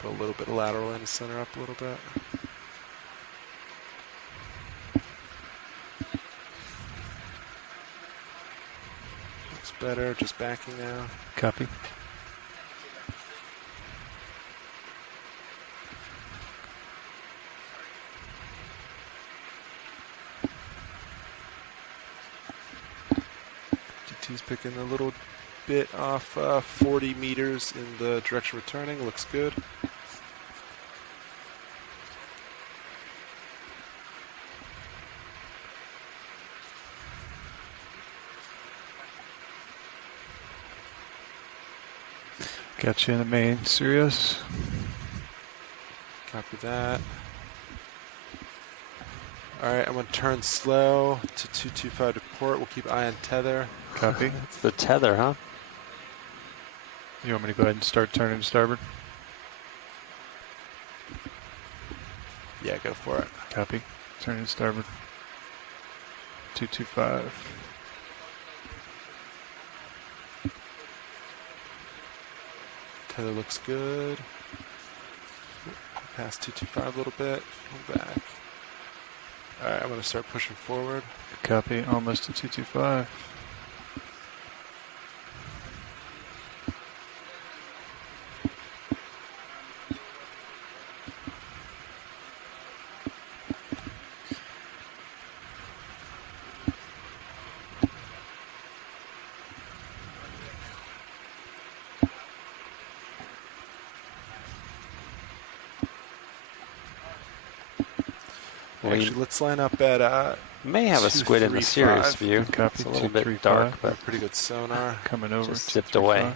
Put a little bit of lateral in, center up a little bit. Looks better, just backing now. Copy. He's picking a little bit off 40 meters in the direction returning. Looks good. Got you in the main, Sirius. Copy that. All right, I'm going to turn slow to 225 to port. We'll keep eye on tether. Copy. It's the tether, huh? You want me to go ahead and start turning to starboard? Yeah, go for it. Copy. Turning to starboard. 225. Tether looks good. Past 225 a little bit. Come back. All right, I'm going to start pushing forward. Copy. Almost to 225. Actually, let's line up at may have a squid in the Sirius view. Copy. It's a little bit dark, but pretty good sonar. Coming over. just zipped away.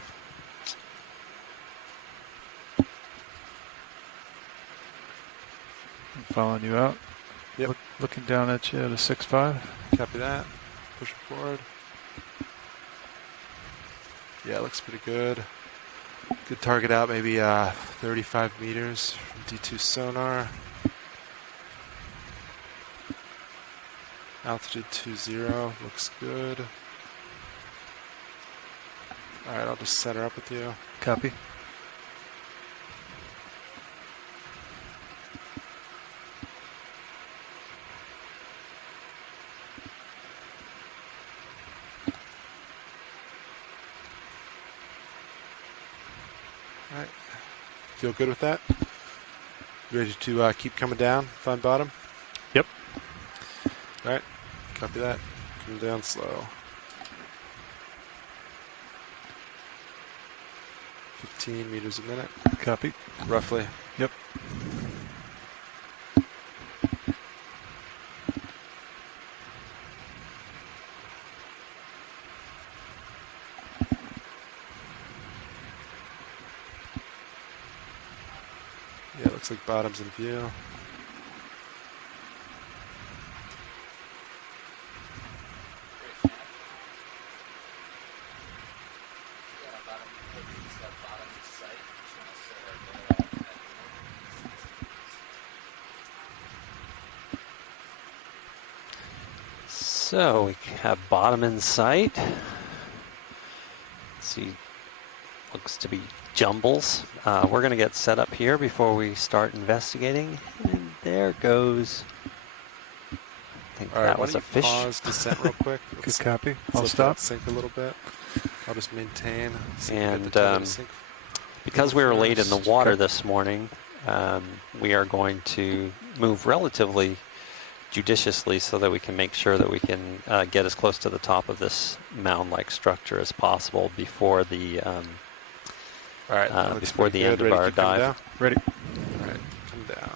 I'm following you out. Yep. Looking down at you at a 6.5. Copy that. Pushing forward. Yeah, it looks pretty good. Good target out, maybe 35 meters from D2 sonar. Altitude 20, looks good. All right, I'll just center up with you. Copy. All right, feel good with that? Ready to keep coming down, find bottom? Yep. All right, copy that. Come down slow. 15 meters a minute. Copy. Roughly. Yep. Yeah, looks like bottom's in view. So we have bottom in sight. Let's see, looks to be jumbles. We're going to get set up here before we start investigating. And there goes. I think All right, that why was don't a you fish. pause descent real quick? Good copy. I'll Let stop. that sink a little bit. I'll just maintain. See if we get And the tether to sink. because we were late in the First. water this morning, we are going to move relatively judiciously so that we can make sure that we can get as close to the top of this mound-like structure as possible before the All right, that looks before the pretty end good. of Ready to our keep coming dive. down? Ready. All right, come down.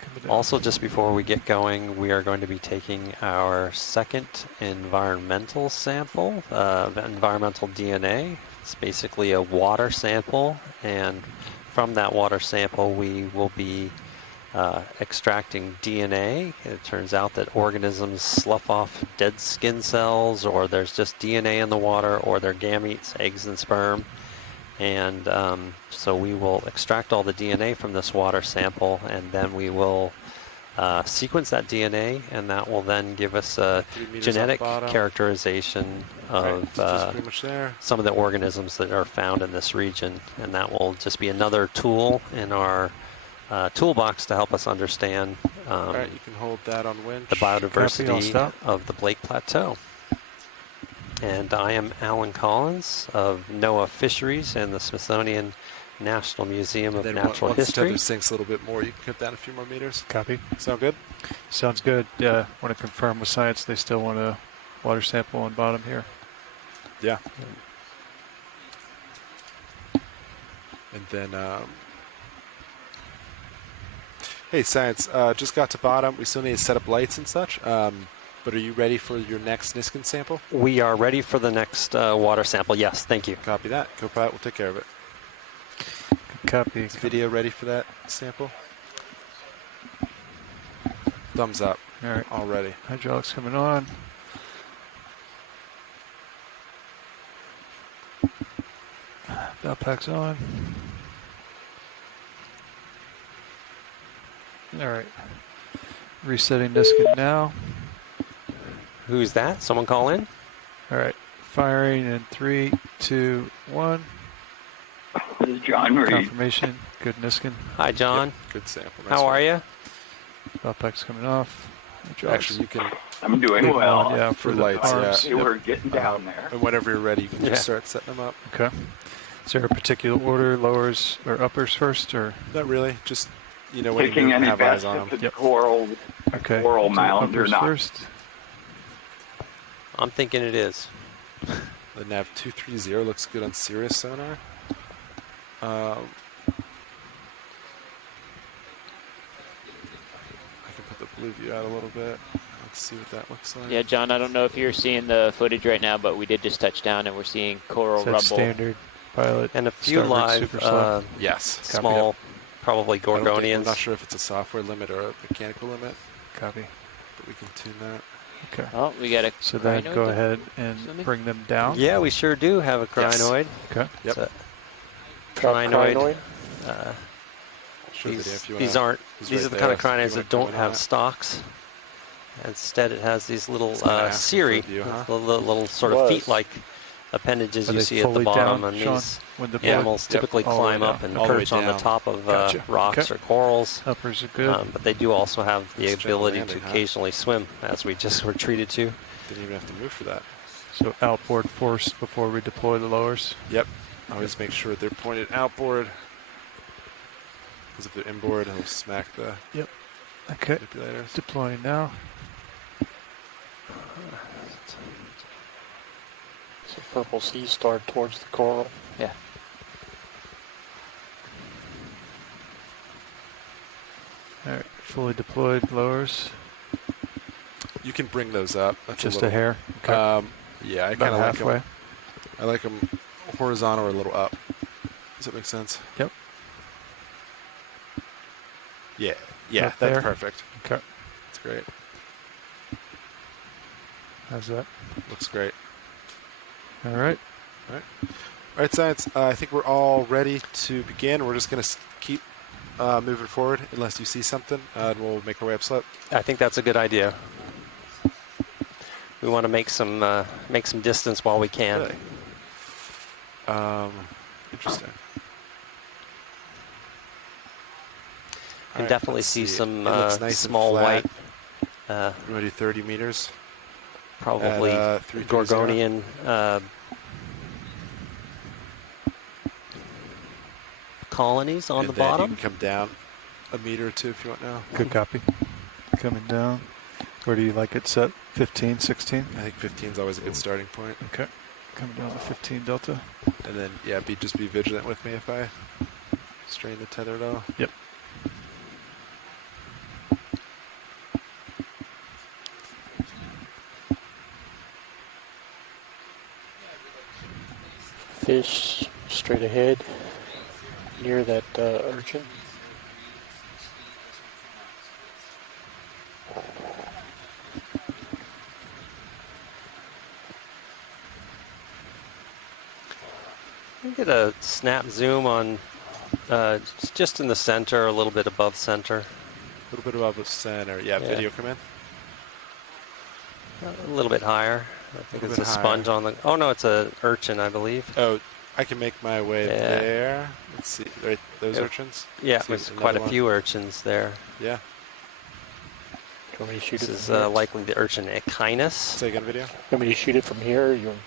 Coming down. Also, just before we get going, we are going to be taking our second environmental sample, environmental DNA. It's basically a water sample, and from that water sample, we will be extracting DNA. It turns out that organisms slough off dead skin cells, or there's just DNA in the water, or their gametes, eggs and sperm. And so we will extract all the DNA from this water sample, and then we will sequence that DNA, and that will then give us a 3 meters genetic off bottom. characterization Right, of so just pretty much there. some of the organisms that are found in this region, and that will just be another tool in our toolbox to help us understand All right, you can hold that on winch. the Copy, I'll biodiversity stop. of the Blake Plateau. And I am Alan Collins of NOAA Fisheries and the Smithsonian National Museum of Then Natural once History. tether sinks a little bit more, you can cut down a few more meters. Copy. Sound good? Sounds good. Want to confirm with science they still want a water sample on bottom here. Yeah. And then, hey, science, just got to bottom. We still need to set up lights and such. But are you ready for your next Niskin sample? We are ready for the next water sample. Yes, thank you. Copy that. Copilot will take care of it. Copy. Is video ready for that sample? Thumbs up. All right. All ready. Hydraulics coming on. Backpack's on. All right. Resetting Niskin now. Who's that? Someone call in? All right. Firing in 3, 2, 1. This is John Reed. Confirmation. Good Niskin. Hi, John. Yep, good sample. How are you? Backpack's coming off. Actually, you can, I'm doing Big well. one, yeah, for for the lights, arms. They were getting down there. and whenever you're ready, you can Yeah. just start setting them up. Okay. Is there a particular order, lowers or uppers first, or? Not really, just, you know, when you Picking move, any have eyes best on if them. it's Yep. coral. Okay. Coral So mound or uppers not. first. I'm thinking it is. The nav 230 looks good on Sirius sonar. I can put the blue view out a little bit. Let's see what that looks like. Yeah, John, I don't know if you're seeing the footage right now, but we did just touch down and we're seeing coral Is that rumble. standard pilot? And a few Starboard live, super slow? Yes. small, probably I don't think- I'm gorgonians. not sure if it's a software limit or a mechanical limit, Copy. but we can tune that. Okay. Oh, we got a So then crinoid go there? ahead and Swimming? bring them down. Yeah, we sure do have a Yes. crinoid. Okay. Yep. It's a crinoid. Show the video if you These wanna- aren't. he's These right are the there, kind of if you crinoids wanna that come don't in on have it. stalks. Instead, it has these little It's kinda asking for cirri, a view, huh? little sort of feet-like appendages Are you they see at the fully bottom, down, and Sean, these when the animals Yep. typically All the way climb up down. and All the way perch on the down. top of Gotcha. rocks Okay. or corals. Uppers are good. But they do also have the Nice gentle ability landing, to huh? occasionally swim, as we just were treated to. Didn't even have to move for that. So outboard force before we deploy the lowers. Yep. Always make sure they're pointed outboard. Because if they're inboard, it'll smack the Okay. manipulators. Deploying now. So purple sea star towards the coral. Yeah. All right. Fully deployed lowers. You can bring those up. That's Just a little, hair. Okay. Yeah, I About kind of like halfway. them. I like them horizontal or a little up. Does that make sense? Yep. Yeah. Yeah, Up that's there. perfect. Okay. That's great. How's that? Looks great. All right. All right, science. I think we're all ready to begin. We're just going to keep moving forward unless you see something, and we'll make our way up slope. I think that's a good idea. We want to make some distance while we can. Really? Interesting. You All can right, definitely let's see It some looks nice and small flat. white, You want to do 30 meters? probably At, 330? gorgonian colonies on And the then bottom. You can come down a meter or two if you want now. Good copy. Coming down. Where do you like it set? 15, 16? I think 15 is always a good starting point. Okay. Coming down to 15 delta. And then, yeah, just be vigilant with me if I strain the tether at all. Yep. Fish straight ahead near that urchin. Get a snap zoom on just in the center, a little bit above center. little bit above the center. Yeah, Yeah. video come in. A little bit higher. I think Little it's a bit sponge higher. on the. Oh no, it's a urchin, I believe. Oh, I can make my way Yeah. there. Let's see. Right, those Yeah. urchins? Yeah, See there's another quite a one? few urchins there. Yeah. You want me to shoot This it is from here? likely the urchin Okeanos. Say again, video. You want me to shoot it from here? Or you?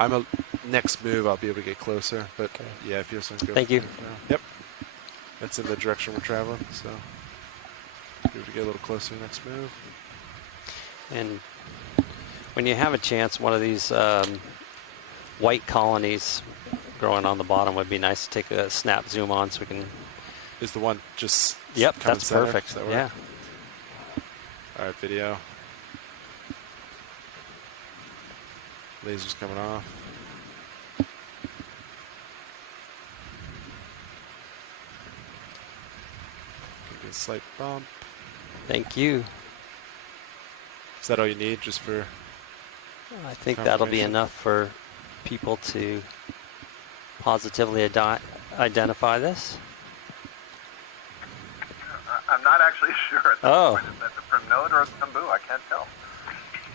I'm a next move. I'll be able to get closer, but Okay. yeah, if you just go. Thank you. Yep. That's in the direction we're traveling, so be able to get a little closer next move. And when you have a chance, one of these white colonies growing on the bottom would be nice to take a snap zoom on so we can. Is the one just? Yep, coming that's center? perfect. Does that work? Yeah. All right, video. Lasers coming off. Give me a slight bump. Thank you. Is that all you need, just for? I think that'll be Confirmation. enough for people to positively identify this. I'm not actually sure at this Oh. point if that's a primnode or a bamboo. I can't tell.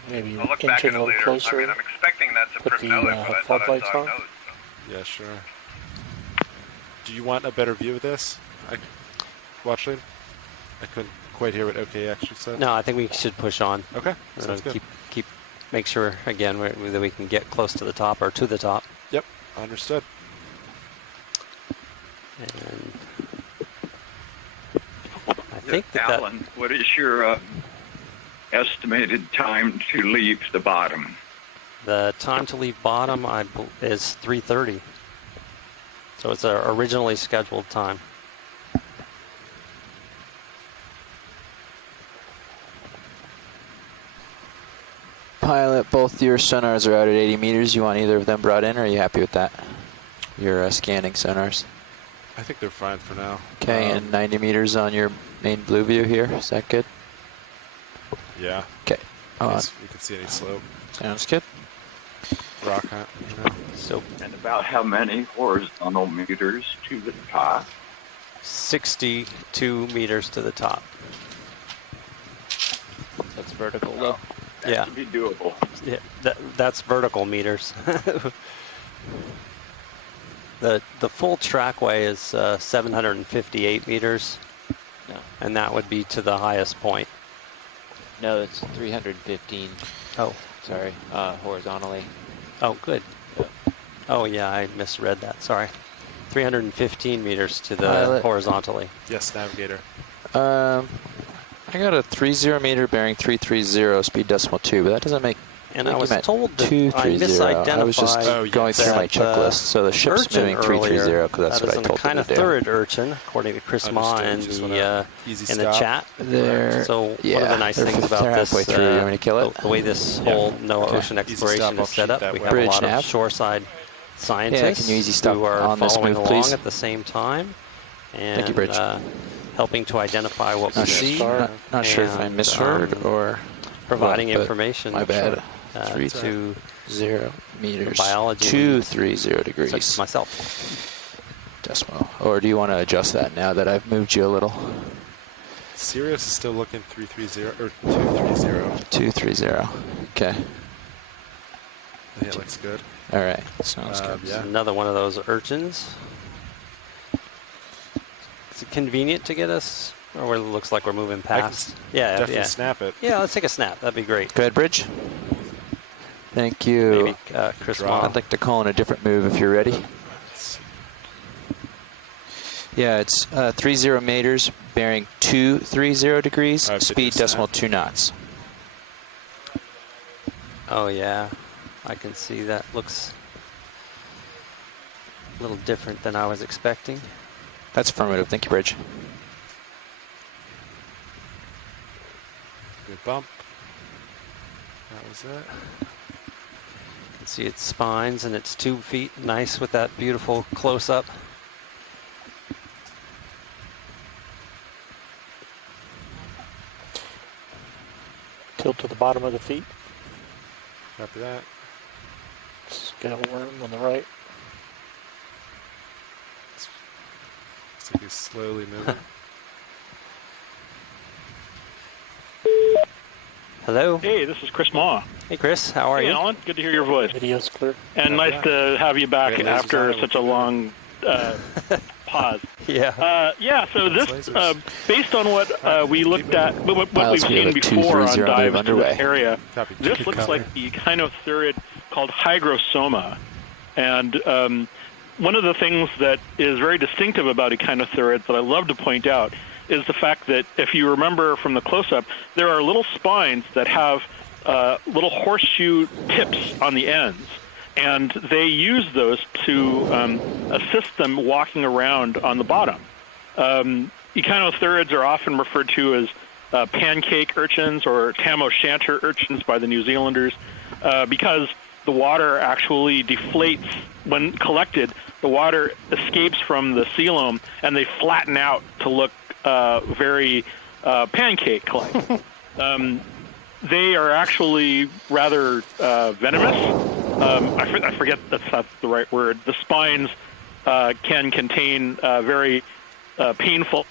Maybe I'll look inch back it at a it little later. closer. I mean, I'm expecting that's a Put the, primnode, but I thought I floodlights saw a on. node. So. Yeah, sure. Do you want a better view of this? Watch it. I couldn't quite hear what OK actually said. No, I think we should push on. Okay, sounds good. Make sure again that we can get close to the top or to the top. Yep, understood. And I think that Alan, what is your estimated time to leave the bottom? the time to leave bottom is 3:30. So it's our originally scheduled time. Pilot, both your sonars are out at 80 meters. You want either of them brought in, or are you happy with that? Your scanning sonars. I think they're fine for now. Okay, and 90 meters on your main blue view here. Is that good? Yeah. Okay. We can see any slope. Sounds good. Rock hunt, you know. So And about how many horizontal meters to the top? 62 meters to the top. That's vertical though. That Yeah. should be doable. Yeah, that's vertical meters. The full trackway is 758 meters, No, and that would be to the highest point. no, it's 315. Oh, Sorry, horizontally. oh, good. Oh yeah, I misread that. Sorry. 315 meters to the Pilot. horizontally. Yes, navigator. I got a 30 meter bearing 330 speed decimal 2, but that doesn't make. And I think you was meant told that I 230. misidentified. I was just Oh, going yes. through my that, checklist. So the ship's urchin moving 330 earlier. because that's That what is I told kind them of to do. third urchin, according to Chris Ma Understood. and Just the wanna easy in the stop. chat. They're, So yeah, one of the nice they're things about they're this, halfway through. You want me to kill it? the way this Yeah. whole NOAA Okay. ocean Easy exploration stop, I'll is set shoot up, that we way. have a Bridge lot nav. of shoreside scientists can you easy stop who are on this following move, along please? at the same time and Thank you, Bridge. helping to identify what we Not, see, not sure if I and, misheard or providing what, but information. My bad. to 30 meters. biology 230 like degrees. myself. Decimal. Or do you want to adjust that now that I've moved you a little? Sirius is still looking 330 or 230. 230. Okay. I think it looks good. All right. Sounds good. Yeah. Another one of those urchins. Is it convenient to get us, or it looks like we're moving I can past? Yeah, definitely yeah. snap it. Yeah, let's take a snap. That'd be great. Go ahead, Bridge. Thank you. Maybe Chris Draw. Ma. I'd like to call in a different move if you're ready. Let's see. Yeah, it's 30 meters, bearing 230 degrees, All right, speed 50%. decimal 2 knots. Oh yeah, I can see that looks a little different than I was expecting. That's affirmative. Thank you, Bridge. Good bump. That was it. You can see its spines and its 2 feet. Nice with that beautiful close-up. Tilt to the bottom of the feet. After that. Just get a worm on the right. Looks like he's slowly moving. Hello. Hey, this is Chris Maw. Hey, Chris. How are Hey, you? Alan. Good to hear your voice. Video's clear. And nice to have you back Yeah, lasers on after it, such a we'll do long pause. Yeah. Yeah, so this, lasers. based on what we looked at, what we've Pilots, we have seen a before on 230 dives to underway. this area, Copy. this Good looks copy. like the echinotherid called hygrosoma. And one of the things that is very distinctive about echinotherids that I love to point out is the fact that if you remember from the close-up, there are little spines that have little horseshoe tips on the ends. And they use those to assist them walking around on the bottom. Echinotherids are often referred to as pancake urchins or tam o'shanter urchins by the New Zealanders because the water actually deflates when collected. The water escapes from the coelom and they flatten out to look very pancake-like. They are actually rather venomous. I forget that's not the right word. The spines can contain very painful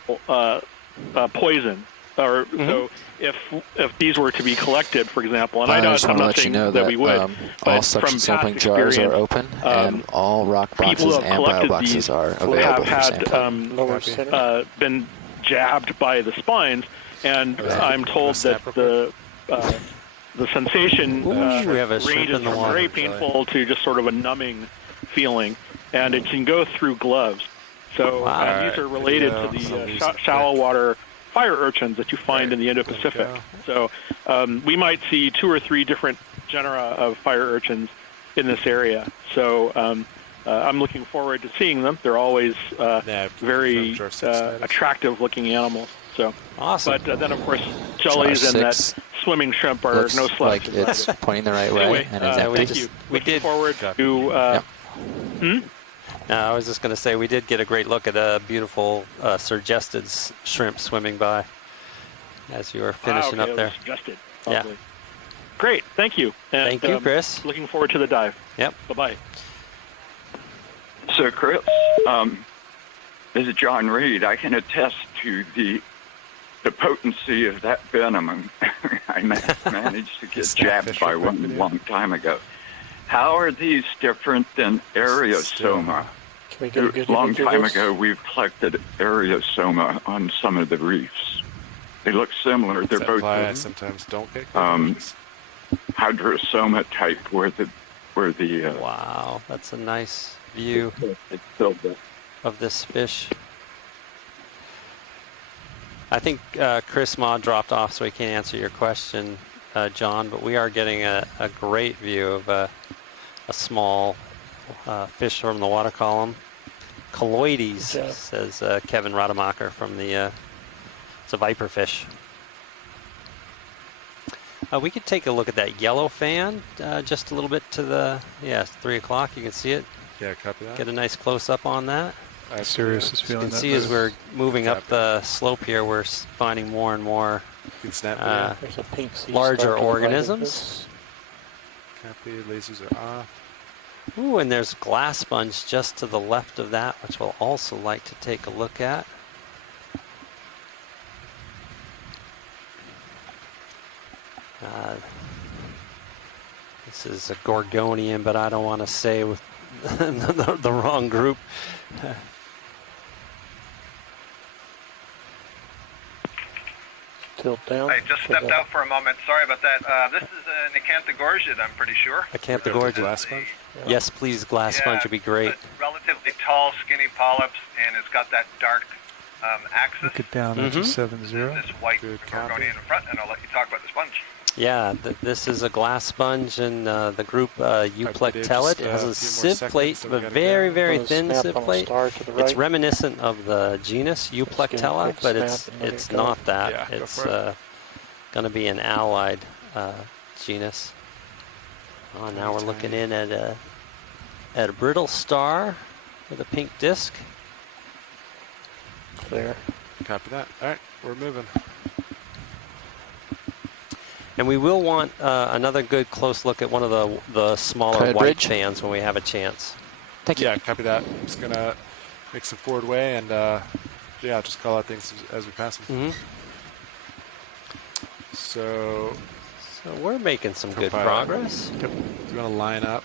poison. So if these were to be collected, for example, and I just I'm want to not let you saying know that we would, all but suction from sampling past jars are experience, open, and all rock people boxes who have and bio collected boxes these are have available for had sampling. Lower center. been jabbed by the spines, and Okay. I'm told that the sensation Ooh, we have a shrimp ranges in the from water. very painful to just sort of a numbing feeling, and it can go through gloves. So Wow. these are related Video. to So the these are shallow quick. water fire urchins that you find in the Indo-Pacific. So we might see 2 or 3 different genera of fire urchins in this area. So I'm looking forward to seeing them. They're always very attractive-looking animals. So, Awesome. but then of course jellies and that 6 swimming shrimp are looks no like slouches. it's either. pointing the right way, Anyway, and is empty. thank you. we Looking did- forward to. I was just going to say we did get a great look at a beautiful suggested shrimp swimming by as you were finishing okay, up there. it was suggested. Yeah. Lovely. Great, thank you. And, Thank you, Chris. Looking forward to the dive. Yep. Bye-bye. So, Chris, this is John Reed. I can attest to the potency of that venom. I managed to get jabbed by one a long time ago. How are these different than aerosoma? Can we get a good A long image of time this? ago, we've collected aerosoma on some of the reefs. They look similar. They're That's both why I sometimes don't get um, conversions. hydrosoma type, where the Wow, that's a nice view it's filled with. of this fish. I think Chris Ma dropped off, so he can't answer your question, John, but we are getting a great view of a small fish from the water column. Colloides, Yeah. says Kevin Rademacher from the, it's a viper fish. We could take a look at that yellow fan just a little bit to the, it's 3 o'clock, you can see it. Yeah, copy that. Get a nice close-up on that. Sirius is You feeling can that. see as we're moving up Copy. the slope here, we're finding more and more You can snap Uh, video. There's a pink sea larger star to the right of organisms. this. Copy. Lasers are off. Ooh, and there's glass sponge just to the left of that, which we'll also like to take a look at. This is a gorgonian, but I don't want to say with the wrong group. Tilt down. I just to stepped the- out for a moment. Sorry about that. This is an acanthogorgid, I'm pretty sure. Acanthogorgid. Glass sponge? Yes, please, glass sponge would be great. It's relatively tall, skinny polyps, and it's got that dark axis. Look it down, that's a 7-0. This white Good copy. gorgonian in the front, and I'll let you talk about the sponge. Yeah, this is a glass sponge, and the group Euplectellate. It has a sieve plate, so we but gotta very, go. very Put a thin snap sieve on a plate. star to the It's right. reminiscent of the genus Euplectella, quick but snap and let it's it go. not that. Yeah, go It's for it. going to be an allied genus. Oh, now we're looking in at a brittle star with a pink disc. There. Copy that. All right, we're moving. And we will want another good close look at one of the smaller Credit white bridge. fans when we have a chance. Thank you. Yeah, copy that. I'm just gonna make some forward way and just call out things as we pass them. Mm-hmm. So So we're making some good Co-pilot. progress. Do you want to line up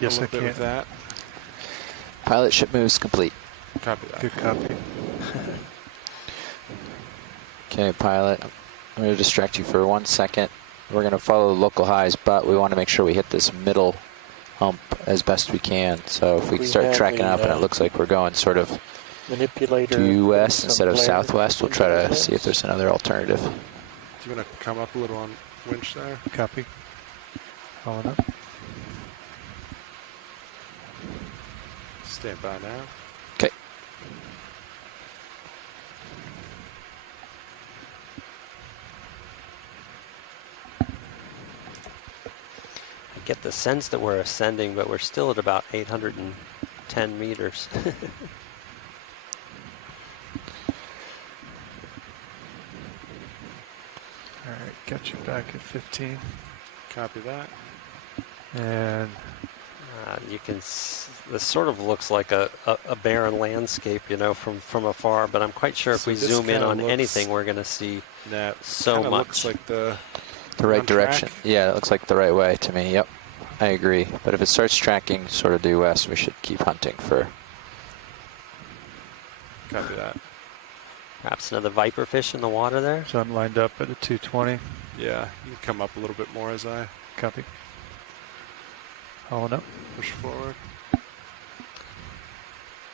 Yes, a I little bit can. with that? Pilot ship moves complete. Copy that. Good copy. Okay, pilot. I'm going to distract you for 1 second. We're going to follow the local highs, but we want to make sure we hit this middle hump as best we can. So if we We start have tracking the, up and it looks like we're going sort of Manipulator. due west some instead of glare southwest, we'll try to into see if there's another alternative. Do you want to come up a little on winch there? Copy. Following up. Stand by now. Okay. I get the sense that we're ascending, but we're still at about 810 meters. All right, got you back at 15. Copy that. And You can. This sort of looks like a barren landscape, you know, from afar. But I'm quite sure if So we this zoom in kinda on looks- anything, we're going to see That so kinda much. looks like the The right on direction. track. Yeah, it looks like the right way to me. Yep. I agree. But if it starts tracking sort of due west, we should keep hunting for. Copy that. Perhaps another viper fish in the water there. so I'm lined up at a 220. Yeah, you can come up a little bit more as I Copy. Following up. push forward.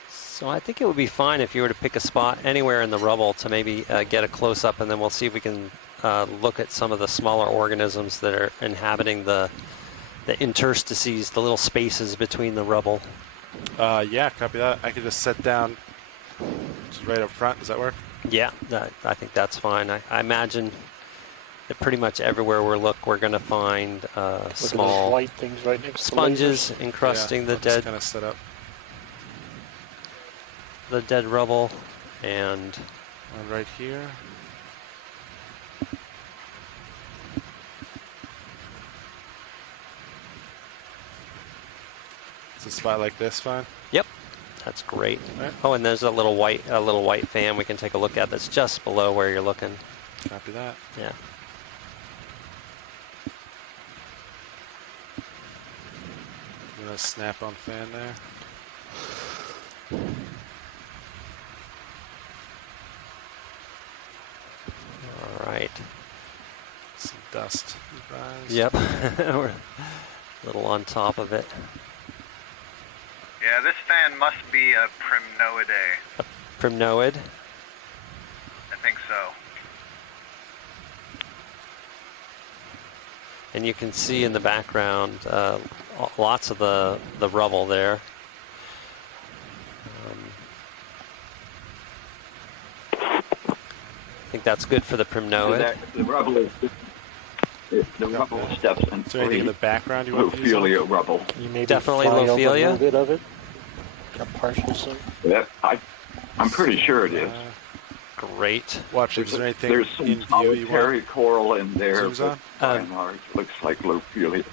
So I think it would be fine if you were to pick a spot anywhere in the rubble to maybe get a close-up, and then we'll see if we can look at some of the smaller organisms that are inhabiting the interstices, the little spaces between the rubble. Yeah, copy that. I could just set down just right up front. Does that work? Yeah, I think that's fine. I imagine that pretty much everywhere we're going to find Look at those small white things right next sponges to encrusting yeah, the dead kind of set up rubble, and one right here. Is a spot like this fine? yep, that's great. Right. Oh, and there's a little white fan we can take a look at that's just below where you're looking. Copy that. Yeah. You want a snap-on fan there? All right. Some dust advised. Yep. We're a little on top of it. Yeah, this fan must be a Primnoidae. Primnoid. I think so. And you can see in the background lots of the rubble there. I think that's good for the Primnoid. The rubble is the rubble steps in Is there anything in the background you want to use? Lophelia rubble. Can you maybe Definitely fly over a Lophelia. little bit of it? A partial zoom? Yeah, I'm pretty sure it is. Great. Watch, is there anything There's in some view you solitary want? coral in there, Zooms but on? by and large, looks like Lophelia.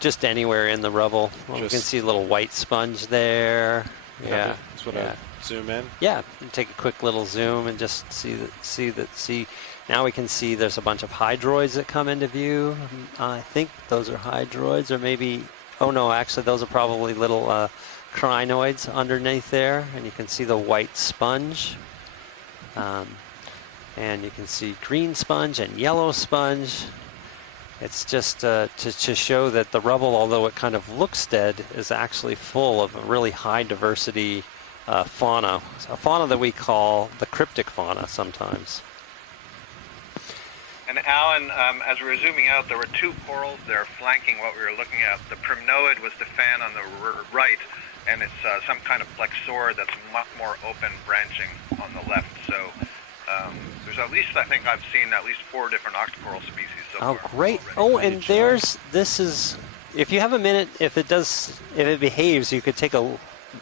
Just anywhere in the rubble. Well, you can Just- see a little white sponge there. Copy. Yeah. That's what yeah. I zoom in. Yeah, and take a quick little zoom and just see. Now we can see there's a bunch of hydroids that come into view. I think those are hydroids, or maybe. Oh no, actually those are probably little crinoids underneath there, and you can see the white sponge. And you can see green sponge and yellow sponge. It's just to show that the rubble, although it kind of looks dead, is actually full of a really high diversity fauna. A fauna that we call the cryptic fauna sometimes. And Alan, as we were zooming out, there were two corals there flanking what we were looking at. The Primnoid was the fan on the right, and it's some kind of plexor that's much more open branching on the left. So there's at least, I think I've seen at least 4 different octocoral species so Oh, far great. already. Oh, and this is, if you have a minute, if it behaves, you could take a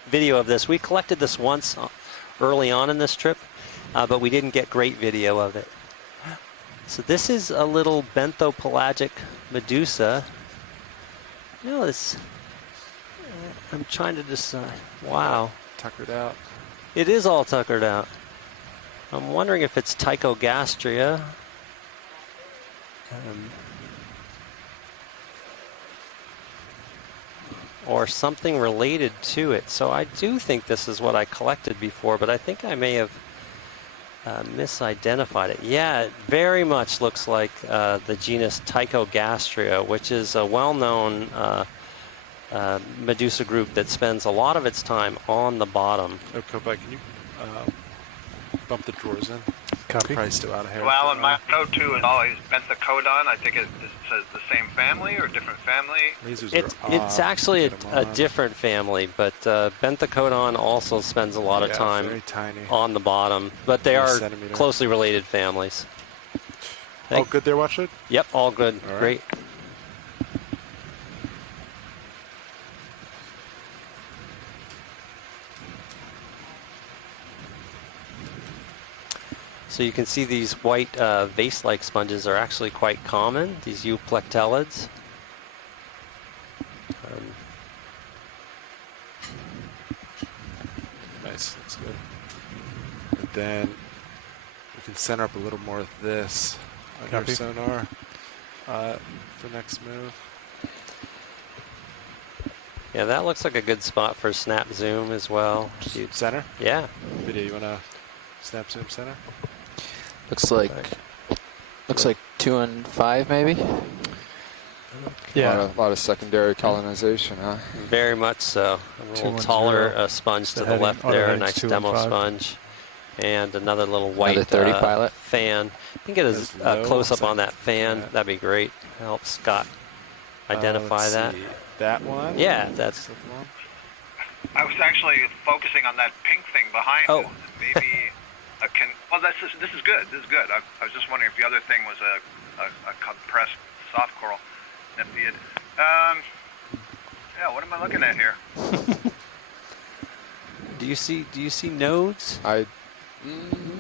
video of this. We collected this once early on in this trip, but we didn't get great video of it. So this is a little benthopelagic medusa. You know, I'm trying to decide. Wow. Tuckered out. It is all tuckered out. I'm wondering if it's Tychogastria. or something related to it. So I do think this is what I collected before, but I think I may have misidentified it. Yeah, it very much looks like the genus Tychogastria, which is a well-known medusa group that spends a lot of its time on the bottom. Oh, Kopai, can you bump the drawers in? Copy. Probably still out of hair. Well, and my code 2 is always benthodon. I think it says the same family or different family. Lasers It's are actually get 'em a on. different family, but benthodon also spends a lot of Yeah, time very tiny. on the bottom, but they Maybe a are centimeter. closely related families. All good there, Watchlet? Yep, all good. All right. Great. So you can see these white vase-like sponges are actually quite common, these euplectellids. Nice, looks good. And then we can center up a little more of this on your Copy. sonar for next move. Yeah, that looks like a good spot for snap zoom as well. Center? Yeah. Video, you want to snap zoom center? Looks like 2 and 5 maybe. Yeah. A lot of secondary colonization, huh? Very much so. A little 210. taller sponge to So the heading- left auto there, a heading's nice 2 and demo 5. sponge. And another little white Another 30 pilot. fan. I think it is That's low, close up so- on that fan. yeah. That'd be great. Help Scott identify Let's that. see. That one? Yeah, that's Click one. I was actually focusing on that pink thing behind Oh. it. Maybe well, this is good. This is good. I was just wondering if the other thing was a compressed soft coral. Yeah, what am I looking at here? Do you see nodes? I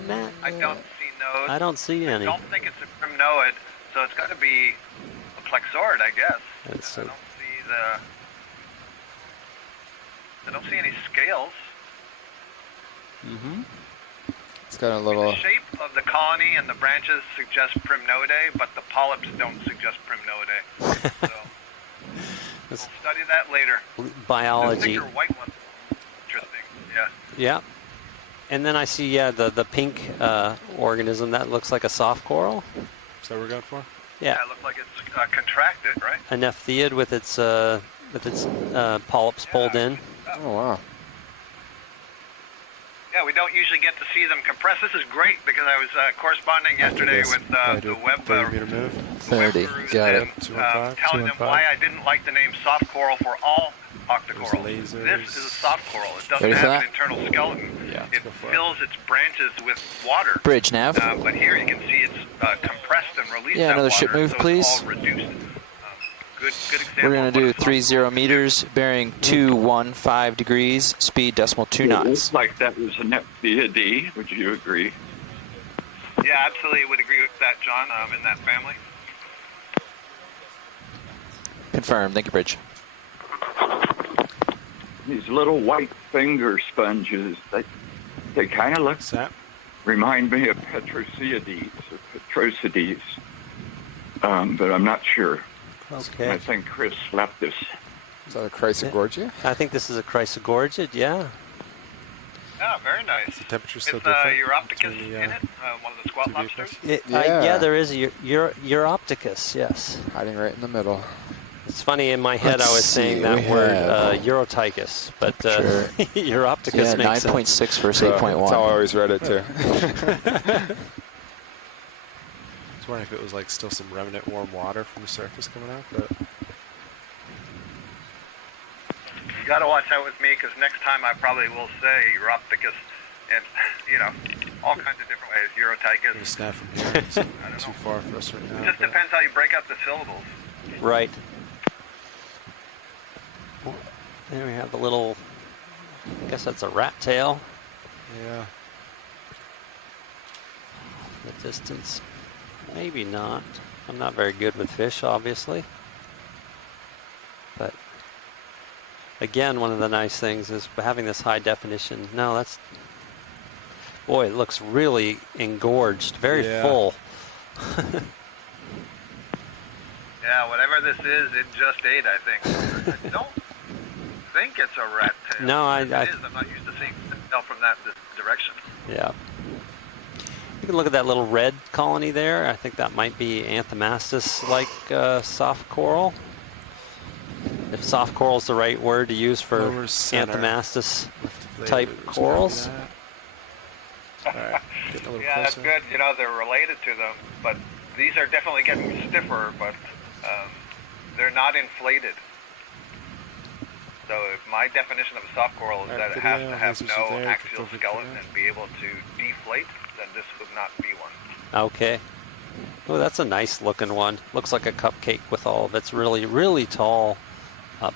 Matt? I don't see nodes. I don't see I any. don't think it's a primnoid, so it's got to be a plexaurid, I guess. It's I a- don't see I don't see any scales. Mm-hmm. it's got a The little. shape of the colony and the branches suggest primnoidae, but the polyps don't suggest primnoidae. So we'll study that later. The Biology. thicker white one. Interesting. Yeah. Yeah. And then I see, the pink organism. That looks like a soft coral. Is that what we're going for? Yeah. It looks like it's contracted, right? A nephtheid with its polyps pulled in. Oh wow! Yeah, we don't usually get to see them compressed. This is great because I was corresponding yesterday this, with probably the do web 30 meter move. 30. gurus Got it. and, 215. telling them 215. why I didn't like the name soft coral for all octocorals. There's This lasers. is a soft coral. It doesn't Ready for have that? an internal skeleton. Yeah, It let's go for it. fills its branches with water. Bridge nav. But here you can see it's compressed and released. Yeah, that another water, ship move, so please. It's all reduced. Good example. We're going of to what do a soft 30 coral meters, bearing 215 degrees, speed decimal 2 It knots. looks like that was a nephtheid. Would you agree? Yeah, absolutely would agree with that, John. In that family. Confirm. Thank you, Bridge. These little white finger sponges, they kind of look, Snap. remind me of Petrosiades or Petrosides, but I'm not sure. I Okay. think Chris left this. Is that a Chrysogorgia? I think this is a chrysogorgid, yeah. Yeah, very nice. The temperature's It's still different. Uropticus between the, in it, one of the squat two lobsters. vehicles. Yeah. Yeah, there is a Uropticus, yes. Hiding right in the middle. It's funny, in my head I Let's was saying see, that we word, have- Eurotychus, but Sure. Uropticus Yeah, makes sense. 9.6 versus That's how I 8.1. always read it too. I was wondering if it was like still some remnant warm water from the surface coming out, but You got to watch out with me because next time I probably will say Uropticus and, all kinds of different ways. I'm Urotychus. gonna snap from here. It's I don't too know. far for us right It now. just but- depends how you break up the syllables. Right. There we have the little, I guess that's a rat tail. Yeah. The distance, maybe not. I'm not very good with fish, obviously. But again, one of the nice things is having this high definition. No, that's, boy, it looks really engorged, very Yeah. full. Yeah, whatever this is, it just ate, I think. I don't think it's a rat tail. No, If it is, I'm not used to seeing tail from that direction. Yeah. You can look at that little red colony there. I think that might be Anthomastus-like soft coral. If soft coral is the right word to use for Lower center. Anthomastus Later, type just corals. copy that. All right, getting a little Yeah, that's closer. good. You know, they're related to them, but these are definitely getting stiffer, but they're not inflated. So my definition of a soft coral is that it has to have no axial skeleton and be able to deflate, then this would not be one. Okay. Oh, that's a nice looking one. Looks like a cupcake with all of its really, really tall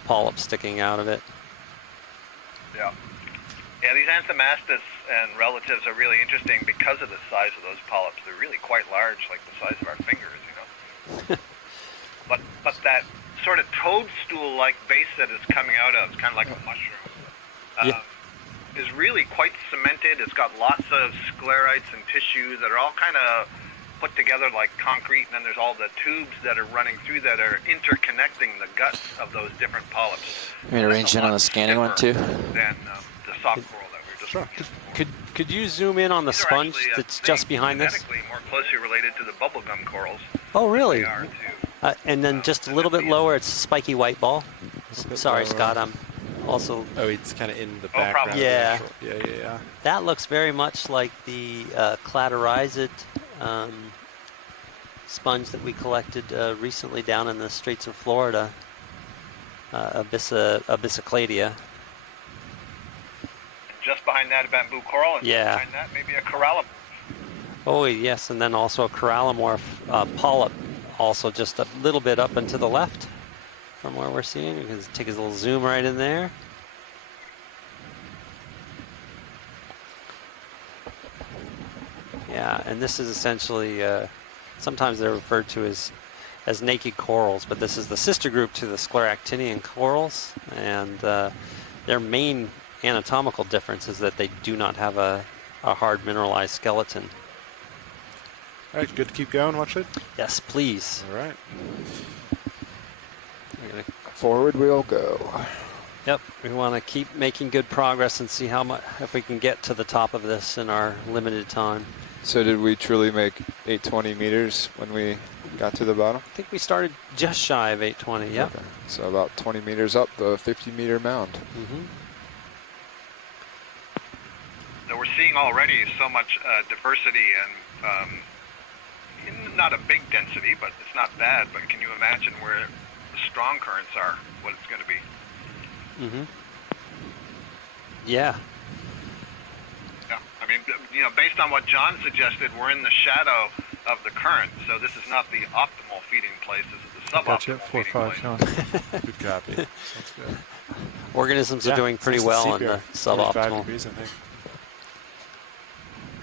polyps sticking out of it. Yeah. Yeah, these Anthomastus and relatives are really interesting because of the size of those polyps. They're really quite large, like the size of our fingers, you know. but that sort of toadstool-like base that it's coming out of, it's kind of like a mushroom, is really quite cemented. It's got lots of sclerites and tissue that are all kind of put together like concrete, and then there's all the tubes that are running through that are interconnecting the guts of those different polyps. You mean arrange in on the scanning one too? Than the soft coral that we were just looking at. Could you zoom in on the These are sponge actually, that's just behind this? genetically more closely related to the bubblegum corals. Oh, really? They are too. And then just a little bit lower, it's spiky white ball. Sorry, lower. Scott. I'm also. Oh, it's kind of in the problem. background. Yeah. Yeah. That looks very much like the cladorizid sponge that we collected recently down in the Straits of Florida, Abyssocladia. Just behind that, a bamboo coral, and Yeah. behind that, maybe a corallimorph. Oh, yes, and then also a corallomorph polyp, also just a little bit up and to the left from where we're seeing. You can take a little zoom right in there. Yeah, and this is essentially, sometimes they're referred to as naked corals, but this is the sister group to the scleractinian corals, and their main anatomical difference is that they do not have a hard mineralized skeleton. All right, good to keep going, watch it. Yes, please. All right. Forward we'll go. Yep, we want to keep making good progress and see how much, if we can get to the top of this in our limited time. So did we truly make 820 meters when we got to the bottom? I think we started just shy of 820, yep. Okay. So about 20 meters up the 50-meter mound. Mm-hmm. So we're seeing already so much diversity and not a big density, but it's not bad. But can you imagine where the strong currents are, what it's going to be? Mm-hmm. Yeah. Yeah, I mean, you know, based on what John suggested, we're in the shadow of the current, so this is not the optimal feeding place. This is the Gotcha, suboptimal 4 feeding 5, place. John. Good copy. Sounds good. Organisms are doing it's pretty nice to well see in the here. 45 suboptimal. degrees, I think.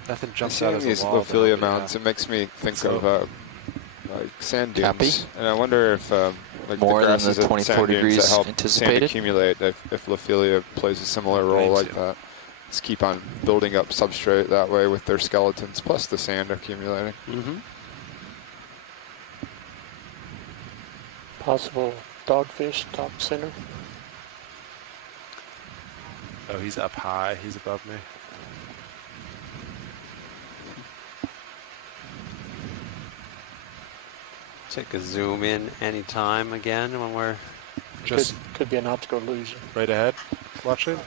Nothing jumps Seeing out as these a wall. Lophilia though, mounds, it makes me think So- of like sand dunes. Cappy? And I wonder if like More the than grasses the and 24 sand dunes degrees that help anticipated? sand accumulate, if Lophilia plays a similar role Blames like you. that. Just keep on building up substrate that way with their skeletons plus the sand accumulating. Mm-hmm. Possible dogfish top center. Oh, he's up high. He's above me. Take a zoom in anytime again when we're. Just Could be an optical illusion. right ahead. Watch it.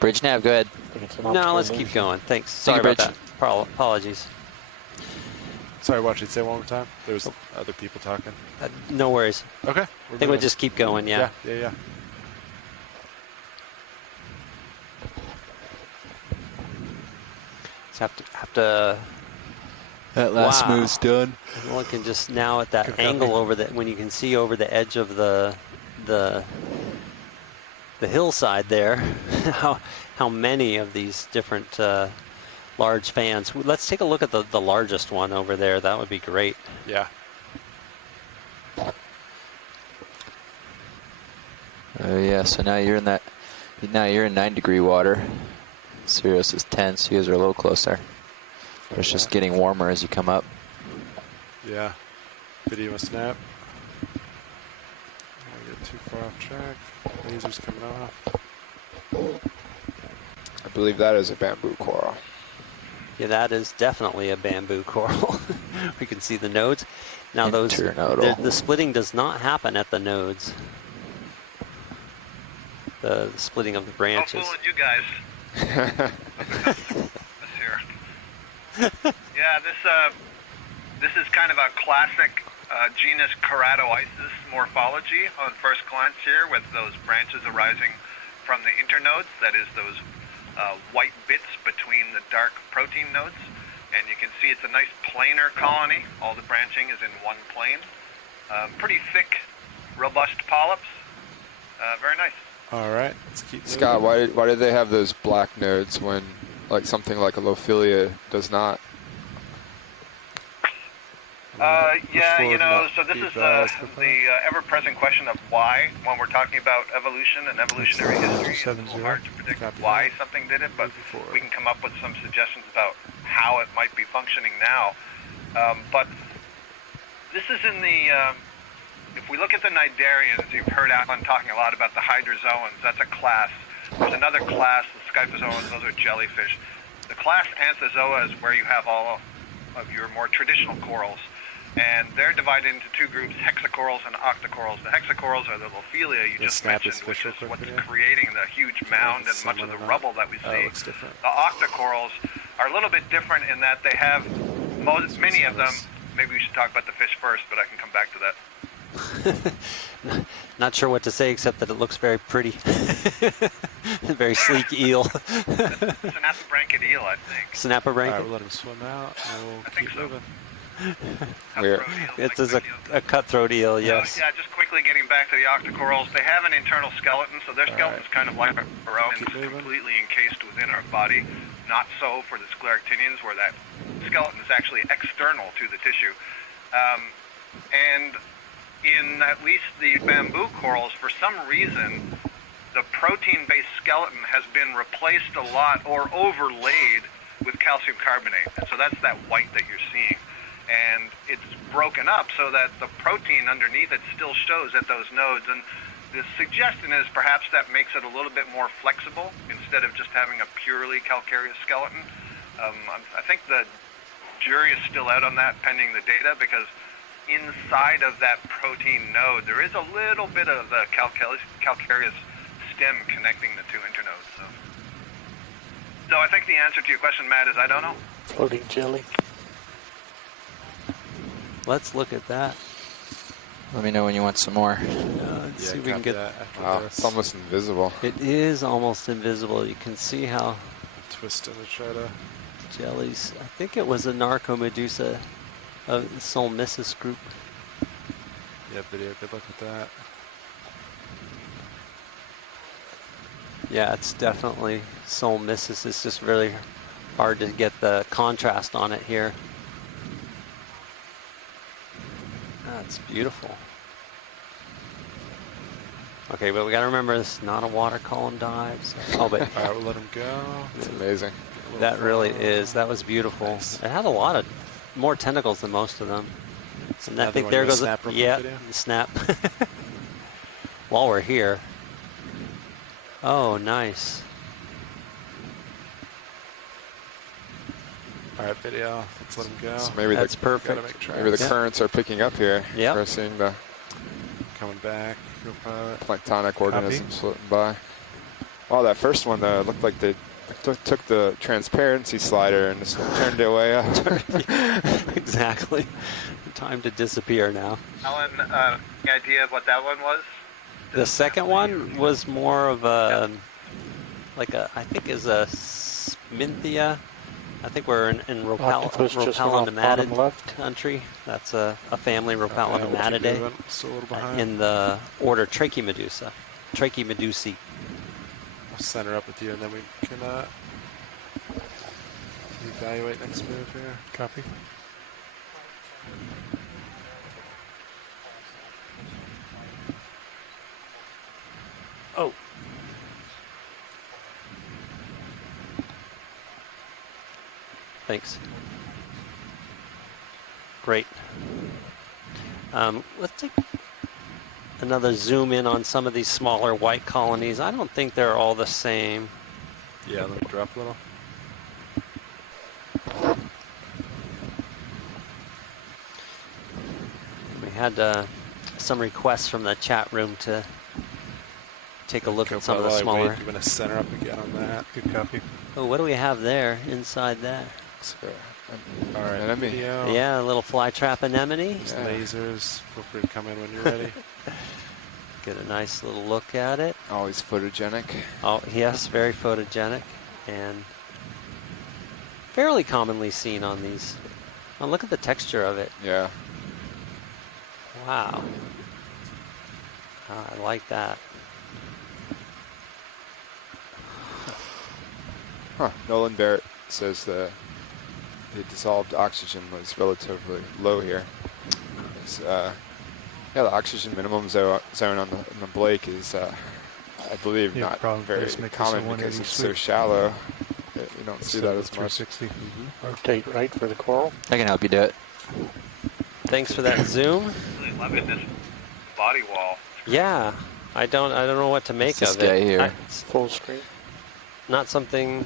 Bridge nav, go ahead. I think it's an No, optical let's keep illusion. going. Thanks. Thank Sorry you, about that. Bridge. Apologies. Sorry, watch it. Say it one more time. There's other people talking. No worries. Okay. I think we'll just keep going. Yeah. Yeah. Just have to. That last Wow. move's done. I'm looking just now at that Good angle copy. over when you can see over the edge of the hillside there, how many of these different large fans. Let's take a look at the largest one over there. That would be great. Yeah. Oh yeah, so now you're in that. Now you're in 9-degree water. Sirius is 10, so you guys are a little closer. But it's just getting warmer as you come up. Yeah. Video must snap. Don't get too far off track. Lasers coming off. I believe that is a bamboo coral. Yeah, that is definitely a bamboo coral. We can see the nodes. Now Internodal. the splitting does not happen at the nodes. The splitting of the No branches. fooling you guys. This here. Yeah, this is kind of a classic genus Keratoisis morphology on first glance here, with those branches arising from the internodes. That is those white bits between the dark protein nodes. And you can see it's a nice planar colony. All the branching is in one plane. Pretty thick, robust polyps. Very nice. All right, let's keep moving. Scott, why did they have those black nodes when like something like a Lophilia does not? Yeah, you know, so this is the ever-present question of why, when we're talking about evolution and evolutionary history. It's a little hard to predict why something did it, but we can come up with some suggestions about how it might be functioning now. But this is in the, if we look at the Cnidarians, you've heard Alan talking a lot about the hydrozoans. That's a class. There's another class, the scyphozoans. Those are jellyfish. The class Anthozoa is where you have all of your more traditional corals. And they're divided into two groups, hexacorals and octocorals. The hexacorals are the Lophilia you just mentioned, which is what's creating the huge mound and much of the rubble that we see. The octocorals are a little bit different in that they have many of them. Maybe we should talk about the fish first, but I can come back to that. Not sure what to say except that it looks very pretty. Very sleek eel. Synapobranchid eel, I think. Synapobranchid? All right, we'll let him swim out, and we'll keep moving. It's a cutthroat eel, yes. So, yeah, just quickly getting back to the octocorals, they have an internal skeleton, so their skeleton's kind of like our own, and completely encased within our body. Not so for the scleractinians, where that skeleton is actually external to the tissue. And in at least the bamboo corals, for some reason, the protein-based skeleton has been replaced a lot or overlaid with calcium carbonate. And so that's that white that you're seeing. And it's broken up so that the protein underneath it still shows at those nodes. And the suggestion is perhaps that makes it a little bit more flexible instead of just having a purely calcareous skeleton. I think the jury is still out on that pending the data, because inside of that protein node there is a little bit of the calcareous stem connecting the two internodes. So I think the answer to your question, Matt, is I don't know. Floating jelly. Let's look at that. Let me know when you want some more. Let's see if we can get that. Wow, it's almost invisible. It is almost invisible. You can see how Twisting to try to. jellies. I think it was a Narcomedusa of the Solmissus group. Yeah, video. Good luck with that. Yeah, it's definitely Solmissus. It's just really hard to get the contrast on it here. That's beautiful. Okay, but we got to remember this is not a water column dive. So. Oh, but all right, we'll let him go. It's amazing. That really is. That was beautiful. Nice. It had a lot of more tentacles than most of them. And I Another think one there you wanna goes snap real quick, yeah, video? the snap. While we're here. Oh, nice. All right, video. Let's let him go. So maybe That's the, perfect. Gotta make tracks. maybe the Yep. currents are picking up here. Yep. We're seeing the Coming back. Go pilot. planktonic organisms floating by. Wow, that first one though, it looked like they took the transparency slider and just turned it way up. Exactly. Time to disappear now. Alan, any idea of what that one was? The second one was more of a, like a, I think is a Sminthia. I think we're in Octopus just went off bottom Rhopalodontidae left. country. That's a family We'll keep Rhopalodontidae moving. Still a little behind. in the order Trachymedusa. Trachymedusae. I'll center up with you, and then we can evaluate next move here. Copy. Oh. Thanks. Great. Let's take another zoom in on some of these smaller white colonies. I don't think they're all the same. Yeah, let me drop a little. We had some requests from the chat room to take a look at some of the smaller. I'm going to center up again on that. Good copy. Oh, what do we have there inside that? All right, Anemone. video. Yeah, a little fly trap anemone. Just lasers. Feel free to come in when you're ready. Get a nice little look at it. Always photogenic. Oh, yes, very photogenic and fairly commonly seen on these. Oh, look at the texture of it. Yeah. Wow. I like that. Huh. Nolan Barrett says the dissolved oxygen was relatively low here. Yeah, the oxygen minimum zone on the Blake is, I believe, Yeah, not probably very just make this a common 180 because it's so sweep. shallow. That you don't see that as much. 360. Rotate right for the coral. I can help you do it. Thanks for that zoom. Really loving this body wall. Yeah, I don't know what to make It's of this guy it. here. It's Full screen. not something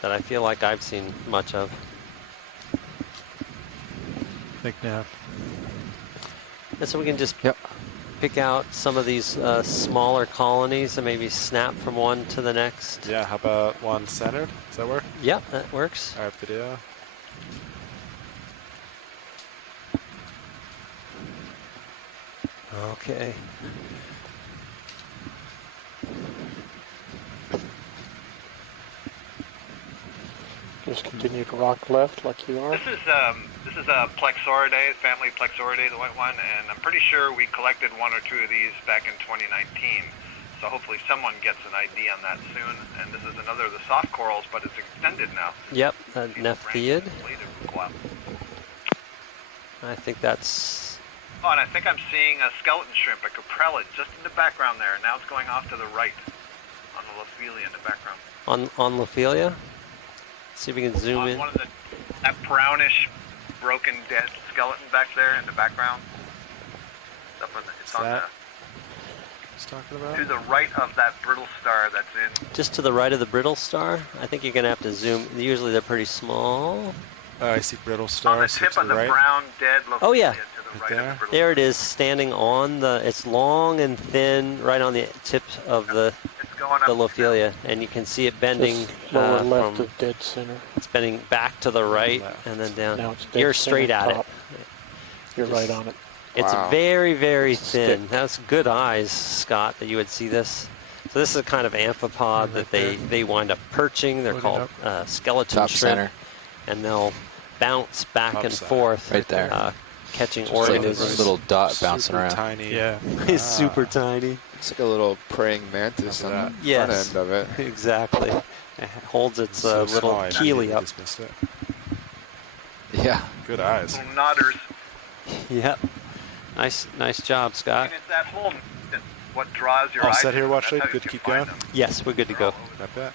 that I feel like I've seen much of. Think now. And so we can just pick out some of these smaller colonies and maybe snap from one to the next. Yeah, how about one centered? Does that work? Yep, that works. All right, video. Okay. Just continue to rock left like you are. This is a Plexauridae, family Plexauridae, the white one, and I'm pretty sure we collected one or two of these back in 2019. So hopefully someone gets an ID on that soon. And this is another of the soft corals, but it's extended now. Yep, See the Nephtheid. branches later go up. I think that's... Oh, and I think I'm seeing a skeleton shrimp, a caprellid, just in the background there. Now it's going off to the right on the Lophelia in the background. on Lophelia. See if we can zoom On in. one of that brownish, broken, dead skeleton back there in the background. It's on the, What's talking about? to the right of that brittle star that's in. Just to the right of the brittle star. I think you're going to have to zoom. Usually they're pretty small. Oh, I see brittle On the stars. tip to of the right. brown, dead Lophelia Oh, yeah. to the Right right there? of the brittle There it star. is, standing on the... It's long and thin, right on the tip of the It's going up. Lophelia. And you can see it bending Just lower left from... of dead center. It's bending back to the right Left. and then down. Now it's dead You're straight center at top. it. You're right on it. It's Wow. very, very It's thin. thick. That's good eyes, Scott, that you would see this. So this is a kind of amphipod that they wind up perching. They're Loading called skeleton Top shrimp. center. And they'll bounce back Top and center. forth. Right there. Catching Just like organisms. this little dot bouncing Super around. tiny. Yeah. It's super tiny. It's like a little praying mantis on the Yes. front end of it. Exactly. It holds its So little small, I keely immediately up. dismissed it. Yeah. Good eyes. Little nodders. Yep. Nice job, Scott. And it's that whole what draws your All eye set to here, them. watch That's lead. how you Good to can keep find going. them. Yes, we're good to go. Not bad.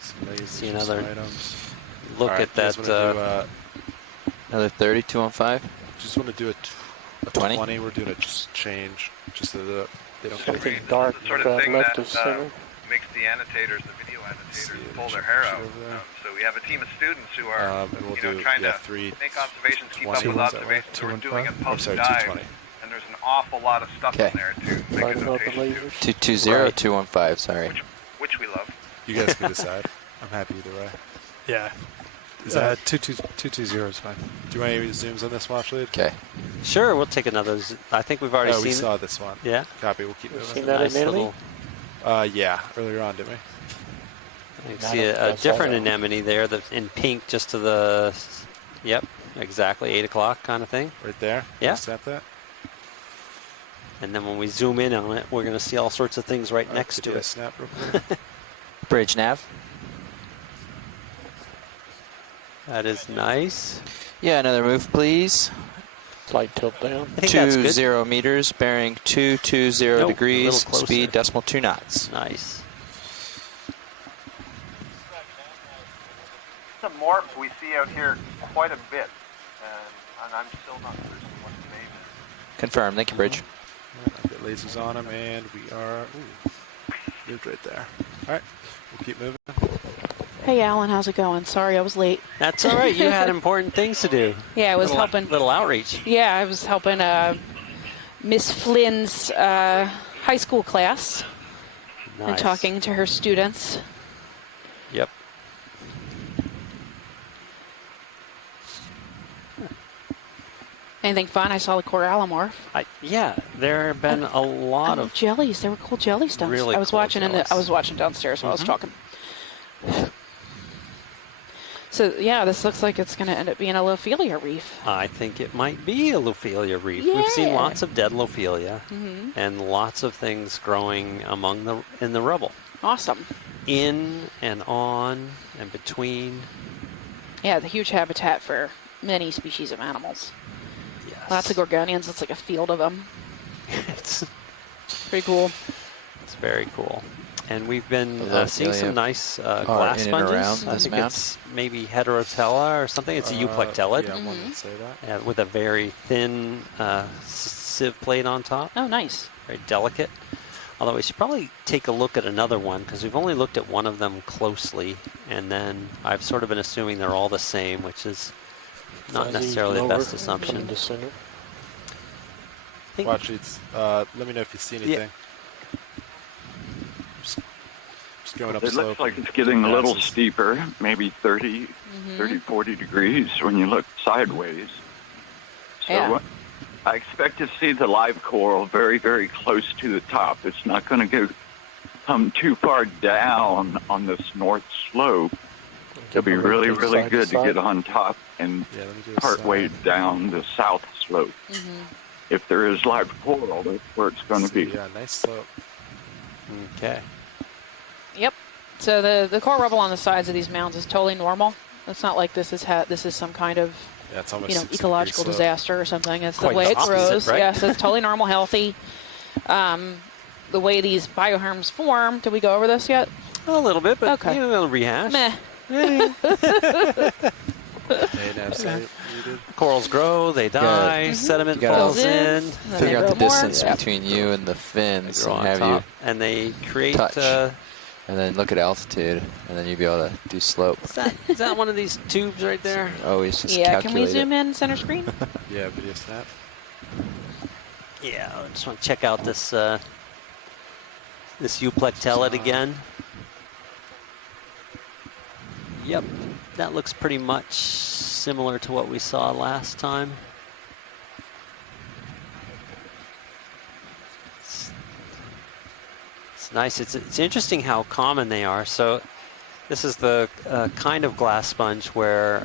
Some lasers, See some another items. look All right, at that. you guys wanna Another 30, 215. just want to do a 20? 20. We're doing a just change, just so that they don't get Something This is dark the sort to of the thing left that of center. makes the annotators, the video See annotators, it, pull their check hair it out. over there. So we have a team of students who are, and we'll you know, do trying to 3 make observations, keep up 20 with ones that way. observations. So we're doing it 215? I'm sorry, post-dive, 220. and there's an awful lot of stuff Okay. in there to make Right a above the notation to, lasers. 220, Right. 215, sorry. which we love. You guys can decide. I'm happy either way. Yeah. Is that 220 is fine. Do you want any zooms on this watch lead? Okay. Sure, we'll take another. I think we've already Oh, we seen saw it. this one. Yeah. Copy. We'll keep Seen moving. that Nice in Italy? little. Yeah, earlier on, didn't we? You I see don't a think I saw different that. anemone there that's in pink just to the. Yep, exactly 8 o'clock kind of thing. Right there. Yeah. Snap that. And then when we zoom in on it, we're going to see all sorts of things right All next to video it. Snap real quick. Bridge nav. That is nice. Yeah, another move, please. Slight tilt down. I think that's good. 20 meters, bearing 220 Nope, a degrees, little closer. speed decimal 2 knots. Nice. It's a morph we see out here quite a bit, and I'm still not certain what Confirm. Thank you, Bridge. I've got lasers on them, and we are moved right there. All right, we'll keep moving. Hey, Alan, how's it going? Sorry, I was late. That's all right. You had important things to do. Yeah, I was helping. Little outreach. Yeah, I was helping Miss Flynn's high school class and Nice. talking to her students. Yep. Anything fun? I saw the corallimorph. Yeah, there have been a lot of jellies. They were cool jelly stumps. really I was cool watching jellies. I was watching downstairs while I was talking. So yeah, this looks like it's going to end up being a Lophelia reef. I think it might be a Lophelia reef. We've seen Yeah. lots of dead Lophelia and lots of things growing in the rubble. Awesome. In and on and between. Yeah, the huge habitat for many species of animals. Yes. Lots of gorgonians. It's like a field of them. It's Pretty cool. very cool. And we've been The seeing some Lophelia nice are glass in and sponges. around I this think map. it's maybe Heterotella or something. It's a euplectellid. Yeah, one would say that. With a very thin sieve plate on top. Oh, nice. Very delicate. Although we should probably take a look at another one because we've only looked at one of them closely, and then I've sort of been assuming they're all the same, which is not Fuzzy, necessarily the lower, best assumption. in the center. think- Watch these. Let me know if you see anything. Just going up It slope. looks like it's getting a little passes. steeper, maybe 30, 40 degrees when you look sideways. So Yeah. I expect to see the live coral very, very close to the top. It's not going to come too far down on this north slope. It'll be really, really good to get on top and Yeah, let me do a part way side. down the south slope. If there is live coral, that's where it's going to be. Yeah, nice slope. Okay. Yep. So the coral rubble on the sides of these mounds is totally normal. It's not like this is some kind of Yeah, it's almost 60 ecological degree slope. disaster or something. It's Quite the way the it opposite, grows. right? Yes, it's totally normal, healthy. The way these bioherms form. Did we go over this yet? A little bit, but Okay. a little rehash. Meh. Hey, no, say you did. Corals grow, they die, sediment You gotta falls Fills in, in, and then Figure they out the grow more. distance Yep. between you and the they fins grow and on have top, and they create. touch. Is and then look at altitude, and then you'll be able to do slope. that one of these tubes right there? Always just Yeah, calculate can we zoom it. in center screen? Yeah, video snap. Yeah, I just want to check out this this euplectellid again. Yep, that looks pretty much similar to what we saw last time. It's nice. It's interesting how common they are. So this is the kind of glass sponge where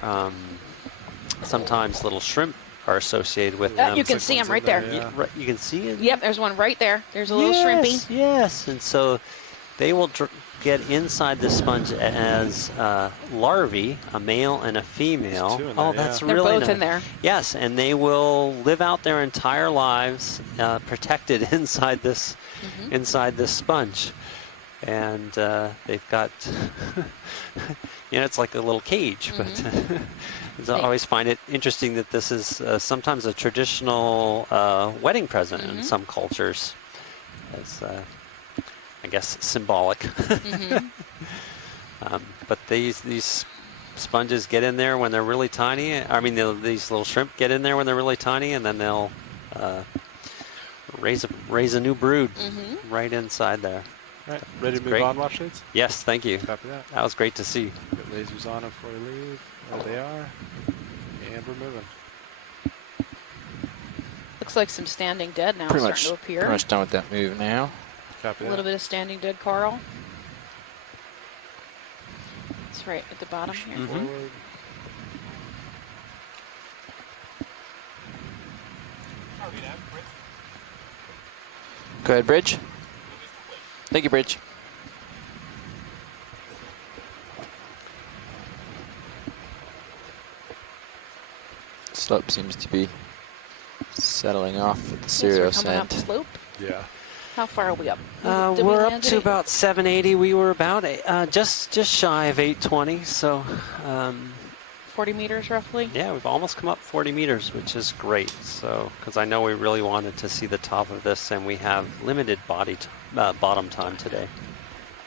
sometimes little shrimp are associated with them. You can like see one's them right in there, there. yeah. You can see it. Yep, there's one right there. There's a little shrimpy. Yes, and so they will get inside the sponge as larvae, a male and a female. There's two in Oh, there, that's yeah. They're really both nice. in there. Yes, and they will live out their entire lives protected inside this sponge, and they've got it's like a little cage, but. I always find it interesting that this is sometimes a traditional wedding present in some cultures. As I guess symbolic. But these sponges get in there when they're really tiny. I mean, these little shrimp get in there when they're really tiny, and then they'll raise a new brood right inside there. All right, ready to move great. on, watch shades? Yes, thank you. Copy that. That was great to see. Got lasers on them before we leave. There they are. And we're moving. Looks like some standing dead now Pretty starting to appear. much done with that move now. Copy A that. little bit of standing dead coral. It's right at the bottom here. Forward. Go ahead, Bridge. Thank you, Bridge. Slope seems to be settling off with the Yes, serial we're coming up scent. slope. Yeah. How far are we up? Did we We're up land to at about 780. We were about just shy of 820. So 40 meters roughly. Yeah, we've almost come up 40 meters, which is great. So, because I know we really wanted to see the top of this, and we have limited bottom time today.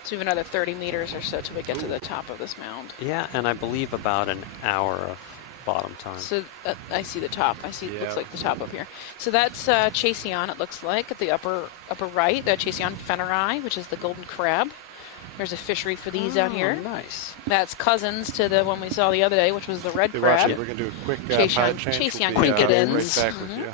So we have another 30 meters or so till we get to the top of this mound. Yeah, and I believe about an hour of bottom time. So I see the top. I see. Yeah. Looks like the top up here. So that's Chaseon. It looks like at the upper right. The Chaseon fenneri, which is the golden crab. There's a fishery for these out here. Nice. That's cousins to the one we saw the other day, which was the red Hey, crab. We're going to do a quick Chaseon- pilot change. Chaseon We'll be, cricketins. right back with you.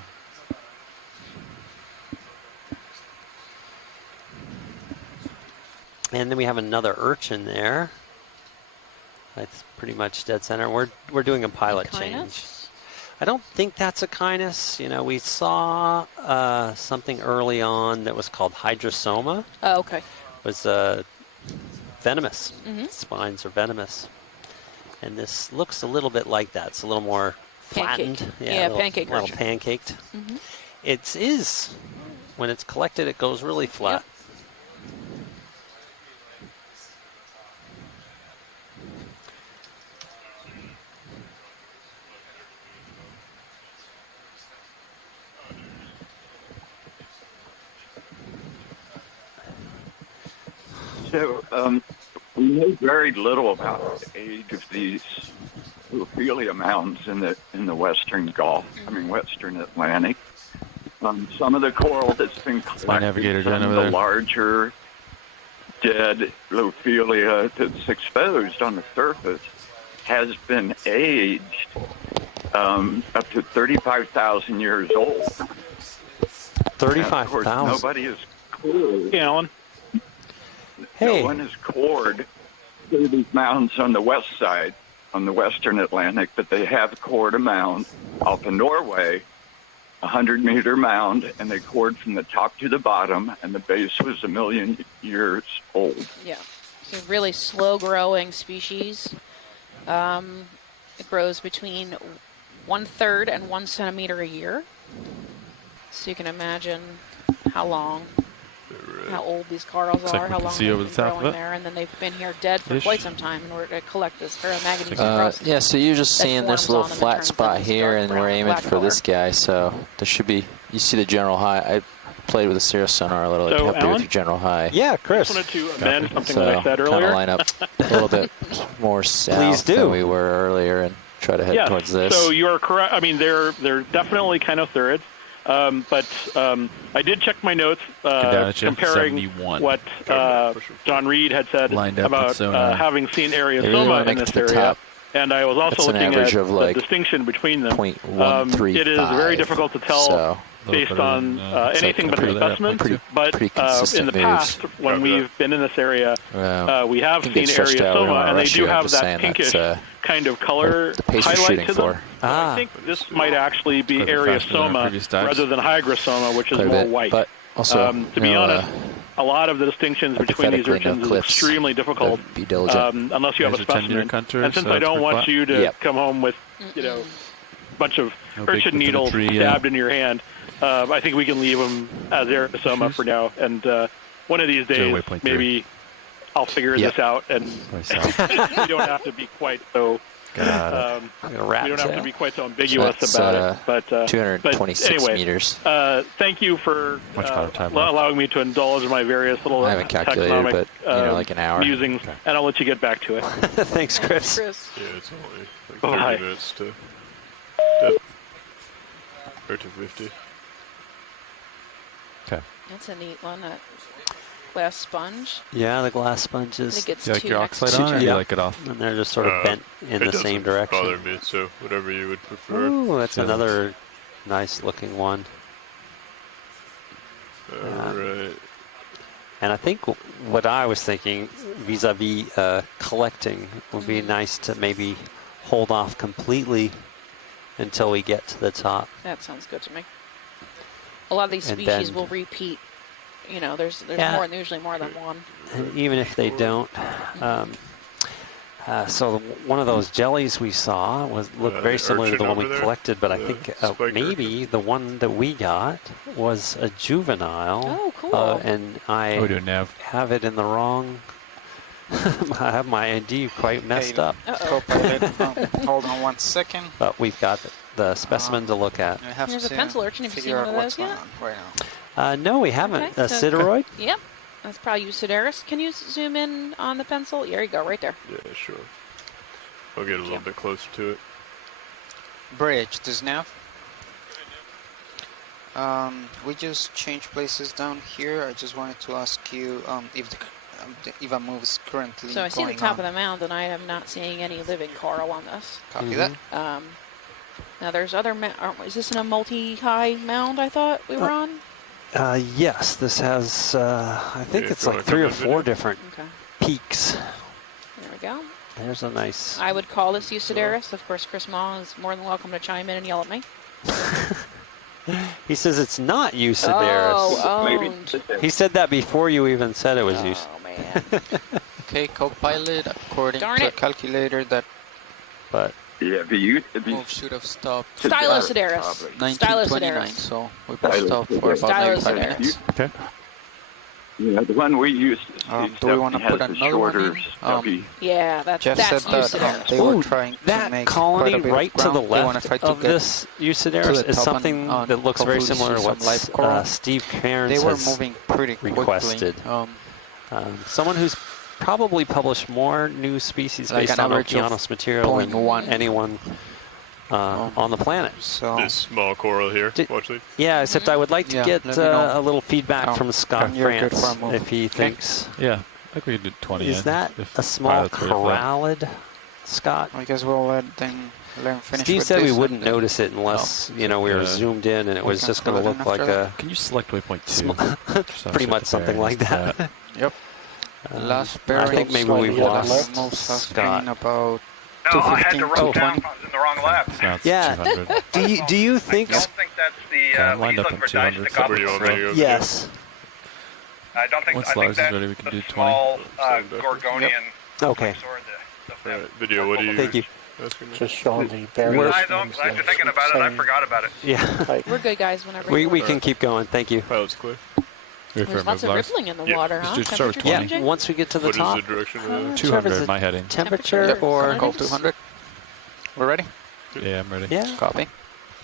And then we have another urchin there. That's pretty much dead center. We're doing a pilot change. I don't think that's a Okeanos. You know, we saw something early on that was called hydrosoma. Oh, okay. It was venomous. Spines are venomous. And this looks a little bit like that. It's a little more Pancake. flattened. Yeah, a little, pancake little urchin. pancaked. It is, when it's collected, it goes really flat. Yep. So we know very little about the age of these Ophelia mounds in the Western Gulf. I mean, Western Atlantic. Some of the coral that's been collected, some of the larger dead Ophelia that's exposed on the surface has been aged up to 35,000 years old. 35,000. Nobody is cored. Hey, Alan. Hey. No one is cored through these mounds on the west side, on the Western Atlantic, but they have cored a mound off of Norway, a 100-meter mound, and they cored from the top to the bottom, and the base was 1 million years old. Yeah. It's a really slow-growing species. It grows between 1/3 and 1 centimeter a year. So you can imagine how long, how old these corals Looks like are, we how can long see they've over been the top of growing it. there, and then they've been here dead for Ish. quite some time in order to collect this ferromanganese across. Yeah, so you're just that seeing this forms little on them and flat turns spot them this here, dark and brown we're or aiming black for color. this guy. So there should be, you see the general high. I played with the Cirrus sonar a little. So, It helped you Alan? with your general high. Yeah, I Chris. just wanted to amend something So that I said kind of earlier. line up a little bit more south do. than we were earlier, and try to head Yes. towards this. So you are correct. I mean, they're definitely Kinothrurids. But I did check my notes down at you. comparing 71. what John Reed had said Lined up about with sonar. having seen They really Ariosoma wanna in make it this to the area. top. And I was also That's an looking average at of, the like, distinction between them. 0.135. It is very difficult to tell So based on anything but the pretty- specimen. pretty But in consistent the moves. past, when we've been in this area, we have can seen get stretched out. We don't Ariosoma, wanna and they rush do you. I'm have just that saying pinkish that's, kind of color the pace we're highlight shooting to them. for. I think this might actually be Quite a bit faster than our Ariosoma previous dives. rather than Hygrosoma, which is Quite a more bit, white. but also, To be honest, a lot of the distinctions between these hypothetically, no urchins is cliffs. extremely difficult But be diligent. unless you have a There's a 10-meter specimen. contour, And since so I it's don't pretty want flat. you to Yep. come home with, a bunch of No big urchin within a needles tree, stabbed in your hand, I think we can leave them as Ariosoma for now. And one of these days, 0.3. maybe I'll figure Yep. this out, and we don't have to be quite so. Got it. I'm gonna wrap We don't have tail. to be quite so ambiguous That's, about it. But 226 but anyway, meters. Thank you for Much better time left. allowing me to indulge in my various little I haven't calculated, taxonomic but, like an hour. musings, and I'll let you get back to it. Thanks, Chris. Chris. Yeah, it's only like Bye. 30 minutes to 50. Okay. That's a neat one. That glass sponge. Yeah, the glass I sponges. think it's Do you like two your next oxide to on, or each do you Yeah. like it off? And they're just sort of bent in It the same doesn't direction. bother me, so whatever you would prefer. Ooh, that's Feelings. another nice looking one. Alright. And I think what I was thinking vis-a-vis collecting would be nice to maybe hold off completely until we get to the top. That sounds good to me. A lot of these And species then- will repeat. You know, there's Yeah. usually more than one. And even if they don't, so one of those jellies we saw looked very similar to the urchin one we over there? collected, but I The think spike maybe the one that we got was a juvenile. Oh, cool. And I Oh, we're doing nav. have it in the wrong I have my ID quite messed up. Co-pilot, hold on 1 second. But we've got the specimen to look at. I have Here's a to pencil urchin. Have you seen figure one out of what's those going yet? on right now. No, we haven't. Okay, A so- Sideroid? Yep. That's probably Eusideris. Can you zoom in on the pencil? There you go, right there. Yeah, sure. I'll get a little bit closer to it. Bridge, does nav? We just changed places down here. I just wanted to ask you if the EVA move is currently So I see the going top on. of the mound, and I am not seeing any living coral on this. Copy that. Now there's other. Is this in a multi-high mound? I thought we were on. Yes, this has, I think Yeah, it's if you like wanna 3 or come in 4 video. different Okay. peaks. There we go. There's a nice. I would call this Eusideris. Of course, Chris Maw is more than welcome to chime in and yell at me. He says it's not Eusideris. Oh, owned. He said that before you even said it was Eusideris. Oh, man. Okay, co-pilot, according Darn to a it. calculator, that But Yeah, move should have stopped Stylosideris. 1929, Stylosideris. so we both stopped for about 95 Stylosideris. minutes. Okay. Yeah, the one we used to see Do we want to has put the another one shorter, in? stubby. Yeah, that's Jeff that's said that Eusideris. they were Ooh, trying to that make colony quite a bit right of to the ground. They want left to try to of get this to Eusideris the is top something and, that looks very hopefully similar to see some what live coral. Steve Cairns They were has moving pretty quickly. requested. Someone who's probably published more new species Like based an on average of Okeanos material than 0.1. anyone on the planet. So This small coral here. Watch it. Yeah, except I would like to Yeah, get let me know. a little feedback Oh, from Scott you're good France for a move. if he Okay. thinks. Yeah, I think we could do 20 Is in, that if a small pilot's ready for that. corallid, Scott? I guess we'll let them finish Steve with said we this wouldn't and then- notice it unless we were zoomed in and it we was can just going fill to it look in like after a that. Can you select waypoint 2? Sm- pretty much something like that. Yep. Last I bearing. think maybe we've Slightly lost Moves has Scott. been about No, I had to 215, run down 220. I was in the wrong lab. Now it's Yeah. 200. Do you think? I don't think that's the. I'm He's lined up looking in for 200. digestic Where do you want me to go? Yes. I don't think. Once I think Lars is that's ready, we can the do 20. small Stand back. Gorgonian. Okay. Sword, the Alright, video, what do you Thank you. asking me? Just showing the I various don't. ones Glad you're that thinking about it. I same forgot about it. Yeah. type. We're good guys whenever We you can keep going. Thank you. Pilot's clear. Ready for There's a lots move, of Lars? rippling in the Yeah. water, Let's huh? do start with Temperature 20. Yeah. changing? Once we get to the What is top, the direction of that? 200 my heading. temperature Temperature or Go 200. We're ready? Yeah, I'm ready. yeah, Copy.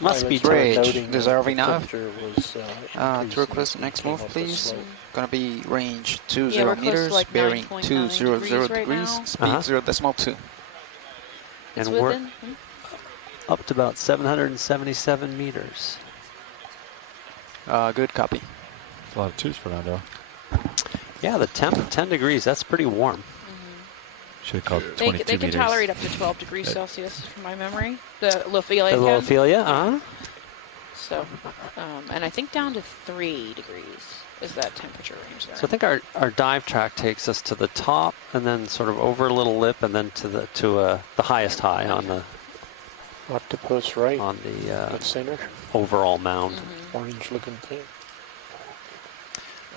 must be Pilots are Bridge. noting Does that RV the nav? temperature was, increasing To request the as next we came move, up the please. slope. Gonna be range Yeah, 20 we're close to meters, like bearing 9.9 200 degrees right degrees, now. speed Uh-huh. 0.2. It's and we're within. up to about 777 meters. Good copy. A lot of twos for now, though. Yeah, the temp 10 degrees. That's pretty warm. Should have called They 22 can meters. tolerate up to 12 degrees Celsius, from my memory. The Lophelia The can. Lophelia, huh? So, and I think down to 3 degrees is that temperature range there. So I think our dive track takes us to the top and then sort of over a little lip and then to the highest high on the Octopus right, the center, overall mound. orange looking thing.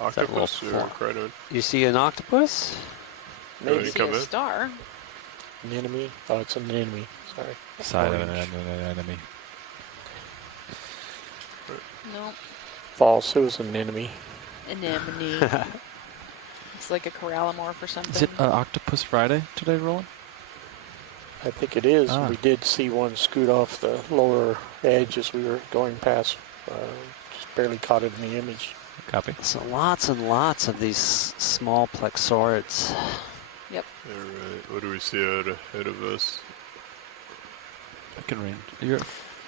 Is that a little Octopus or far? Crinod? You see an octopus? Maybe You see come a in. star. Anemone. Oh, it's an anemone. Sorry. Side of an Orange. enemy. No, False. It was an anemone. anemone. It's like a corallimorph or something. Is it Octopus Friday today, Roland? I think it is. Ah. We did see one scoot off the lower edge as we were going past. Just barely caught it in the image. Copy. So lots and lots of these small plexaurids. Yep. Alright, what do we see out ahead of us? I can range. You're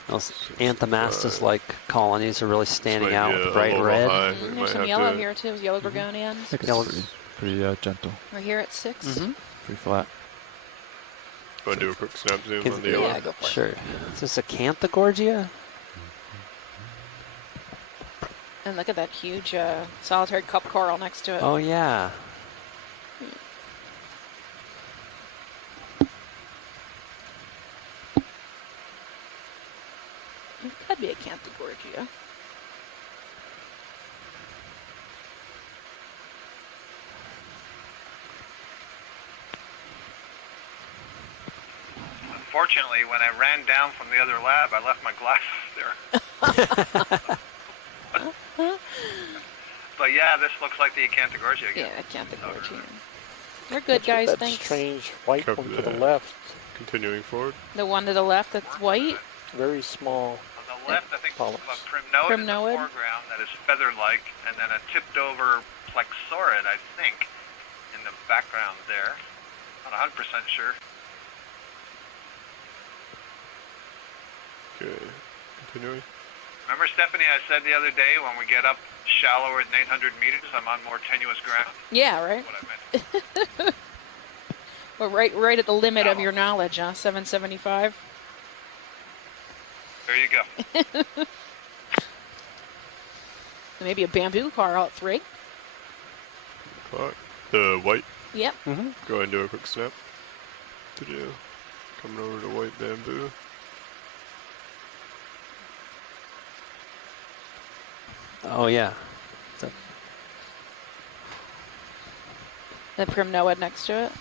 Those anthomastus-like colonies are really standing might out be with a bright little red. high. We There's might some have yellow to- here too. Yellow gorgonians. I think Yellow- it's pretty gentle. We're here at 6. Pretty flat. Want to do a quick snap zoom Can- on the yellow? Yeah, go for it. Sure. Is this a Canthogorgia? And look at that huge solitary cup coral next to it. Oh yeah. It could be a Canthogorgia. Unfortunately, when I ran down from the other lab, I left my glasses there. But yeah, this looks like the Acanthogorgia again. Yeah, Canthogorgia. We're good, guys. That Thanks. strange white Copy one to the that. left. Continuing forward. The one to the left that's white. Very small. On the left, I think polyps. a primnode in the Primnode? foreground that is feather-like, and then a tipped-over plexaurid, I think, in the background there. Not 100% sure. Okay. Continuing. Remember, Stephanie, I said the other day when we get up shallower than 800 meters, I'm on more tenuous ground? Yeah, right. What I meant. Well, right at the limit of your knowledge, huh? 775. There you go. Maybe a bamboo car out 3. Clock. The white. Yep. Mm-hmm. Go ahead and do a quick snap. Video. Coming over to white bamboo. Oh yeah. The primnoid next to it.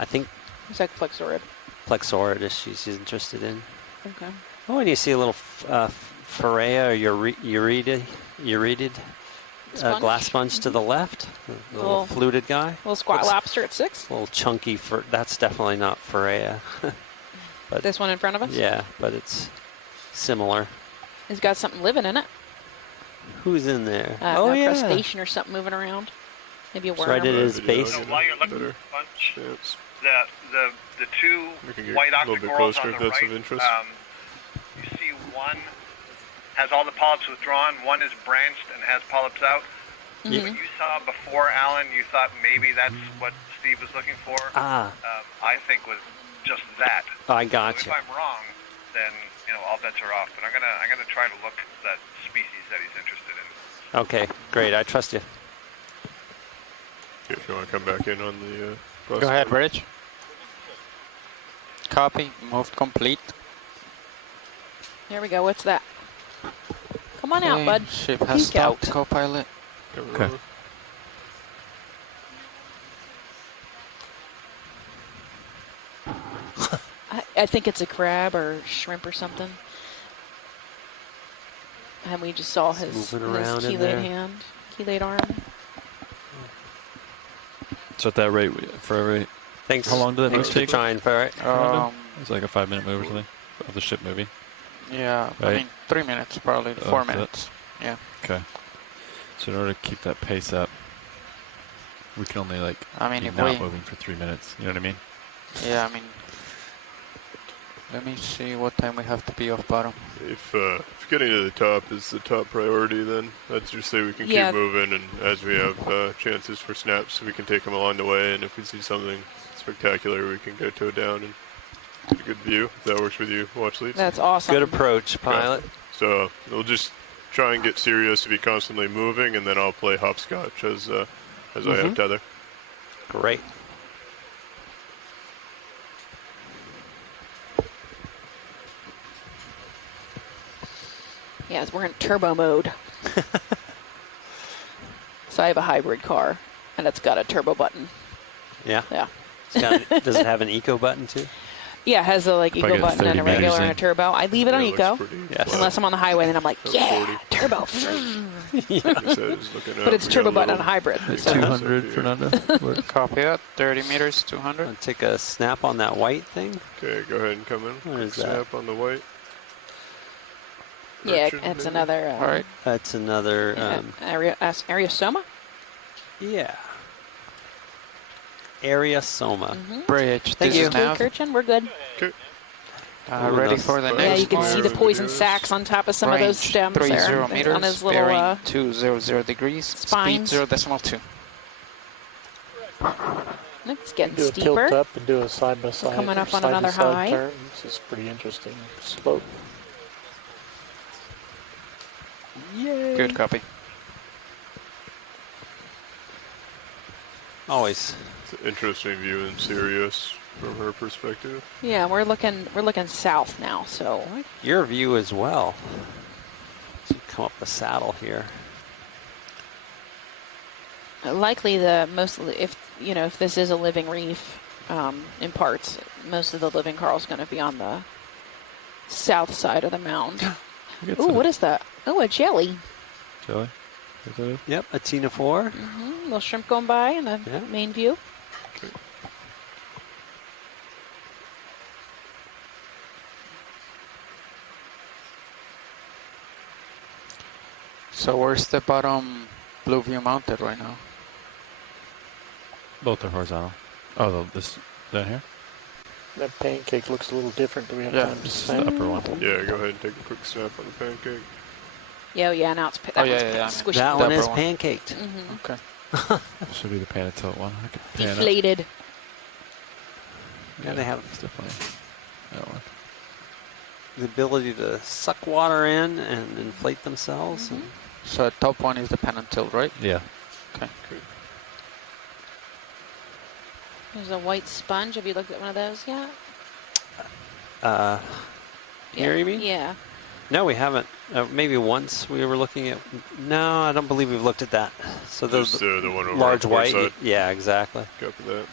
I think It's like plexaurid. plexaurid is she's interested in. Okay. Oh, and you see a little Pharea or Euretid Sponge? glass sponge to the left. The little fluted guy. Little squat Looks lobster at 6. a little chunky. That's definitely not Pharea. But This one in front of us? yeah, but it's similar. It's got something living in it. Who's in there? Oh, oh a yeah. crustacean or something moving around. Maybe a It's worm. right at his base. So while you're looking Better. for Bunch, Stamps. the two We can get white a little bit octocorals closer on if the that's right, of interest. you see one has all the polyps withdrawn, one is branched and has polyps out. Mhm. What you saw before, Alan, you thought maybe that's what Steve was looking for. Ah. I think was just that. I So got if you. I'm wrong, then all bets are off. But I'm gonna try to look at that species that he's interested in. Okay, great. I trust you. If you want to come back in on the bus. Go ahead, Rich. Copy. Moved complete. There we go. What's that? Come on out, bud. Ship has Peek out. stopped, co-pilot. Okay. I think it's a crab or shrimp or something. And we just saw his moving around in chelate there. hand, chelate arm. So at that rate, for every Thanks. how long did that Thanks move for take? trying, Ferret. It's like a 5-minute move or something of the ship movie. Yeah, I Right. mean 3 minutes, probably Oh, 4 that- minutes. Yeah. Okay. So in order to keep that pace up, we can only like I mean, be if not we- moving for 3 minutes. You know what I mean? Yeah, I mean, let me see what time we have to be off bottom. If getting to the top is the top priority, then I'd just say we can Yeah. keep moving, and as we have chances for snaps, we can take them along the way, and if we see something spectacular, we can go toe down and get a good view. If that works with you, watch leads. That's awesome. Good approach, pilot. So we'll just try and get serious to be constantly moving, and then I'll play hopscotch as I have tether. Great. Yes, we're in turbo mode. So I have a hybrid car, and it's got a turbo button. Yeah. Yeah. Does it have an eco button too? Yeah, it has a Probably eco got button 30 and a regular meters and a in. turbo. I leave it on Yeah, eco. looks pretty Yes. flat. Unless I'm on the highway, then I'm like, About yeah, 40. turbo. Like I said, just looking But up, it's we got turbo a button little- on hybrid. So 200, here. Fernando. Copy that. 30 meters, I'll 200. take a snap on that white thing. Okay, go ahead and come in. What Quick is that? snap on the white. yeah, Direction, it's maybe? another All right. That's another. area soma. Yeah. Area Soma. Bridge. Thank this you. is now. Okay, Kirchen, we're good. Okay. Ready for the Yeah, next Yeah, you can one. see the Fire poison videos. sacs on top of some of those Range stems 30 there. meters, On his little, bearing 200 degrees, spines. speed 0.2. it's getting Do a steeper. tilt up and do a side by side. coming up or on side to another side high. Turn. This is pretty interesting slope. Yay. Good copy. Always. It's an interesting view in Sirius from her perspective. Yeah, we're looking south now, so Your view as well. So you come up the saddle here. likely if this is a living reef in parts, most of the living coral is going to be on the south side of the mound. Oh, what is that? Oh, a jelly. Jelly? Is that it? Yep, a Tina 4. Little shrimp going by in the Yeah. main view. So where's the bottom blue view mounted right now? Both are horizontal. Oh, this down here? That pancake looks a little different. Do we have Yeah, time to This is snap? the upper one. Yeah, go ahead and take a quick snap on the pancake. Yeah, now it's that one's squishy. That one is pancaked. Okay. Should be the pan and tilt one. I could pan it. Deflated. Yeah, they have It's definitely that one. the ability to suck water in and inflate themselves. And So the top one is the pan and tilt, right? Yeah. Okay. There's a white sponge. Have you looked at one of those yet? Here, you mean? Yeah. No, we haven't. Maybe once we were looking at. No, I don't believe we've looked at that. So Just the one over large on the white. side. Yeah, exactly. Copy that.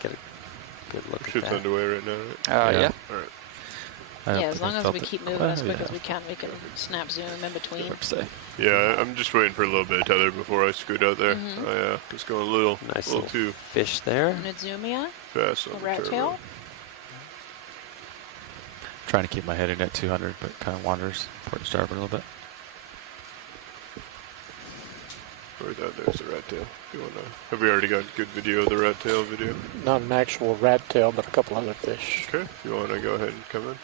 Get a good look Shit's at that. underway right now, right? Yeah. All right. Yeah, as long as we keep moving as quick as we can snap zoom in between. Yeah, I'm just waiting for a little bit of tether before I scoot out there. I was going a little too fish there. Nedzumia. fast A on the rat turbo. tail. Trying to keep my heading at 200, but kind of wanders port starboard a little bit. Right there's the rat tail. Have we already got good video of the rat tail video? Not an actual rat tail, but a couple other fish. Okay, if you want to go ahead and come in.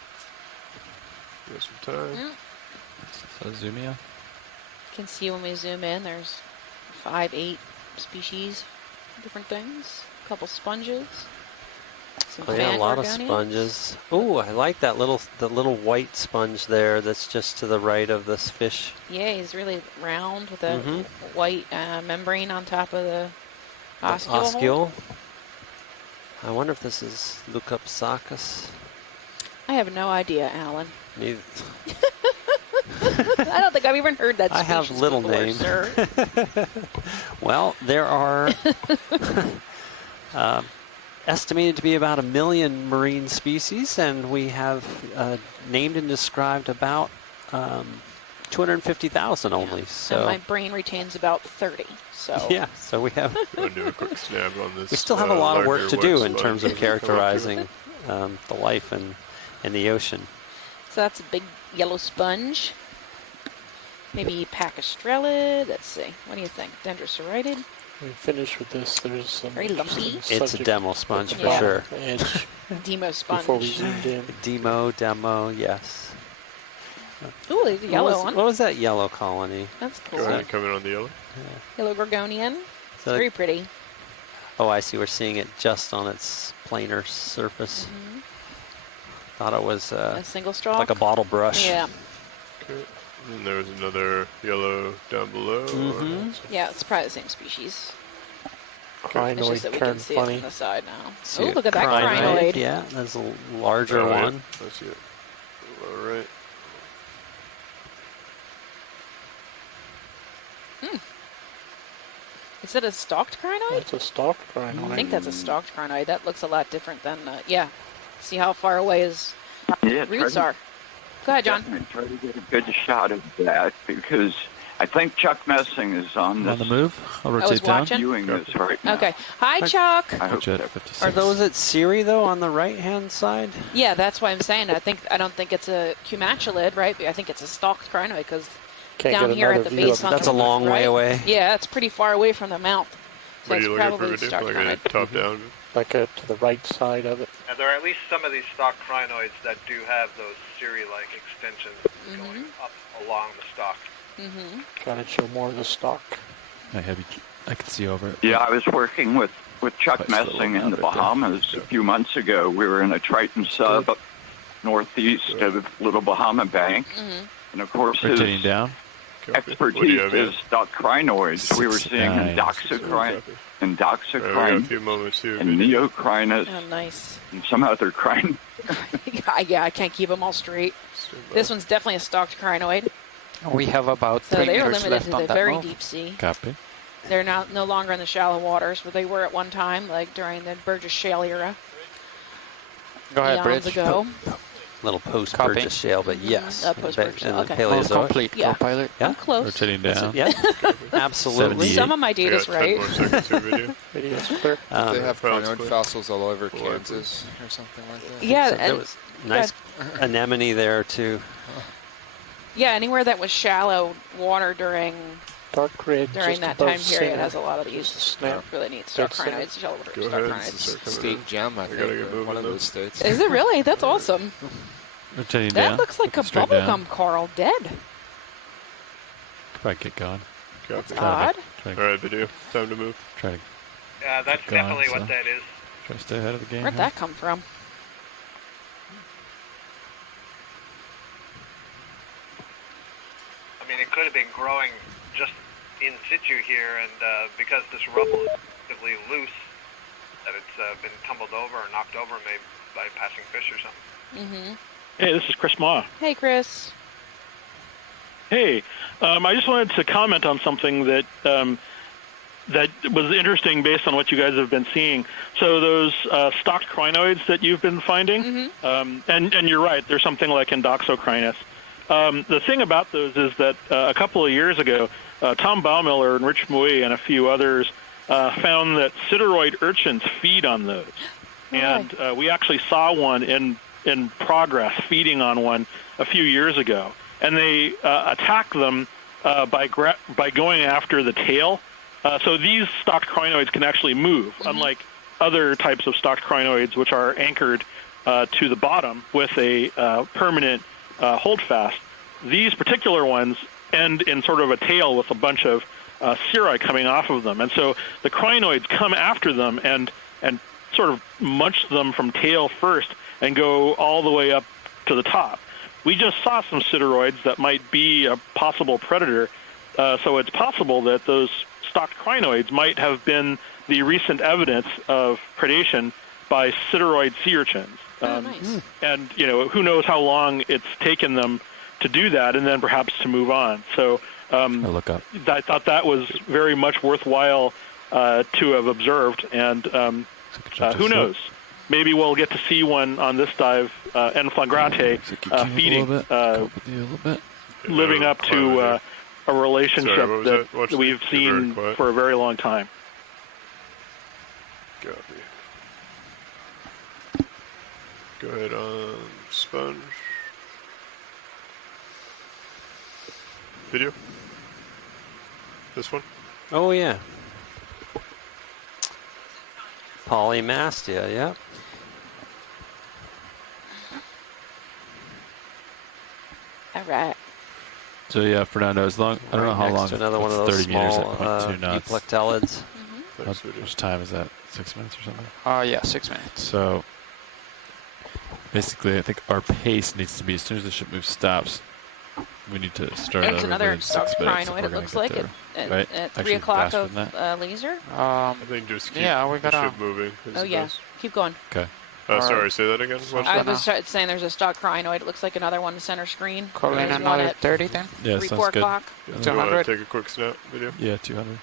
You got some time. So zoom in. You can see when we zoom in, there's 5, 8 species, different things. A couple sponges. Some Oh yeah, a lot of Gorgonians. sponges. Ooh, I like the little white sponge there. That's just to the right of this fish. Yeah, he's really round with a Mhm. white membrane on top of the oscule. Oscule. I wonder if this is Leucopsacus. I have no idea, Alan. Neither. I don't think I've even heard that I species have little before, names. sir. Well, there are estimated to be about 1 million marine species, and we have named and described about 250,000 only. So And my brain retains about 30. So yeah, so we have. I'll do a quick snap on this. We still have a lot of work larger to do white in terms sponge of as we come up to it. characterizing the life in the ocean. So that's a big yellow sponge. Maybe Pacastrellid. Let's see. What do you think? Dendroceratid? We finish with this. There's some Very lumpy. some It's a demo sponge for Yeah. sure. edge Demo sponge. before we zoomed in. Demo, yes. Ooh, there's a yellow one. What was that yellow colony? That's Go cool. ahead and come in on the yellow. Yellow Gorgonian. Is that- Very pretty. Oh, I see. We're seeing it just on its planar surface. Thought it was A single stalk. like a bottle brush. Yeah. Okay. And there's another yellow down below. Mhm. Yeah, it's probably the same species. It's Crinoid just that we can turned see it funny. from the side now. See Oh, it? look at that Crinoid. crinoid. Yeah, that's a larger Oh, yeah. one. I see it. All right. Is it a stalked crinoid? That's a stalked crinoid. I think that's a stalked crinoid. That looks a lot different than, yeah. See how far away his Yeah, roots try to- are. Go ahead, John. Definitely try to get a good shot of that because I think Chuck Messing is on On this. the move. I'll I was rotate down. watching. Viewing this right now. Okay. Hi, Chuck. I hope Rotate at so. 56. Are those at Siri though on the right hand side? Yeah, that's why I'm saying. I don't think it's a cumatulid, right? I think it's a stalked crinoid because Can't down get here at another the view base of on it. That's a the long way right? away. Yeah, it's pretty far away from the mouth. So What are it's you looking probably for? a Dude? stalked Like crinoid. a top down? Like to the right side of it. And there are at least some of these stock crinoids that do have those Siri-like extensions going up along the stalk. Trying to show more of the stalk. I can see over it. Yeah, I was working with Chuck Quite slow Messing in amount the right there. Bahamas a few months ago. We were in a Triton sub up northeast of Little Bahama Bank. And of course, his Rotating down. What do you expertise have is in? stock crinoids. We were seeing 69. endoxocrine, We got a endoxocrine few moments here. and neocrinus Oh, nice. and some other crine. Yeah, I can't keep them all straight. This one's definitely a stalked crinoid. We have about So 3 they are meters limited left to on the that very move. deep sea. Copy. They're now no longer in the shallow waters, but they were at one time, like during the Burgess Shale era. Go ahead, eons Bridge. ago. little post-Burgess shale, but yes. Post-Burgess shale, in the okay. Paleozoic. Complete Yeah. co-pilot. Yeah. I'm close. Rotating down. Yeah, absolutely. 78. Some of my data's I got 10 right. more seconds of video. Video's clear. They have Sounds crinoid clear. fossils all over Full line, Kansas or something like that. Yeah, So there and was nice anemone there too. yeah, anywhere that was shallow water during Dark red that just time above period center. has a lot of Just these. a snap. Really neat stalk Dead center. crinoids, shallow water Go stalk ahead. crinoids. Start coming Steam in. gem, I We think, gotta get or moving one of though. those states. Is it really? That's awesome. Rotating That down. looks like a looking straight down. bubblegum coral dead. Could probably get going. That's Copy. odd. Try All to, right, video. Time to move. try to, Yeah, that's Keep going, definitely so. what that is. try to stay ahead of the game. Where'd here. that come from? I mean, it could have been growing just in situ here, and because this rubble is relatively loose, that it's been tumbled over or knocked over maybe by passing fish or something. Mm-hmm. Hey, this is Chris Ma. Hey, Chris. Hey, I just wanted to comment on something that that was interesting based on what you guys have been seeing. So those stocked crinoids that you've been finding, and you're right, there's something like Endoxocrinus. The thing about those is that a couple of years ago, Tom Baumiller and Rich Mui and a few others found that sideroid urchins feed on those. And we actually saw one in progress feeding on one a few years ago. And they attack them by going after the tail. So these stocked crinoids can actually move, unlike other types of stocked crinoids, which are anchored to the bottom with a permanent holdfast. These particular ones end in sort of a tail with a bunch of cirri coming off of them. And so the crinoids come after them and sort of munch them from tail first and go all the way up to the top. We just saw some sideroids that might be a possible predator, so it's possible that those stocked crinoids might have been the recent evidence of predation by sideroid sea urchins. Nice. And, you know, who knows how long it's taken them to do that and then perhaps to move on. So I'll look up. I thought that was very much worthwhile to have observed, and who knows? Maybe we'll get to see one on this dive en flagrante feeding, living up to a relationship that we've seen for a very long time. Copy. Go ahead on sponge. Video. This one. Oh yeah. Polymastia, yeah. All right. So yeah, Fernando, as long I don't know how Next long. to another one of it's those 30 meters small at 0.2 knots. euplectellids. How much time is that? 6 minutes or something? Yeah, 6 minutes. So basically, I think our pace needs to be as soon as the ship moves stops, we need to start There's over another within 6 minutes. if crinoid, we're it gonna looks get like, there. at Right? 3 Actually, o'clock faster of than that. laser. I think just keep yeah, we the got ship moving. is Oh, the yeah. best. Keep going. Okay. Sorry, say that again. What's I that? was saying there's a stock crinoid. It looks like another one center screen. Call in There's one another at 30 then? Yeah, 3, sounds 4 good. o'clock. Go 200. take a quick snap video. Yeah, 200.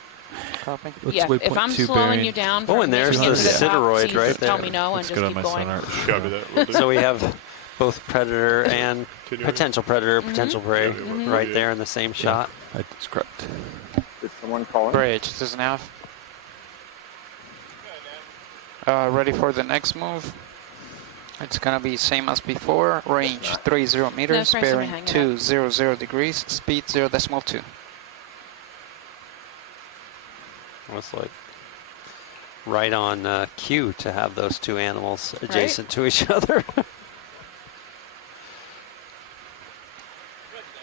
Copy. Let's Yeah, waypoint if I'm 2 slowing bearing. you down, Oh, from and there's getting the into top, sideroid so you right just tell there. me no Let's and go just to keep my going. sonar. Copy that. We'll do. So we have both predator and Continuing. potential predator, potential prey right Yeah. there in the same shot. That's correct. Did someone call in? Bridge, doesn't have. Ready for the next move. It's gonna be same as before. Range 30 meters, try somebody bearing hang it 200 degrees, speed 0.2. Almost like right on cue to have those two animals adjacent to each other.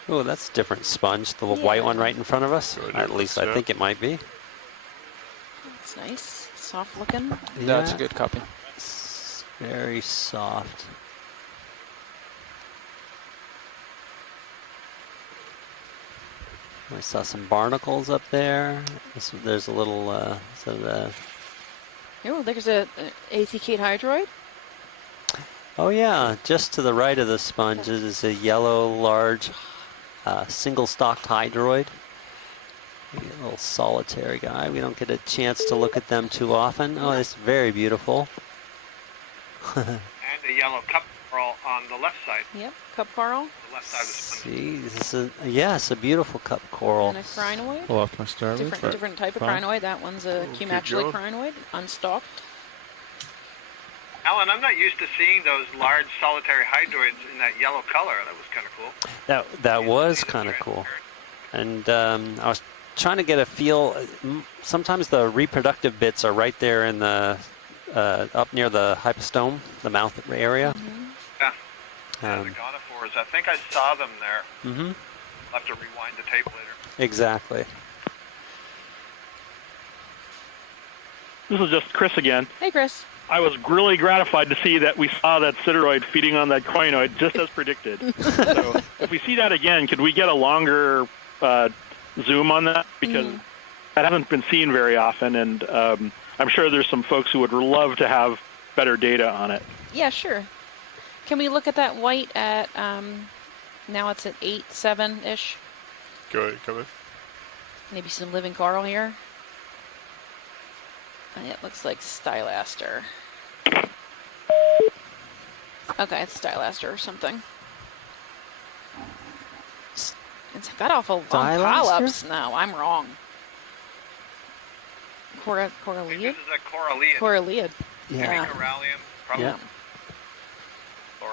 Oh, that's a different sponge. The little white one right in front of us. At least I think it might be. That's nice. Soft looking. That's a good copy. It's very soft. I saw some barnacles up there. There's a little, Oh, there's a ATK hydroid. oh yeah, just to the right of the sponge is a yellow, large, single-stalked hydroid. A little solitary guy. We don't get a chance to look at them too often. Oh, it's very beautiful. And a yellow cup coral on the left side. Yep, cup coral. The left side of the sponge. See, this is yes, a beautiful cup coral. And a crinoid. Pull off my starboard. Different type of Fine. crinoid. That one's a keep cumacula going. crinoid, unstalked. Alan, I'm not used to seeing those large solitary hydroids in that yellow color. That was kind of cool. That was kind of cool. And I was trying to get a feel. Sometimes the reproductive bits are right there in the up near the hypostome, the mouth area. Yeah. The gonophores. I think I saw them there. Mm-hmm. I'll have to rewind the tape later. Exactly. This is just Chris again. Hey, Chris. I was really gratified to see that we saw that sideroid feeding on that crinoid just as predicted. So if we see that again, could we get a longer zoom on that? Because that hasn't been seen very often, and I'm sure there's some folks who would love to have better data on it. Yeah, sure. Can we look at that white at, now it's at 8, 7-ish? Go ahead, come in. Maybe some living coral here. It looks like stylaster. Okay, it's stylaster or something. It's got awful long Stylaster? polyps. No, I'm wrong. Coralliid? This is a coralliid. Coralliid. Maybe corallium, probably. Yeah. Or,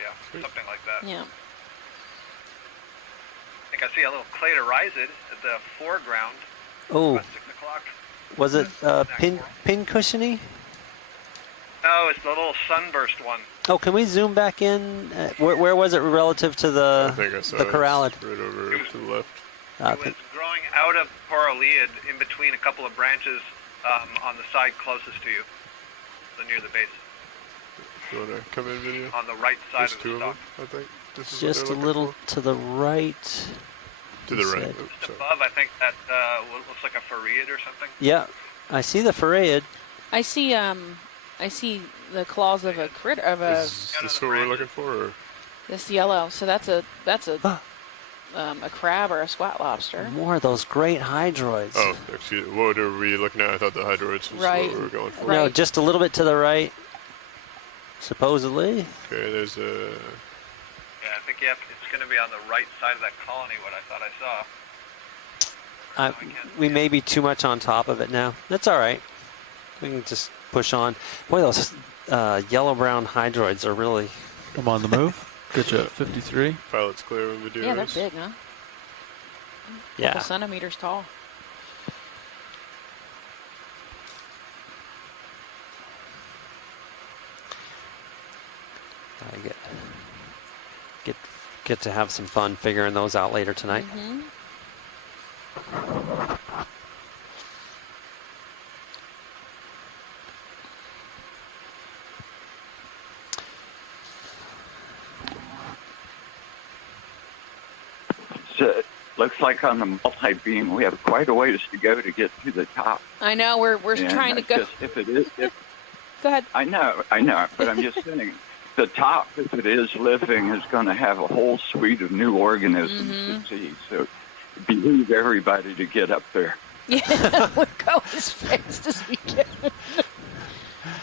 yeah, something like that. Yeah. I think I see a little cladorizid at the foreground. Oh, About 6 o'clock. was it pin cushiony? No, it's the little sunburst one. Oh, can we zoom back in? Where was it relative to I think I saw the it. corallid? It's right over to the left. It was growing out of coralliid in between a couple of branches on the side closest to you, so near the base. You want to come in video? On the right side There's of two the of stalk. them, I think. This is Just a little to the right. To the you right. said. Oh, Just sorry. above, I think that looks like a farreid or something. Yeah, I see the farreid. I see the claws of a critter of a Is this what we're looking for? Or? this yellow. So that's a crab or a squat lobster. More of those great hydroids. Oh, excuse me. What are we looking at? I thought the hydroids was Right. what we were going for. No, just a little bit to the right. Supposedly. Okay, there's a... Yeah, I think it's going to be on the right side of that colony, what I thought I saw. We may be too much on top of it now. That's all right. We can just push on. Boy, those yellow-brown hydroids are really... I'm on the move. Good job. 53. Pilot's clear when we do Yeah, they're this. big, huh? Yeah. Couple centimeters tall. I get to have some fun figuring those out later tonight. So, looks like on the multi-beam we have quite a ways to go to get to the top. I know we're And trying to it's go. just- if it is, Go ahead. I know, but I'm just saying, the top, if it is living, is going to have a whole suite of new organisms to see. So, behoove everybody to get up there. Yeah, we'll go as fast as we can.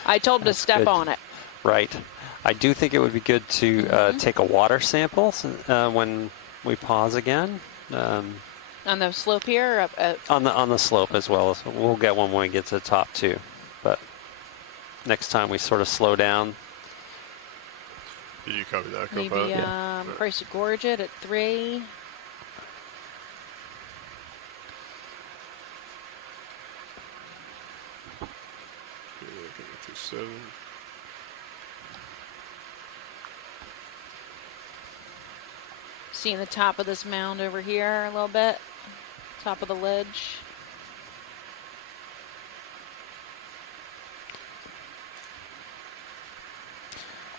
I told him to step good. on it. Right. I do think it would be good to take a water sample when we pause again. On the slope here? Or up at, On the slope as well. So we'll get one when we get to the top too. But next time we sort of slow down. Did you copy that, maybe co-pilot? Price of Gorge it at 3. Okay, 7. Seeing the top of this mound over here a little bit. Top of the ledge.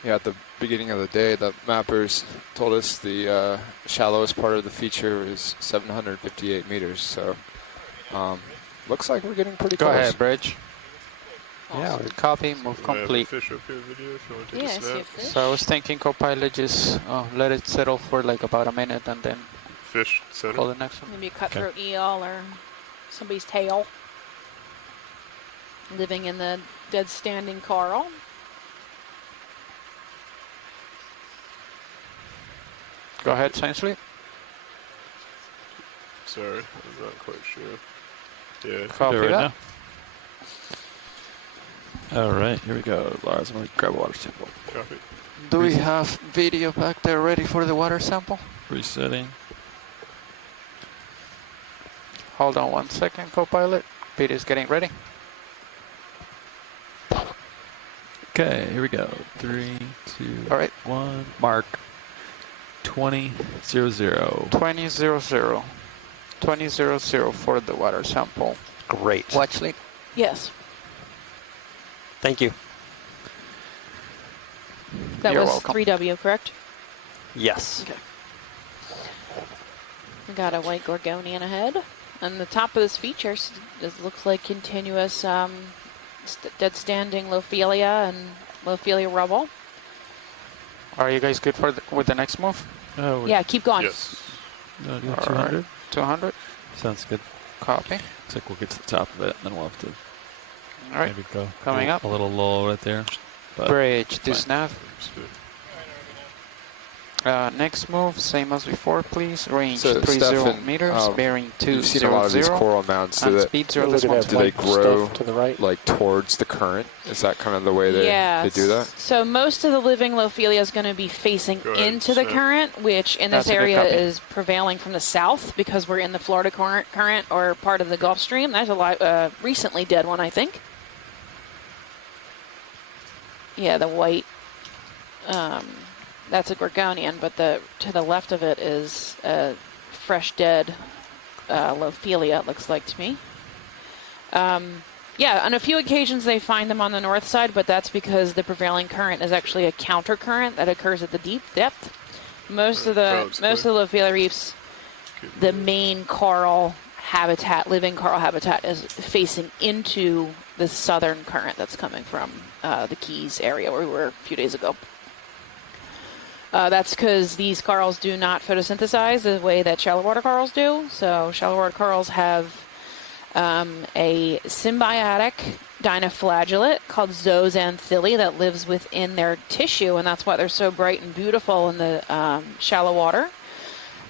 Yeah, at the beginning of the day, the mappers told us the shallowest part of the feature is 758 meters. So, looks like we're getting pretty Go close. ahead, Bridge. Yeah, Awesome. copy, move complete. Fish up here video if you want to take Yeah, a I see a snap. fish. So I was thinking co-pilot just let it settle for like about a minute and then Fish center. call the next one. Maybe a cutthroat eel or somebody's tail. Living in the dead standing coral. Go ahead, Science Lead. Sorry, I'm not quite sure. Yeah. Copy Do it that. right now. All right, here we go. Lars, I'm going to grab a water sample. Copy. Do we have video back there ready for the water sample? Resetting. Hold on 1 second, co-pilot. Pete is getting ready. Okay, here we go. 3, 2, All right. 1. Mark. 2000. 2000. 2000 for the water sample. Great. Watch lead. Yes. Thank you. That You're was welcome. 3W, correct? Yes. Okay. We got a white gorgonian ahead. And the top of this feature looks like continuous dead standing Lophelia and Lophelia rubble. Are you guys good for with the next move? Oh, Yeah, keep going. Yes. No, do All 200? right. 200. Sounds good. Copy. Looks like we'll get to the top of it, and then we'll have to All right. maybe go Coming up. a little low right there. But Bridge fine. this nav. Next move, same as before, please. Range So, 30 Stefan, meters, bearing 200. You've seen a lot of these coral mounds. and speed 0 Look at that do they white grow stuff to the right. like towards the current? Is that kind of the way they do that? So most of the living Lophelia is going to be facing Go ahead, into the Snap. current, which in That's this a good area copy. is prevailing from the south because we're in the Florida current or part of the Gulf Stream. There's a lot, recently dead one, I think. Yeah, the white. That's a gorgonian, but to the left of it is a fresh dead Lophelia, it looks like to me. Yeah, on a few occasions they find them on the north side, but that's because the prevailing current is actually a counter current that occurs at the deep depth. Most of the Lophelia reefs, the main coral habitat, living coral habitat, is facing into the southern current that's coming from the Keys area where we were a few days ago. That's because these corals do not photosynthesize the way that shallow water corals do. So shallow water corals have a symbiotic dinoflagellate called zooxanthellae that lives within their tissue, and that's why they're so bright and beautiful in the shallow water.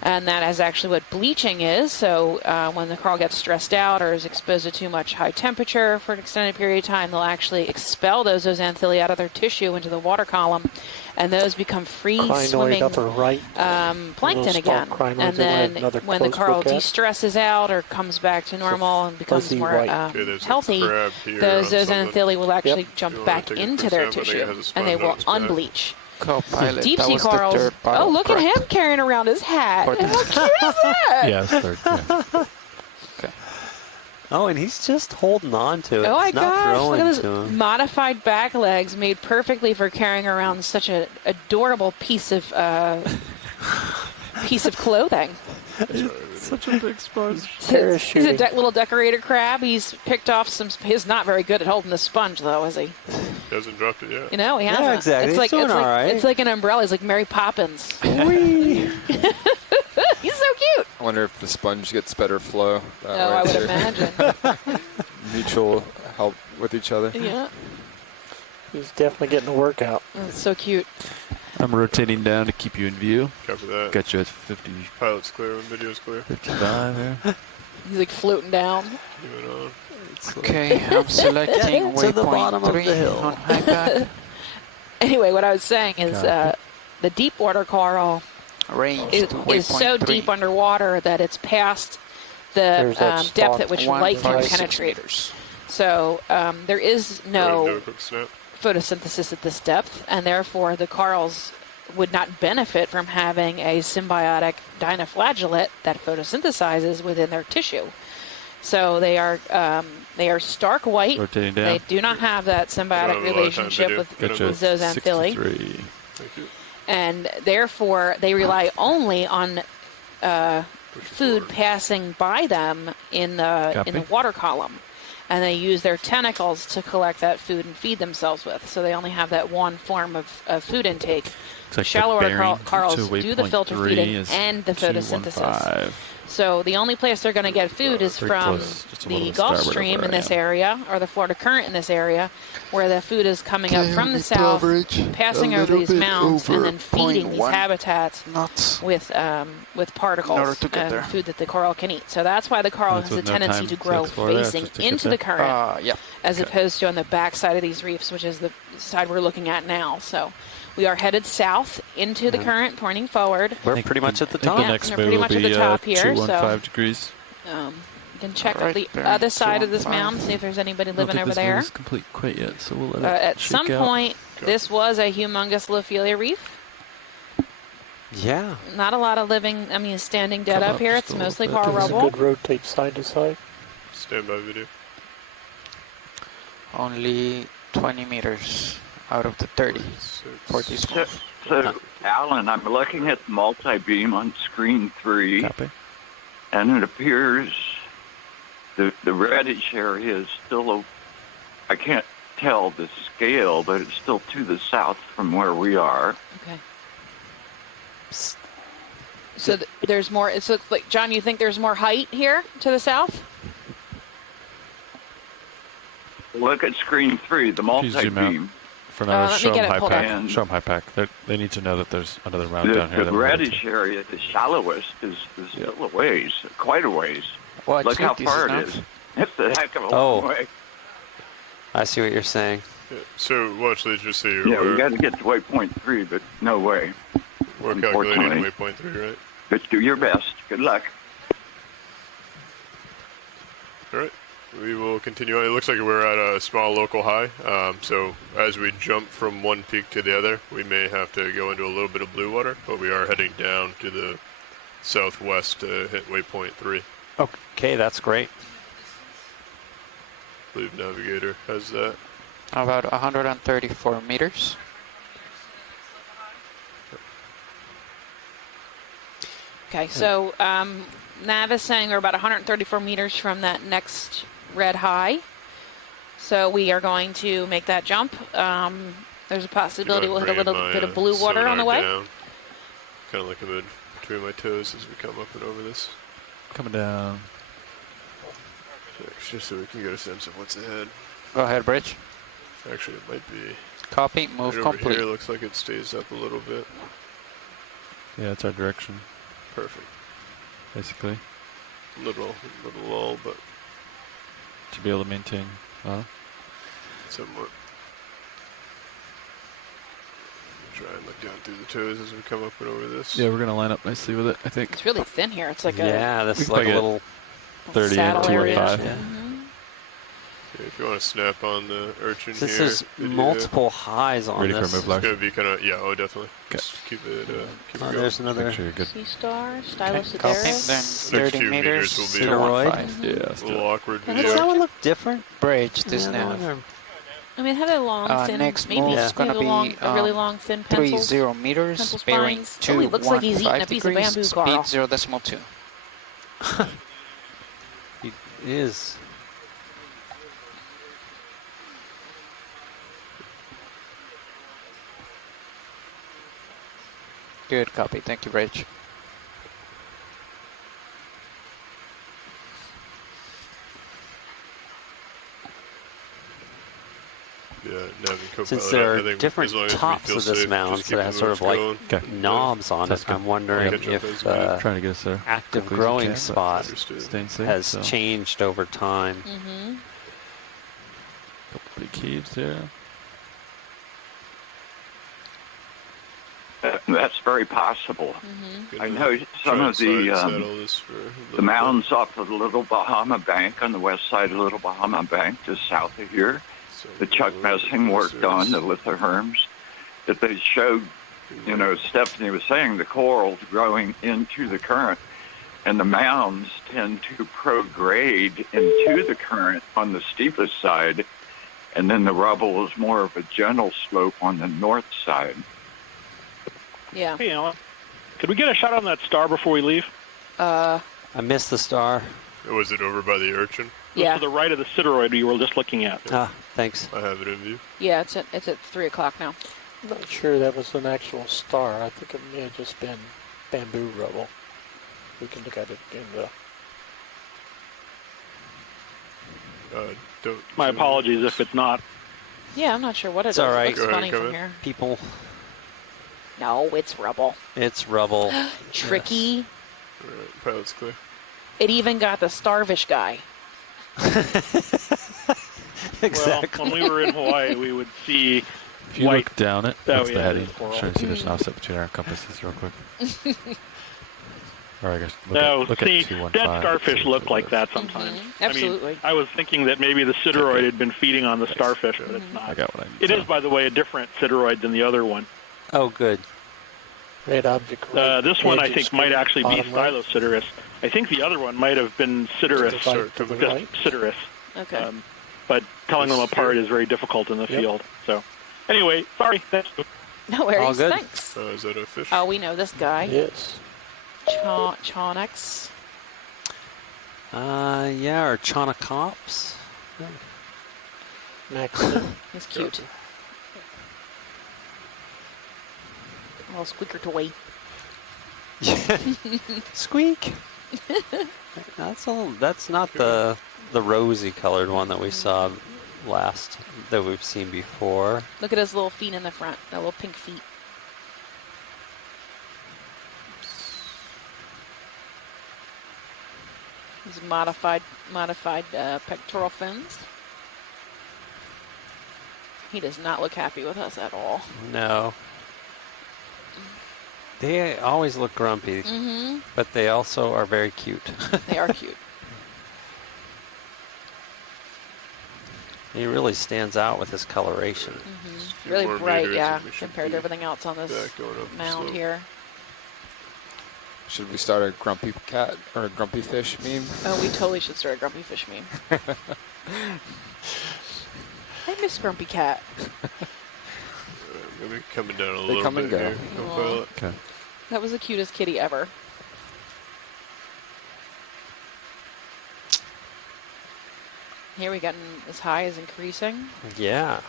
And that is actually what bleaching is. So when the coral gets stressed out or is exposed to too much high temperature for an extended period of time, they'll actually expel those zooxanthellae out of their tissue into the water column, and those become free-swimming upper right. plankton again. And then when the coral de-stresses out or comes back to normal and becomes more healthy, those zooxanthellae will actually jump back into their tissue, and they will unbleach. Co-pilot, Deep that sea was the corals. third bottle, Oh, look at him carrying around his hat. How cute is that? yeah, it's third. Yeah. Okay. Oh, and he's just holding on to it. Oh my He's not gosh! Look throwing at this to him. modified back legs made perfectly for carrying around such an adorable piece of clothing. Such a big sponge. He's a little decorator crab. He's picked off some. He's not very good at holding the sponge, though, is he? He hasn't dropped it yet. You know, he hasn't. Yeah, exactly. It's like He's doing all right. it's like an umbrella. He's like Mary Poppins. He's so cute. I wonder if the sponge gets better flow. That Oh, way I would too. imagine. Mutual help with each other. Yeah. He's definitely getting a workout. Oh, it's so cute. I'm rotating down to keep you in view. Copy that. Got you at 50. Pilot's clear when video's clear. 55 there. He's like floating down. Moving on. Okay, I'm selecting to the bottom waypoint of 3 the hill. on high back. Anyway, what I was saying is the deep water coral Range is so deep underwater that it's past the depth at which light can penetrate. So there is no photosynthesis at this depth, and therefore the corals would not benefit from having a symbiotic dinoflagellate that photosynthesizes within their tissue. So they are stark white. Rotating down. They do not have that symbiotic relationship with zooxanthellae. Thank you. And therefore, they rely only on food passing by them in the water column, and they use their tentacles to collect that food and feed themselves with. So they only have that one form of food intake. Like Shallow water bearing corals to do the filter waypoint 3 feeding is and the photosynthesis. 215. So the only place they're going to get food is Pretty from close, just a the little Gulf starboard Stream of in where I this am. area, or the Florida Current in this area, where the food is coming up from the south, passing over these mounds, and then feeding these habitats with particles and food that the coral can eat. So that's why the coral has a tendency to grow facing into the current, as opposed to on the back side of these reefs, which is the side we're looking at now. So we are headed south into the current, pointing forward. We're pretty much at the top. The next we're move pretty will much at be the top here. 215 So degrees. you can check Right the there, other side of this 215. mound, see if there's anybody I don't living think over this there. move is complete quite yet, so we'll let it At shake some out. point, this was a humongous Lophelia reef. Yeah. Not a lot of living, standing dead Come up up here. just It's a little mostly bit. coral Give us a rubble. good rotate side to side. Standby video. Only 20 meters out of the 30 for this one. So, Alan, I'm looking at the multi-beam on screen 3, Copy. and it appears the reddish area is still, I can't tell the scale, but it's still to the south from where we are. Okay. So there's more. So like John, you think there's more height here to the south? Look at screen 3, the If you zoom out multi-beam. for now, let me show get them it high pulled pack. up. Show them high pack. They need to know that there's another round down here. The that we're headed reddish area, the shallowest, is still a ways, quite a ways. Well, Look how actually, far this it is is. It's a heck of a Oh. long way. I see what you're saying. Yeah. So watch these, just so you're Yeah, we aware. got to get to waypoint 3, but no way. We're calculating unfortunately. waypoint 3, right? But do your best. Good luck. All right. We will continue on. It looks like we're at a small local high. So as we jump from one peak to the other, we may have to go into a little bit of blue water, but we are heading down to the southwest to hit waypoint 3. Okay, that's great. I believe Navigator has that. about 134 meters. Okay. So Nav is saying we're about 134 meters from that next red high. So we are going to make that jump. There's a possibility we'll hit a little bit of blue water on the way. Kind of like I'm in between my toes as we come up and over this. Coming down. Just so we can get a sense of what's ahead. Go ahead, Bridge. Actually, it might be Copy, move right over complete. here. Looks like it stays up a little bit. Yeah, it's our direction, Perfect. basically. Little lull, but To be able to maintain. somewhat. Try and look down through the toes as we come up and over this. Yeah, we're going to line up nicely with it, I think. It's really thin here. It's like Yeah, this We is can like a plug it. little 30 saddle and area. 215. Yeah. Yeah, if you want to snap on the urchin This here. is video. multiple highs on Ready for a this. move, It's Lars? going to be kind of, yeah, oh, definitely. Okay. Just keep it going. There's another. Make sure you're good. Sea Star, Okay, Stylus copy. Then Sedaris. 30 few meters, meters will be- 015. Yeah, A let's do little it. awkward Does Does video. that one look different? Bridge, this Yeah, I now. wonder. I mean, it had a long, thin, next maybe, move maybe is gonna a long, be, a really long, thin 30 pencils. meters, pencil bearing spines. Oh, he looks like he's eating a 215 piece of degrees, bamboo, speed Carl. 0.2. It is. Good copy. Thank you, Bridge. Yeah, Nav and Since Copilot, there I are think different as long as we tops feel of this safe, mound, just so it keep has the sort of moves like going. Okay. knobs on That's it. good. I'm wondering Catch up if as the Trying to get us there. active quickly as we growing can, but spot Understood. Staying safe. has so. changed over time. Mm-hmm. Couple big heaves there. That's very possible. Mm-hmm. I Gonna know some try of and slide the saddle this for a little the mounds off of the Little Bahama Bank on the west side of Little Bahama Bank, just south of here. bit. So The Chuck we'll Messing worked surface. on, the lithoherms, that they showed, you know, Stephanie was saying the corals growing into the current, and the mounds tend to prograde into the current on the steepest side, and then the rubble is more of a gentle slope on the north side. Yeah. Hey, Alan. Could we get a shot on that star before we leave? I missed the star. Was it over by the urchin? Yeah. To the right of the sideroid you were just looking at. Ah, thanks. I have it in view. Yeah, it's at 3 o'clock now. I'm not sure that was an actual star. I think it may have just been bamboo rubble. we can look at it in the. My apologies if it's not. Yeah, I'm not sure what it It's is. all right. It looks funny from here. People. No, it's rubble. It's rubble. Tricky. Yes. All right, pilot's clear. It even got the starfish guy. Exactly. Well, when we were in Hawaii, we would see If you white. look down it, Oh, that's yeah, the heading. that's coral. I'm trying to see if there's an offset between our compasses real quick. Or I guess No, look see, at 215. dead starfish look like that sometimes. Absolutely. I mean, I was thinking that maybe the sideroid had been feeding on the starfish, but it's not. I got what I need. It is, by the way, a different sideroid than the other one. Oh, good. Red object. This one, I edge think, is might actually be bottom right. Stylosiderus. I think the other one might have been Siderus, To the right. just Siderus. Okay. But telling them apart is very difficult in the field. So, anyway, sorry. Thanks. No worries. All good. Thanks. Is that a fish? Oh, we know this guy. Yes. Chaunex. Yeah, or Chaunecops. Max. He's cute. A little squeaker toy. Squeak. That's not the rosy colored one that we saw last, that we've seen before. Look at his little feet in the front. That little pink feet. These modified pectoral fins. He does not look happy with us at all. No. They always look grumpy, but they also are very cute. They are cute. He really stands out with his coloration. Really more bright, meters yeah, and we should compared to be everything else on this back going up the mound slope. here. Should we start a grumpy cat or a grumpy fish meme? Oh, we totally should start a grumpy fish meme. I miss Grumpy Cat. Maybe coming down a They little come bit and go. here. Aw. Pilot. Okay. That was the cutest kitty ever. Here we gotten as high as increasing. Yeah.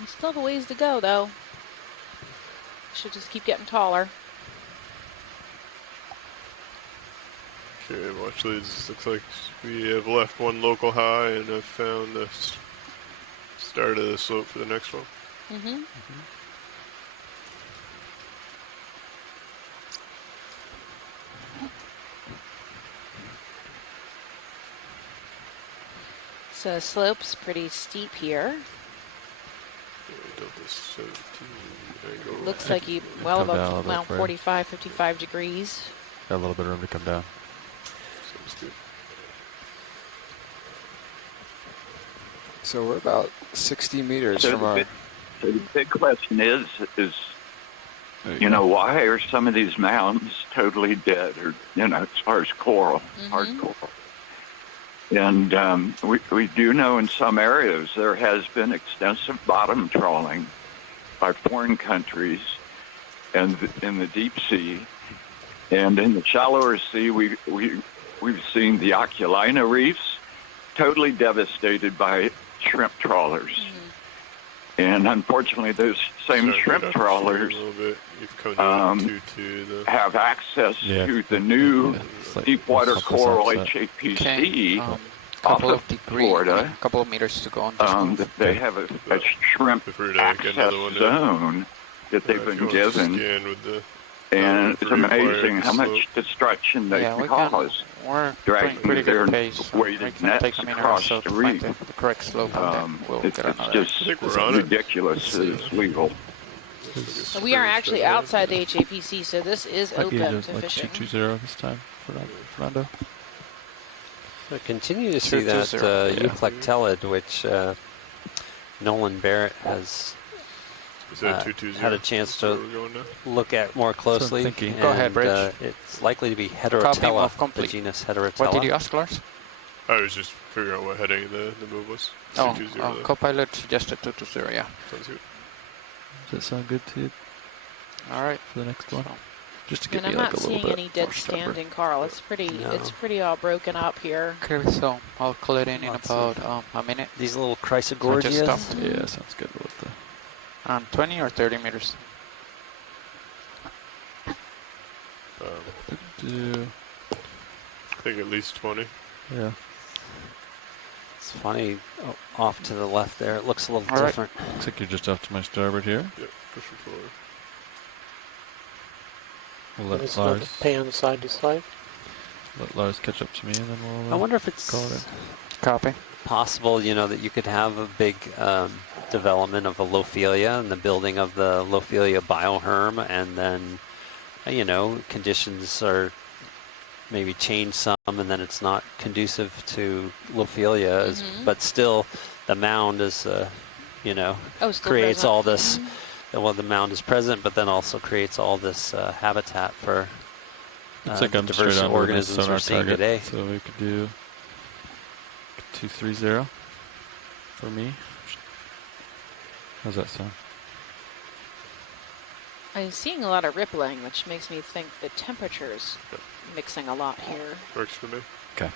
We still have a ways to go, though. Should just keep getting taller. Okay, watch leads. Looks like we have left one local high and have found the start of the slope for the next one. So slope's pretty steep here. Delta 17 angle. Looks like you well Come down a above little around bit for you. 45, 55 degrees. Got a little bit of room to come down. Sounds good. So we're about 60 meters So from the our. big question is you know, why are some of these mountains totally dead, or as far as coral, hard coral? And we do know in some areas there has been extensive bottom trawling by foreign countries and in the deep sea. And in the shallower sea, we've seen the Okeanos reefs totally devastated by shrimp trawlers. And unfortunately, those same shrimp trawlers have access to the new deepwater coral HAPC off of Florida. A couple of meters to go on this They have a shrimp access zone that they've been given. And it's amazing how much destruction they can cause, dragging their weighted nets across the reef. the correct slope, and then we'll It's get another. just ridiculous. It's legal. So we are actually outside the HAPC, so this is Might be open just to like fishing. 220 this time, Fernando. I continue to see that 220. Euplectellid, which Nolan Barrett has Is that 220? had a chance Where to we're going now? look at more closely. thinking. Go ahead, and, Rich. it's likely to be Copy Heterotella, off the complete. genus Heterotella. What did you ask, Lars? I was just figuring out what heading the move was. Oh, 220 Copilot suggested 220, yeah. Sounds good. Does that sound good to you All right. for the next one? So, Just to get And me I'm like not a little seeing bit any dead more stubborn. standing, Carl. It's pretty all broken up here. Okay, so I'll call it in Lots about a minute. These little So I just chrysogorgias. stopped. Yeah, sounds good with the. 20 or 30 meters. Do. I think at least 20. Yeah. It's funny, off to the left there, it looks a little All right. different. Looks like you're just off to my starboard here. Yep, pushing forward. We'll let It's like Lars. pan side to side. Let Lars catch up to me, and then we'll. I wonder if it's call it in. Copy. possible, you know, that you could have a big development of a Lophelia and the building of the Lophelia bioherm, and then, you know, conditions are maybe change some, and then it's not conducive to Lophelia, but still the mound is, you know, creates all this. Well, the mound is present, but then also creates all this habitat for Looks like I'm diverse straight on with my organisms sonar we're seeing target, today. so we could do 230 for me. How's that sound? I'm seeing a lot of rippling, which makes me think the temperature's mixing a lot here. Works for me. Okay.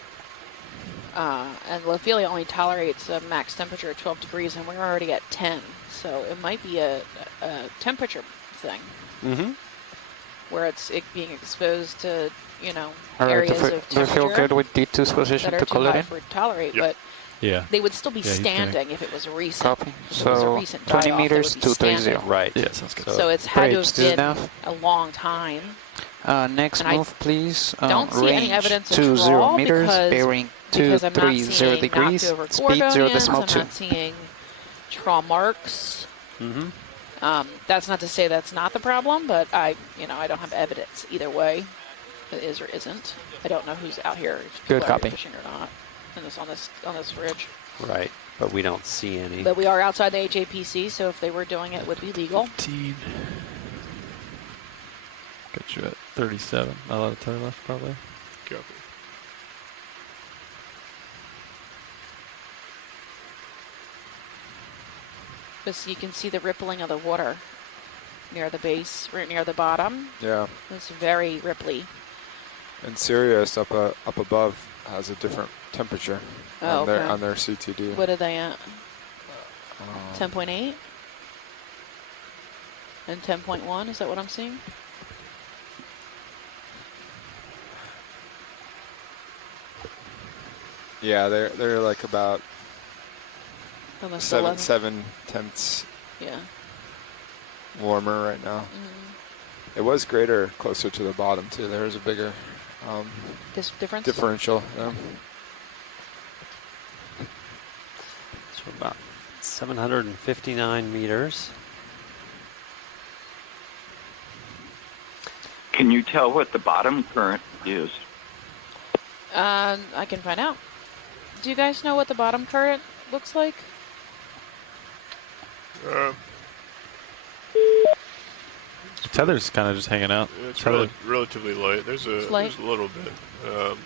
And Lophelia only tolerates a max temperature of 12 degrees, and we're already at 10. So it might be a temperature thing. Where it's being exposed to, you know, areas of do you feel temperature good with D2's position that are to too call it high in? for it to tolerate, Yep. but Yeah. they would still be Yeah, he's doing it. standing if it was a recent. Copy. If it was a So recent 20 die-off, they meters, would be 230. standing. Right. Yeah, sounds good. So it's had to Great, have this is been enough. a long time. Next And I move, please. don't see any range evidence of 20 trawl meters, bearing because I'm not 230 seeing degrees, knocked over speed Gorgonians, 0.2. I'm not seeing trawl marks. That's not to say that's not the problem, but I don't have evidence either way. It is or isn't. I don't know who's out here, if people Good are copy. fishing or not, on this ridge. Right, but we don't see any. But we are outside the HAPC, so if they were doing it, it would be legal. 15. Got you at 37. Not a lot of time left, probably. Copy. But you can see the rippling of the water near the base, right near the bottom. Yeah. It's very ripply. And Sirius up above has a different temperature Oh, on their CTD. What are they at? 10.8? And 10.1, is that what I'm seeing? Yeah, they're like about Almost 7 tenths Yeah. warmer right now. It was greater closer to the bottom too. There was a bigger This difference? differential. So about 759 meters. Can you tell what the bottom current is? I can find out. Do you guys know what the bottom current looks like? Tether's kind of just hanging out. It's Tether. relatively light. There's a little bit. I'd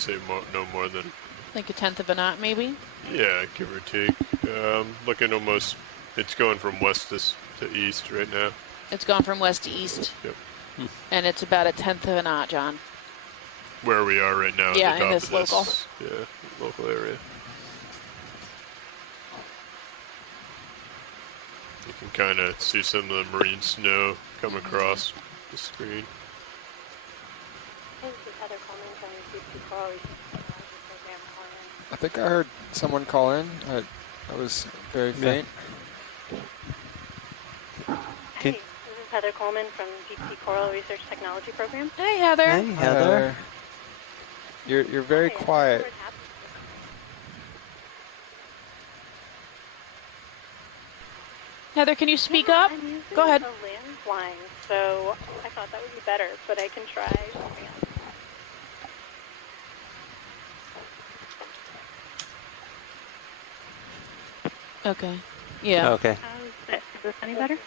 say no more than. Like a tenth of a knot, maybe? Yeah, give or take. Looking almost. It's going from west to east right now. It's gone from west to east. Yep. And it's about a tenth of a knot, John. Where we are right now. Yeah, at the in top this of local. Yeah, local area. You can kind of see some of the marine snow come across the screen. I think I heard someone call in. That was very faint. Hey, this is Heather Coleman from Deep Sea Coral Research Technology Program. Hey, Heather. Hey, Heather. You're very quiet. Heather, can you speak up? I'm using Go ahead. a landline, so I thought that would be better, but I can try something else. Okay. Yeah. Okay. Is this any better?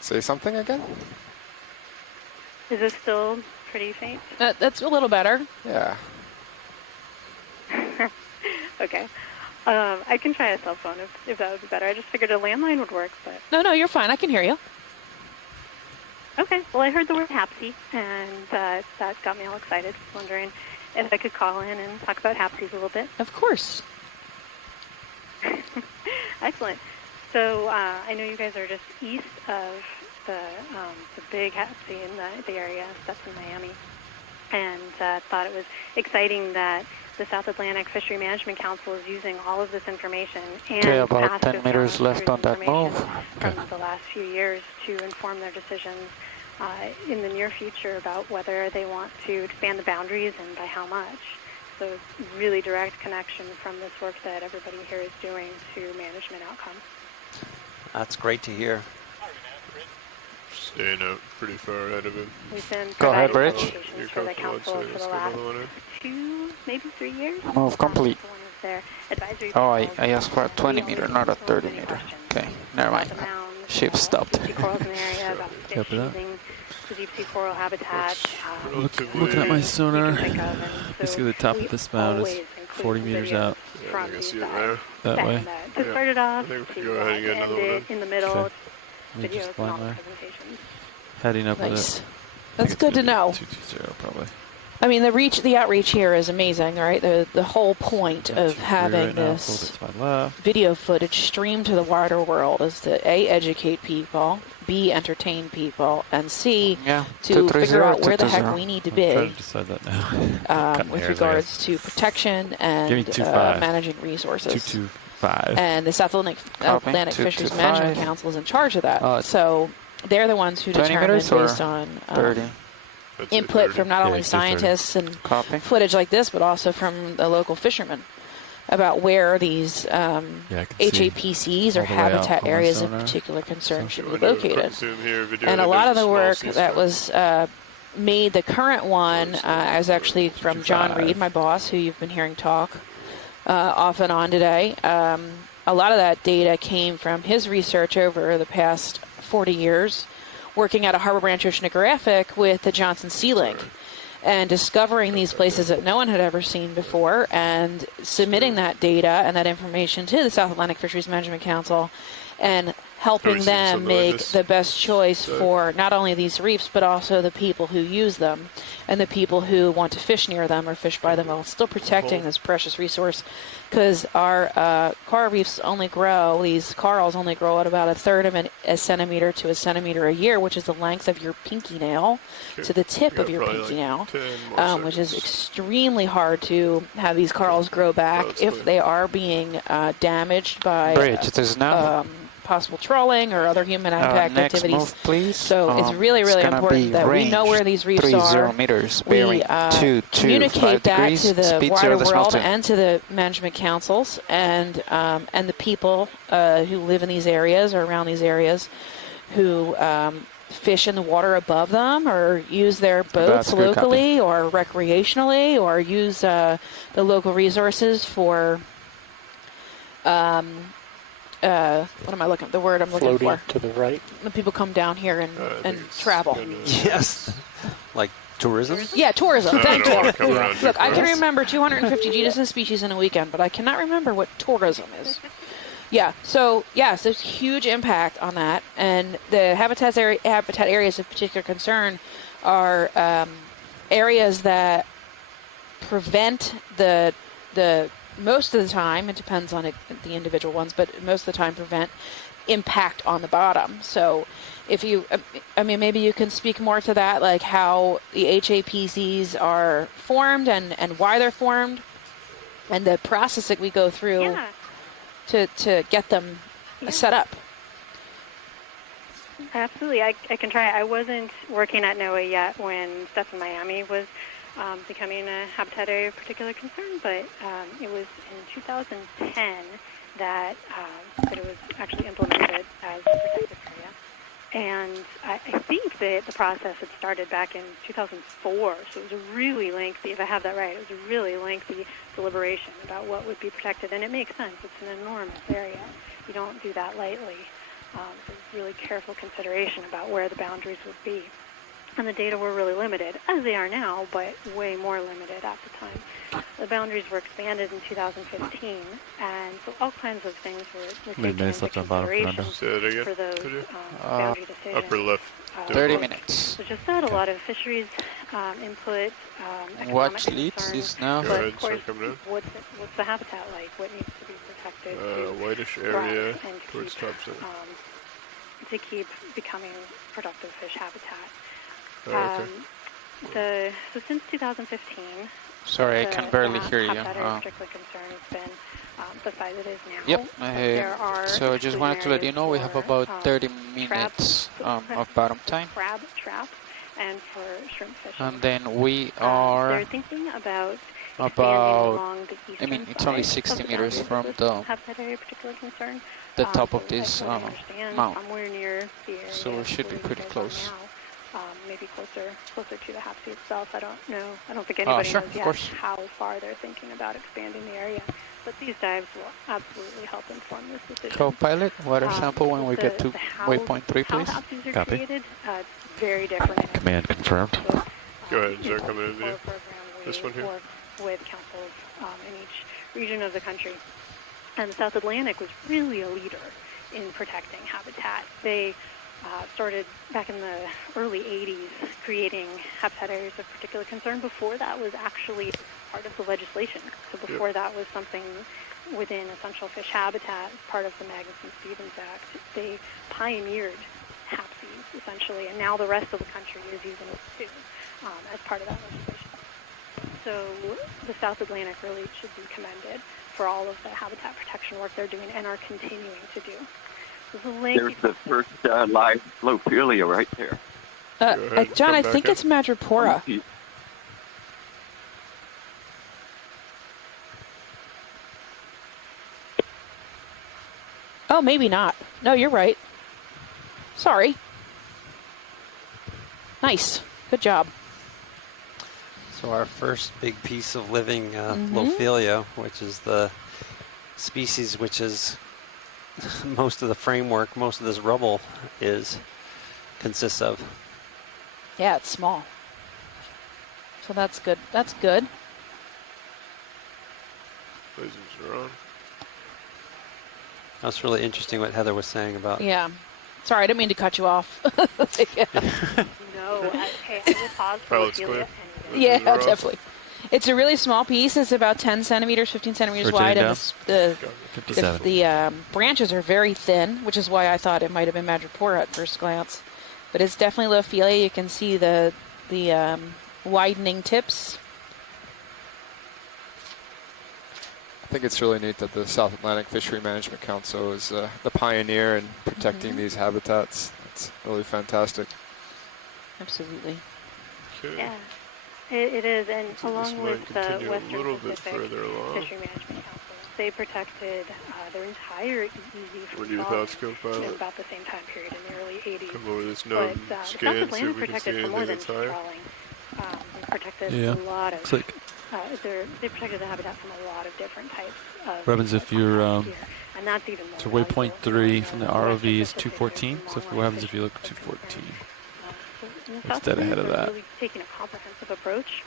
Say something again? Is this still pretty faint? That's a little better. Yeah. Okay. I can try a cell phone if that would be better. I just figured a landline would work, but No, you're fine. I can hear you. Okay, well, I heard the word HAPSI, and that got me all excited. Wondering if I could call in and talk about HAPSIs a little bit. Of course. Excellent. So I know you guys are just east of the big HAPSI in the area. That's in Miami. And thought it was exciting that the South Atlantic Fishery Management Council is using all of this information and Okay, about past 10 meters left on that move. from the last few years to inform their decisions in the near future about whether they want to expand the boundaries and by how much. So really direct connection from this work that everybody here is doing to management outcomes. That's great to hear. Staying out pretty far ahead of him. We've been Go ahead, providing Rich. presentations for the council for the last 2, maybe 3 years. Move complete. One of their advisory Oh, I panels. asked for a 20 meter, not a 30 meter. Okay, never mind. Ship stopped. Deep sea corals in the area, about the fish Copy that. using the deep sea coral habitat. Looking at my sonar, think of, and basically the top of this mound is 40 meters out. From I can see it these there. That way. To start it off, I think we to can go ahead and get end another one it in the middle, Okay. We videos just and blind all the there. presentations. Heading up Nice. with it. That's good to know. 220 probably. I mean, the outreach here is amazing, right? The whole point of 2-3 having right now, a this little bit to my left. video footage streamed to the wider world is to A, educate people, B, entertain people, and C, Yeah, to 230, figure out where the heck 220. we need to I'm trying be to decide that now. Cutting with hairs, I regards to protection Give me and 2.5. managing resources. 225. And the South Atlantic Copy. Fisheries 225. Management Council is in charge of that. Oh, So they're the ones who 20 determine meters or based on 30. I'd say input 30. from not Yeah, only you say 30. scientists and Copy. footage like this, but also from the local fishermen about where these Yeah, I can see HAPCs or all the way out habitat on my areas of sonar. particular concern So should You be wanna do a quick located. zoom here, video And a image lot of and the small work C that star. was made, the current one, is actually from John 225. Reed, my boss, who you've been hearing talk off and on today. A lot of that data came from his research over the past 40 years, working at a Harbor Branch Oceanographic with the Johnson Sea Link, and discovering these places that no one had ever seen before, and submitting that data and that information to the South Atlantic Fisheries Management Council, and helping seen them something like make this? the best choice So- for not only these reefs, but also the people who use them and the people who want to fish near them or fish by them, while still protecting this precious resource. Because our coral reefs only grow, these corals only grow at about a third of a centimeter to a centimeter a year, which is the length of your pinky nail to the tip of Yeah, your probably pinky like nail, 10 more which is seconds. extremely hard to have these corals grow back Oh, it's if clear. they are being damaged by Bridge, it is now. possible trawling or other human impact Next activities. move, please. So it's really, really gonna important be that we know range where these reefs 30 are. meters, We bearing 225 communicate that degrees, to the speed wider 0 world decimal 2. and to the management councils and the people who live in these areas or around these areas who fish in the water above them or use their boats That's good locally or recreationally or use the local resources for what am I looking? The word I'm looking Floating for. to the right. The people come down here and travel. Yes. Like tourism? Yeah, tourism. I Thank don't wanna you. come around too Look, I can fast. remember 250 genus and species in a weekend, but I cannot remember what tourism is. Yeah, so yes, there's huge impact on that, and the habitat areas of particular concern are areas that prevent the most of the time. It depends on the individual ones, but most of the time prevent impact on the bottom. So if you, I mean, maybe you can speak more to that, like how the HAPCs are formed and why they're formed, and the process that we go through to get them set up. Absolutely, I can try. I wasn't working at NOAA yet when stuff in Miami was becoming a habitat area of particular concern, but it was in 2010 that it was actually implemented as a protected area. And I think that the process had started back in 2004, so it was a really lengthy, if I have that right, it was a really lengthy deliberation about what would be protected, and it makes sense. It's an enormous area. You don't do that lightly. So it's really careful consideration about where the boundaries would be. And the data were really limited, as they are now, but way more limited at the time. The boundaries were expanded in 2015, and so all kinds of things were taken into left on bottom, consideration Fernando? Say that again. for those Could you? boundary decisions. Upper left. 30 minutes. So just that, a lot of fisheries input, Watch economic leads concerns. is now. Go But ahead, of course, start coming in. what's the habitat like? What needs to be protected Whitish thrive area and to towards keep, top center. to keep becoming productive fish habitat? Okay. So since 2015, Sorry, I can barely hear you. habitat area of particular concern has been the size it is now. Yep. There are So I just wanted to let you know we have about 30 minutes of bottom time. Crab traps and for shrimp fishing. And then we They're are thinking about about, I mean, it's only 60 meters from the habitat area of particular concern. top of this mountain. Somewhere near the area So we should be where you pretty guys are close. now. Maybe closer to the HAPC itself. I don't know. I don't think anybody sure, knows of yet course. how far they're thinking about expanding the area. But these dives will absolutely help inform this decision. Co-pilot, water sample when we get to waypoint 3, How please. HAPCs are Copy. created, very different. in Command confirmed. Go ahead and start coming in For view. a program, This one we here? work with councils in each region of the country. And the South Atlantic was really a leader in protecting habitat. They started back in the early 80s creating habitat areas of particular concern. Before that was actually part of the legislation. So before that was something within essential fish habitat, part of the Magnuson-Stevens Act. They pioneered HAPCs, essentially, and now the rest of the country is using it too as part of that legislation. So the South Atlantic really should be commended for all of the habitat protection work they're doing and are continuing to do. There's the first live Lophilia right there. John, I think it's Madrepora. Oh, maybe not. No, you're right. Sorry. Nice. Good job. So our first big piece of living Lophilia, which is the species which is most of the framework, most of this rubble consists of. Yeah, it's small. So that's good. That's good. Lasers are on. That's really interesting what Heather was saying about. Yeah. Sorry, I didn't mean to cut you off. No, okay, I will pause for Lophilia. Yeah, definitely. It's a really small piece. It's about 10 centimeters, 15 centimeters wide, and the branches are very thin, which is why I thought it might have been Madrepora at first glance. But it's definitely Lophilia. You can see the widening tips. I think it's really neat that the South Atlantic Fishery Management Council is the pioneer in protecting these habitats. It's really fantastic. Absolutely. Okay. Yeah, it is, and So along with the Western Pacific along. Fishery Management Council, they protected their entire EEZ What are your thoughts, Co-Pilot? in about the same time period in the early 80s. Come over this But node the South scan, see if Atlantic we can see protected for more anything than that's just higher. trawling. They protected Yeah. a lot of. Looks like they protected the habitat from a lot of different types of. What happens if you're and that's even more so waypoint 3 from the ROV is 214. So what happens if you look at 214? It's dead ahead of that. Really taking a comprehensive approach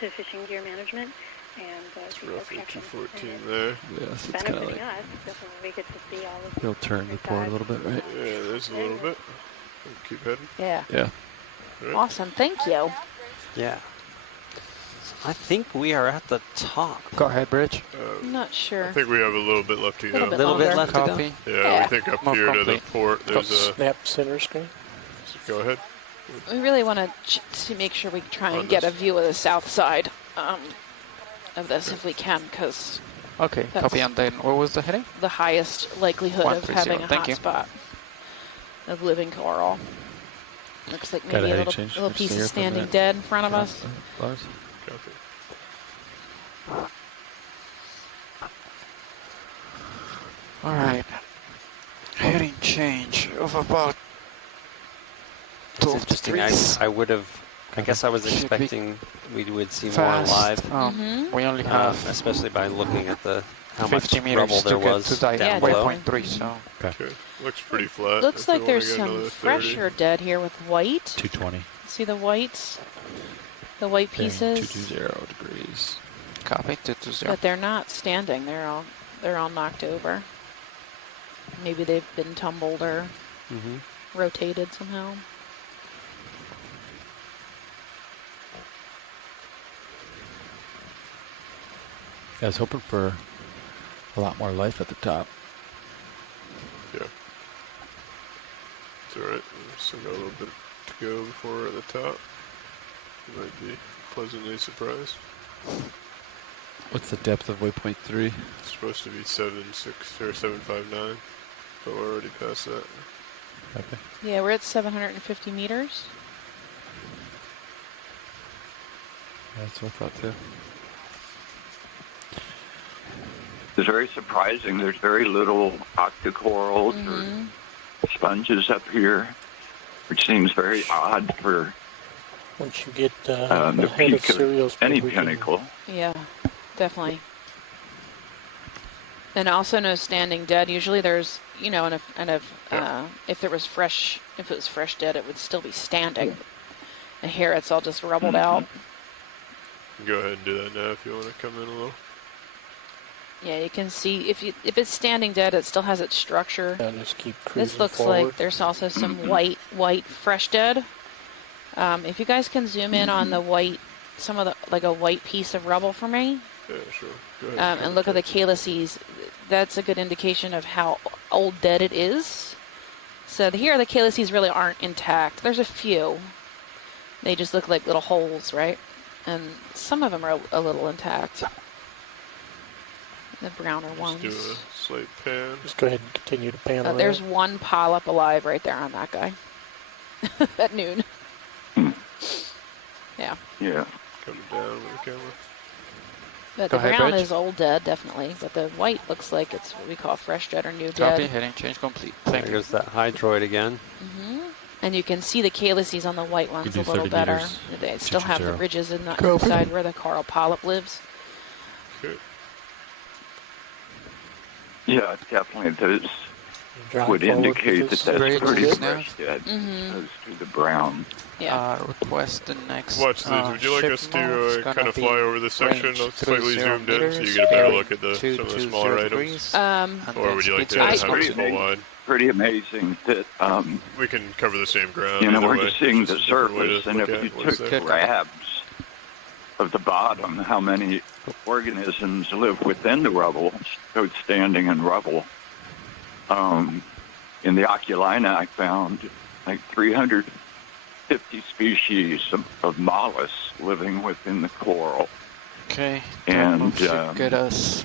to fishing gear management and It's roughly 214 there. Yeah, so it's kind benefiting of like us. Definitely, we get to see all of you'll turn the port a little bit, right? Yeah, there's a little bit. Keep heading. Yeah. Yeah. Right. Awesome. Thank you. Yeah. I think we are at the top. Go ahead, Bridge. I'm not sure. I think we have a little bit left to go. A little bit left to go. Copy. Yeah, we think up More here to the complete. port, there's a. Snap center screen. Go ahead. We really want to make sure we try On and get a this. view of the south side of this if we can, because Okay, That's- copy. And then what was the heading? the highest likelihood of 130. having a Thank hot you. spot of living coral. Looks like Got a maybe a heading little, change. little Just piece here is for a standing minute. dead in front of us. Lars? Copy. All right. Heading change of about It's 12 interesting. degrees. I would have. I guess I was Should be expecting we would see Fast. more live, Mhm. We only have especially by looking at how much 50 meters rubble to there get was to dive down Yeah, below. waypoint 3. So Okay. Looks pretty flat. Looks if we like wanna there's get some another 30. fresher dead here with white. 220. See the whites? The white Bearing pieces? 220 degrees. copy 220. But they're not standing. They're all knocked over. Maybe they've been tumbled or Mm-hmm. rotated somehow. I was hoping for a lot more life at the top. Yeah. It's alright. We've still got a little bit to go before we're at the top. You might be pleasantly surprised. What's the depth of waypoint 3? It's supposed to be 7.6 or 7.59, but we're already past that. Okay. Yeah, we're at 750 meters. That's what I thought too. It's very surprising. There's very little octocorals or sponges up here, which seems very odd for Once you get the ahead of peak of Serial's any we can- pinnacle. Yeah, definitely. And also no standing dead. Usually there's, you know, if it was fresh dead, it would still be standing. And here it's all just rubbled out. Go ahead and do that now if you want to come in a little. Yeah, you can see if it's standing dead, it still has its structure. Yeah, just keep cruising This looks forward. like there's also some white fresh dead. If you guys can zoom in on the white, some of the like a white piece of rubble for me. Yeah, sure. Go ahead. And look at the calyces. That's a good indication of how old dead it is. So here the calyces really aren't intact. There's a few. They just look like little holes, right? And some of them are a little intact. The browner ones. Just do a slight pan. Just go ahead and continue to pan around. There's one polyp alive right there on that guy. At noon. Yeah. Yeah. Coming down with the camera. But Go the ahead, brown Reg. is old dead, definitely. But the white looks like it's what we call fresh dead or new Copy, dead. heading change complete. Thank you. There's that hydroid again. And you can see the calyces on the white ones do a little 30 better. meters. They still have the 220. ridges in the Copy. inside where the coral polyp lives. Okay. Yeah, definitely. Those Drive would forward indicate with that this that's Great pretty news now. fresh dead, Mhm. opposed to the brown. Yeah. Request the next. Watch these. Would you like us ship move is to gonna kind of be fly over this section range slightly 30 zoomed in so you meters, get a better bearing look at some of the smaller 220 items? degrees, and Or then would you like speed to have zero it is full wide? Pretty amazing that We can cover the same ground. you know, either we're way. just seeing It's the just a different way to surface, and look if at you what's took there. grabs of the bottom, how many organisms live within the rubble, both standing and rubble. In the Okeanos, I found like 350 species of mollusks living within the coral. Okay, And, move should get us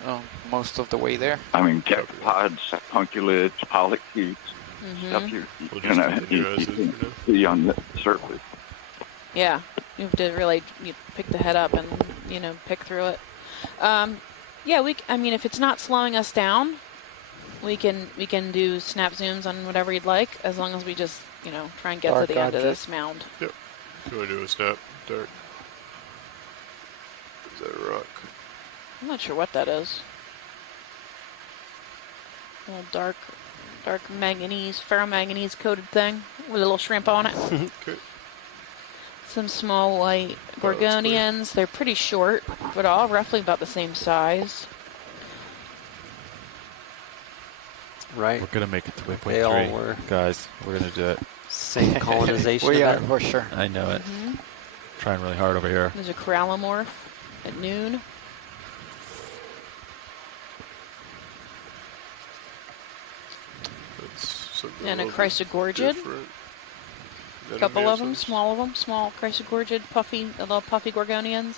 most of the way there. I mean, decapods, punculates, polychaetes, stuff you We'll can just continue as is can for now. see on the surface. Yeah. You have to really pick the head up and, pick through it. Yeah, I mean, if it's not slowing us down, we can do snap zooms on whatever you'd like, as long as we just, try and get Dark to the end of object. this mound. Yep. You want to do a snap, Dark? Is that a rock? I'm not sure what that is. A little dark manganese, ferromanganese coated thing with a little shrimp on it. Okay. Some small white gorgonians. They're pretty short, but all roughly about the same size. Right. We're gonna make it to waypoint They all 3, were. guys. We're gonna do it. Same colonization We are event. for sure. I know it. Trying really hard over here. There's a corallomorph at noon. That's something And a little bit chrysogorgid. different. A couple of them, Metamorphosis. small of them, small chrysogorgid, little puffy gorgonians.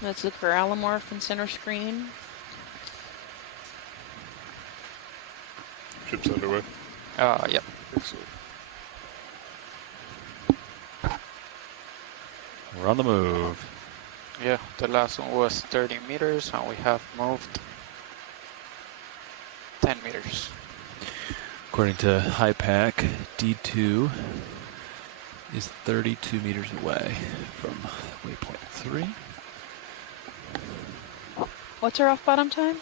That's the corallomorph in center screen. Ship's underway. Yep. Excellent. We're on the move. Yeah, the last one was 30 meters, and we have moved 10 meters. According to HiPAC, D2 is 32 meters away from waypoint 3. What's our off bottom time?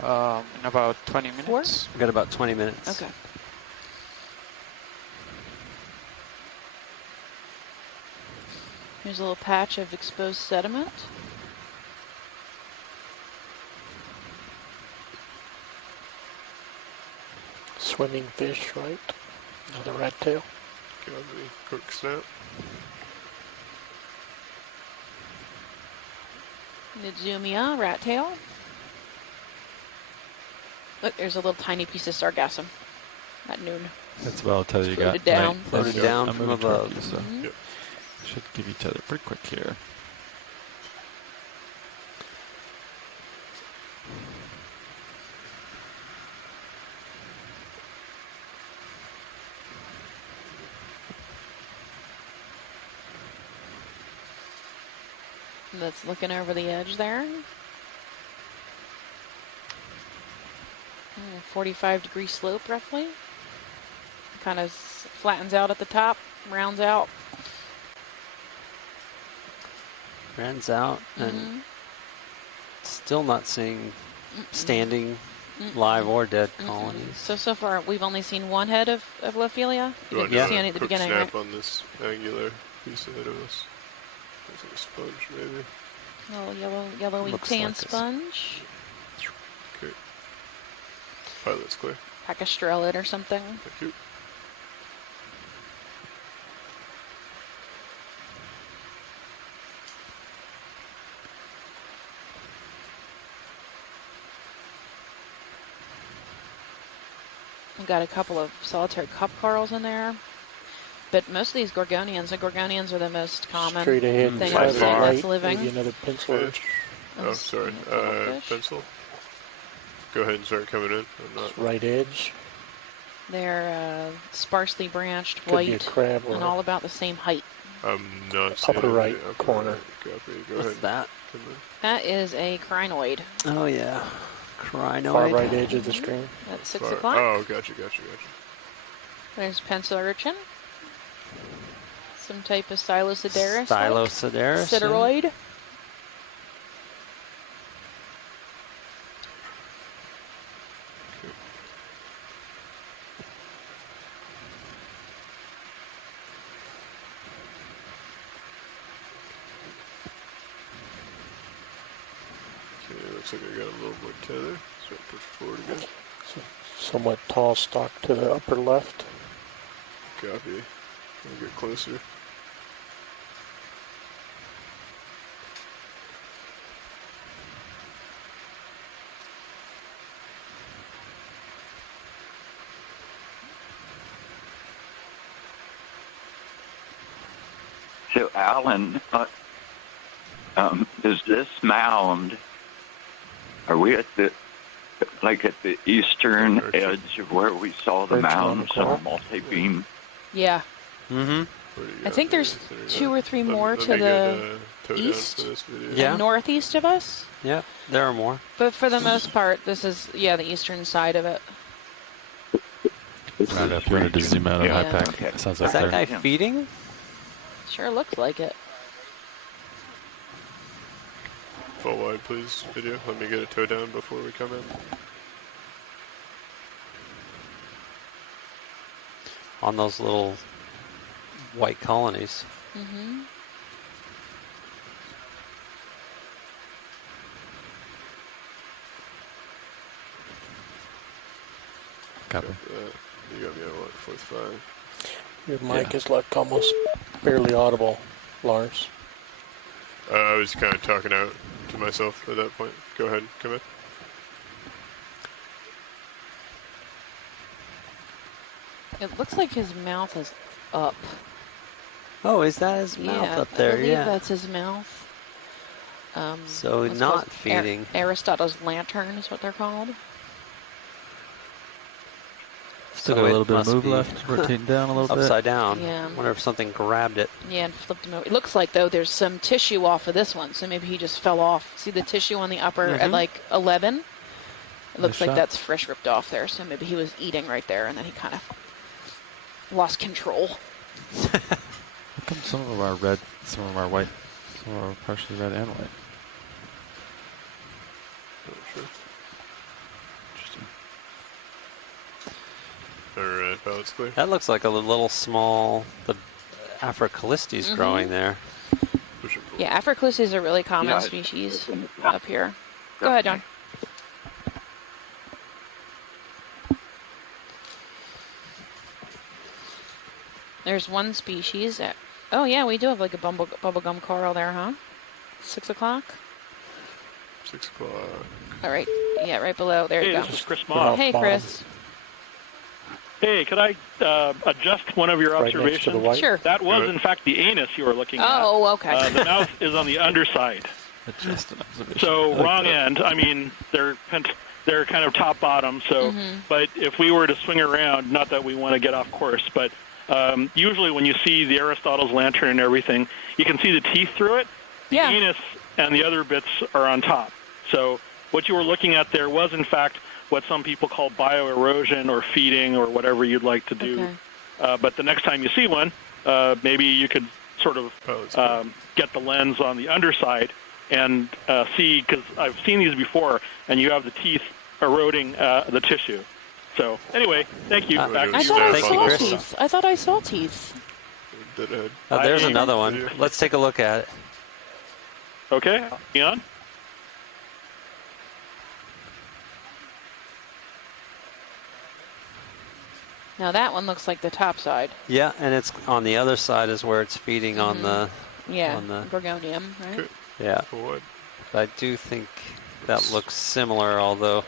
In about 20 minutes. We've got about 20 minutes. Okay. Here's a little patch of exposed sediment. Swimming fish, right? Another rat tail. Got the quick snap. Nizumia, rat tail. Look, there's a little tiny piece of sargassum at noon. That's what I'll tell you. Floated Got down. Right, Floated down I'm from moving above. toward you, so Mhm. should give each other pretty quick here. That's looking over the edge there. 45-degree slope, roughly. Kind of flattens out at the top, rounds out. Rounds out, and still not seeing standing, live or dead colonies. So far, we've only seen one head of Lophelia. You You want didn't to see any at the quick beginning, snap right? on this angular piece ahead of us? Looks like a sponge, maybe. Little yellowy Looks tan like a sponge. Okay. Pilot's clear. Pacastrelid or something. Thank you. We've got a couple of solitary cup corals in there. But most of these gorgonians, the gorgonians are the most common Straight ahead, thing side I've of the seen right, that's living. maybe another pencil. Fish. Oh, sorry. Pencil. Go ahead and start coming in. I'm not. Right edge. They're sparsely branched, Could be a white, crab or and all about the same height. I'm not upper seeing right it. Upper corner. right. Copy. Go What's ahead. that? Come in. That is a crinoid. Oh yeah, crinoid. Far right edge of the screen. At 6 Far- o'clock. Oh, gotcha. There's pencil urchin. Some type of Stylosideris. Stylosideris, yeah. Sideroid. Okay, looks like I got a little more tether. So I'll push forward again. Somewhat tall stock to the upper left. Copy. I'll get closer. So, Alan, is this mound, are we at the eastern edge of where we saw the Urchin on the mounds corner. on multi-beam? Yeah. Mm-hmm. I think there's 2 or 3 more to the east Yeah. and northeast of us. Yeah, there are more. But for the most part, this is, the eastern side of it. Round up. You wanted to zoom out on Yeah. high pack. Okay. Sounds Is like that they're guy feeding? Sure looks like it. Full wide, please, video. Let me get a toe down before we come in. On those little white colonies. Mm-hmm. Copy. You got me at what, 4-5? Your mic is like almost barely audible, Lars. I was kind of talking out to myself at that point. Go ahead, come in. It looks like his mouth is up. Oh, is that his mouth up there? I believe Yeah. that's his mouth. So what's not called feeding. Aristotle's lantern is what they're called. Still So got a it little bit of must move be left. Rotating down a little bit. upside down. Yeah. Wonder if something grabbed it. Yeah, and flipped him over. It looks like, though, there's some tissue off of this one, so maybe he just fell off. See the tissue on the upper at, Mhm. like, 11? It looks Nice like shot. that's fresh ripped off there, so maybe he was eating right there, and then he kind of lost control. How come some of them are red, some of them are white, some of them are partially red and white? Oh, sure. Interesting. Alright, pilot's clear. That looks like a little small, the Aphrocallistes Mhm. growing there. Push and pull. Yeah, Aphrocallis is a really common Yeah, species up here. Go ahead, John. There's one species. Oh, yeah, we do have like a bubblegum coral there, huh? 6 o'clock. 6 o'clock. All right. Yeah, right below. There you Hey, go. this is Chris Moss. Hey, Chris. Hey, could I adjust one of your Right next to the observations? white? Sure. That was, in fact, the anus you were looking at. Oh, okay. The mouth is on the underside. Adjust an observation. So Okay. wrong end. I mean, they're kind of top bottom. So, but if we were to swing around, not that we want to get off course, but usually when you see the Aristotle's lantern and everything, you can see the teeth through it. The anus and the other bits are on top. So what you were looking at there was, in fact, what some people call bioerosion or feeding or whatever you'd like to do. Okay. But the next time you see one, maybe you could sort of get the lens on the underside and see, because I've seen these before, and you have the teeth eroding the tissue. So anyway, thank you. Back to I you. thought I Thank you, saw Chris. teeth. I thought I saw teeth. There's another one. Let's take a look at it. Okay, Ian? Now that one looks like the top side. Yeah, and it's on the other side is where it's feeding on the... Yeah, on the, Gorgonium, right? yeah. I do think that looks similar, although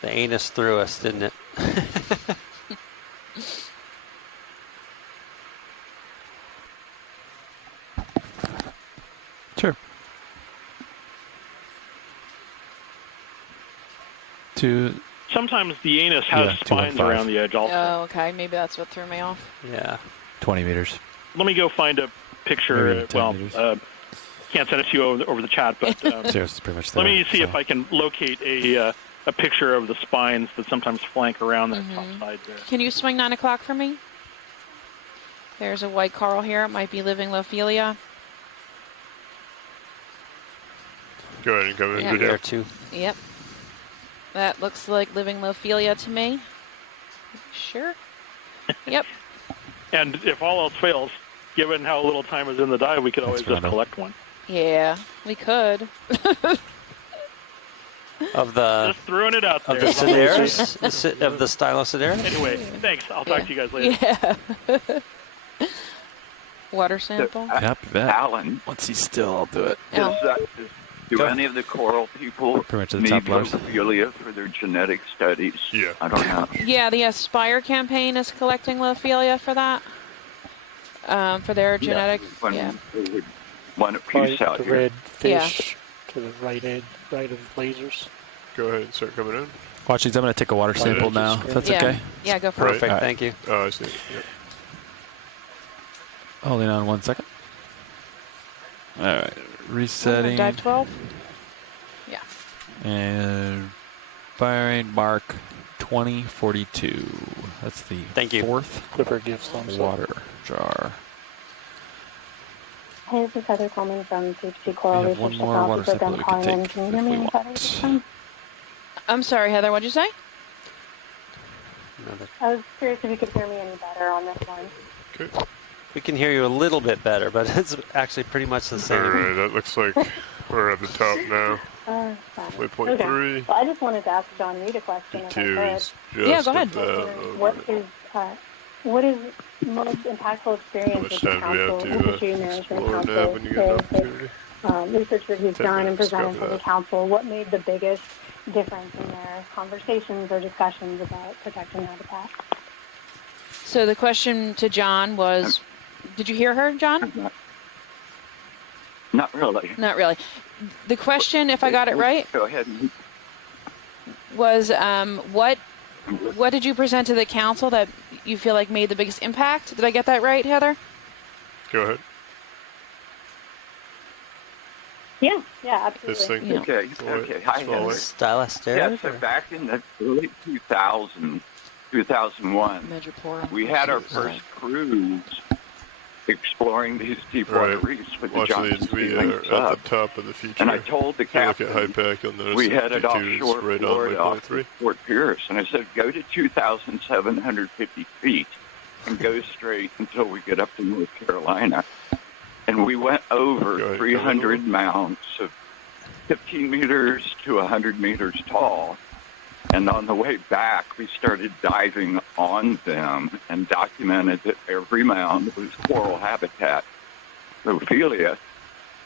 the anus threw us, didn't it? Sure. Sometimes the anus has spines 215. around the edge also. Oh, okay. Maybe that's what threw me off. Yeah. 20 meters. Let me go find a picture. Maybe 10 meters. Can't send it to you over the chat, but It's pretty much let there, me see so. if I can locate a picture of the spines that sometimes flank around that top side there. Can you swing 9 o'clock for me? There's a white coral here. It might be living Lophelia. Go ahead and come in. Yeah. Video. There too. Yep. That looks like living Lophelia to me. Sure. Yep. And if all else fails, given how little time is in the dive, we could always just collect one. Yeah, we could. Of the... Just throwing it out there. Of the Sidereus? Of the Stylosidereus? Anyway, thanks. I'll talk to you guys later. Yeah. Water sample? Copy that. Alan, Once he's still, I'll do it. do any of the coral people Pretty much at the need top, Lars. Lophelia for their genetic studies? Yeah. I don't know. Yeah, the Aspire campaign is collecting Lophelia for that. For their genetic. Yeah. One piece out the here. red fish to the right of lasers. Go ahead and start coming in. Watch these. I'm going to take a water sample now, if that's okay. Yeah, go for it. Perfect, thank you. Oh, I see. Yep. Holding on 1 second. All right, resetting. Dive 12? Yeah. And firing mark 2042. That's the fourth Clifford gives thumbs up. water jar. Hey, this is Heather Coleman from PhD Coral We have one Research more water Technology sample Program that we can calling in. take Can you if hear we me any want. better this time? I'm sorry, Heather, what'd you say? I was curious if you could hear me any better on this one. Okay. We can hear you a little bit better, but it's actually pretty much the same. All right, that looks like we're at the top now. Fine. Waypoint Okay. 3. Well, I just wanted to ask John Reed a question. If I Two could. is just go ahead. What is most impactful experience with the time do we have council, to Industry Management explore Council, Nav when you get an is opportunity? research that he's 10 done and minutes, presented cover to the that. council? What made the biggest difference in their conversations or discussions about protecting habitat? So the question to John was, did you hear her, John? Not really. Not really. The question, if I got it right, Go ahead. was what did you present to the council that you feel like made the biggest impact? Did I get that right, Heather? Go ahead. Yeah, absolutely. This thing. Yeah. Okay. Hi, Heather. Stylosidereus? Yeah, so back in the early 2001, we had our first cruise exploring these deep water reefs with the Watch Johnson these. We Sea-Link are at sub. the top of the feature. And I told the If you look captain, at high pack, you'll notice we that headed 52 offshore is right on Florida Waypoint off 3. Fort Pierce, and I said, go to 2,750 feet and go straight until we get up to North Carolina. And we went over 300 mounds of 15 meters to 100 meters tall. And on the way back, we started diving on them and documented that every mound was coral habitat, Lophelia.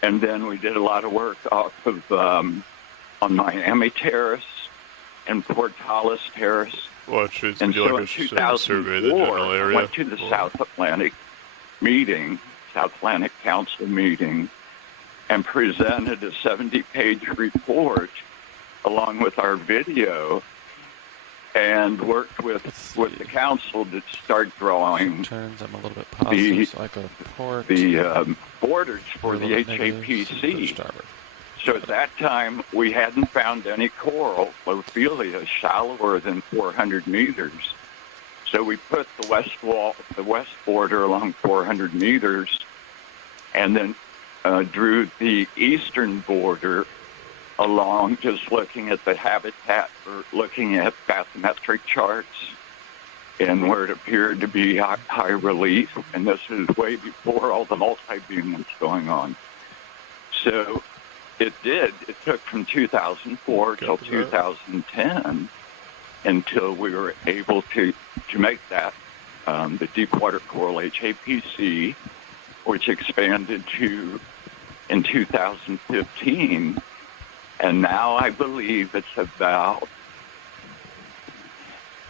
And then we did a lot of work off of on Miami Terrace and Portales Terrace. Watch, And so in survey the 2004, general I area. went to the South Atlantic Council meeting, and presented a 70-page report along with our video, and worked with the council to start drawing turns. I'm a little bit positive, so I go to port. the borders for A the little bit negative, HAPC. so starboard. So at that time, we hadn't found any coral Lophelia shallower than 400 meters. So we put the west border along 400 meters, and then drew the eastern border along, just looking at the habitat or looking at bathymetric charts and where it appeared to be high relief. And this is way before all the multi-beam was going on. So it took from 2004 till 2010 until we were able to make that the Deepwater Coral HAPC, which expanded to in 2015, and now I believe it's about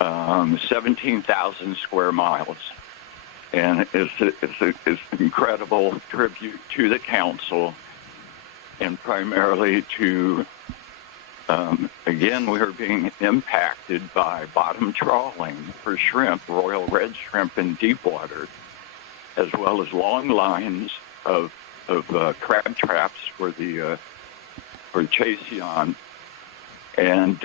17,000 square miles, and it's an incredible tribute to the council, and primarily to again, we are being impacted by bottom trawling for shrimp, royal red shrimp in deep water, as well as long lines of crab traps for Chasion, and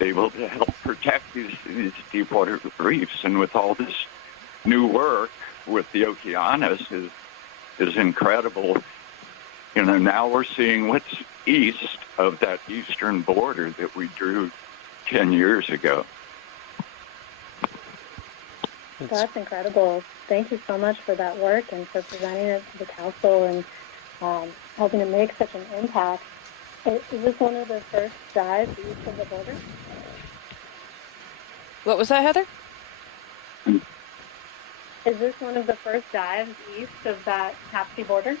able to help protect these deep water reefs. And with all this new work with the Okeanos is incredible. You know, now we're seeing what's east of that eastern border that we drew 10 years ago. That's incredible. Thank you so much for that work and for presenting it to the council and helping to make such an impact. Is this one of the first dives east of the border? What was that, Heather? Is this one of the first dives east of that HAPC border?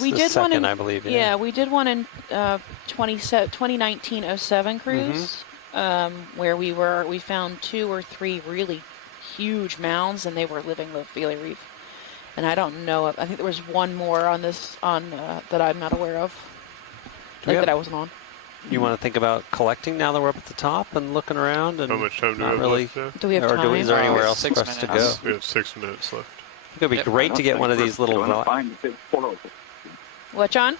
We The did one second, in, I believe, yeah. yeah, we did one in 2019-07 cruise, where we found 2 or 3 really huge mounds, and they were living Lophelia reef. And I don't know, I think there was one more on this that I'm not aware of, that I wasn't on. You want to think about collecting now that we're up at the top and looking around? And How much time do we not have really, left now? Do we have time? Is there anywhere else for 6 us to go? minutes. We have 6 minutes left. It would be great to get one of these little rock. What, John?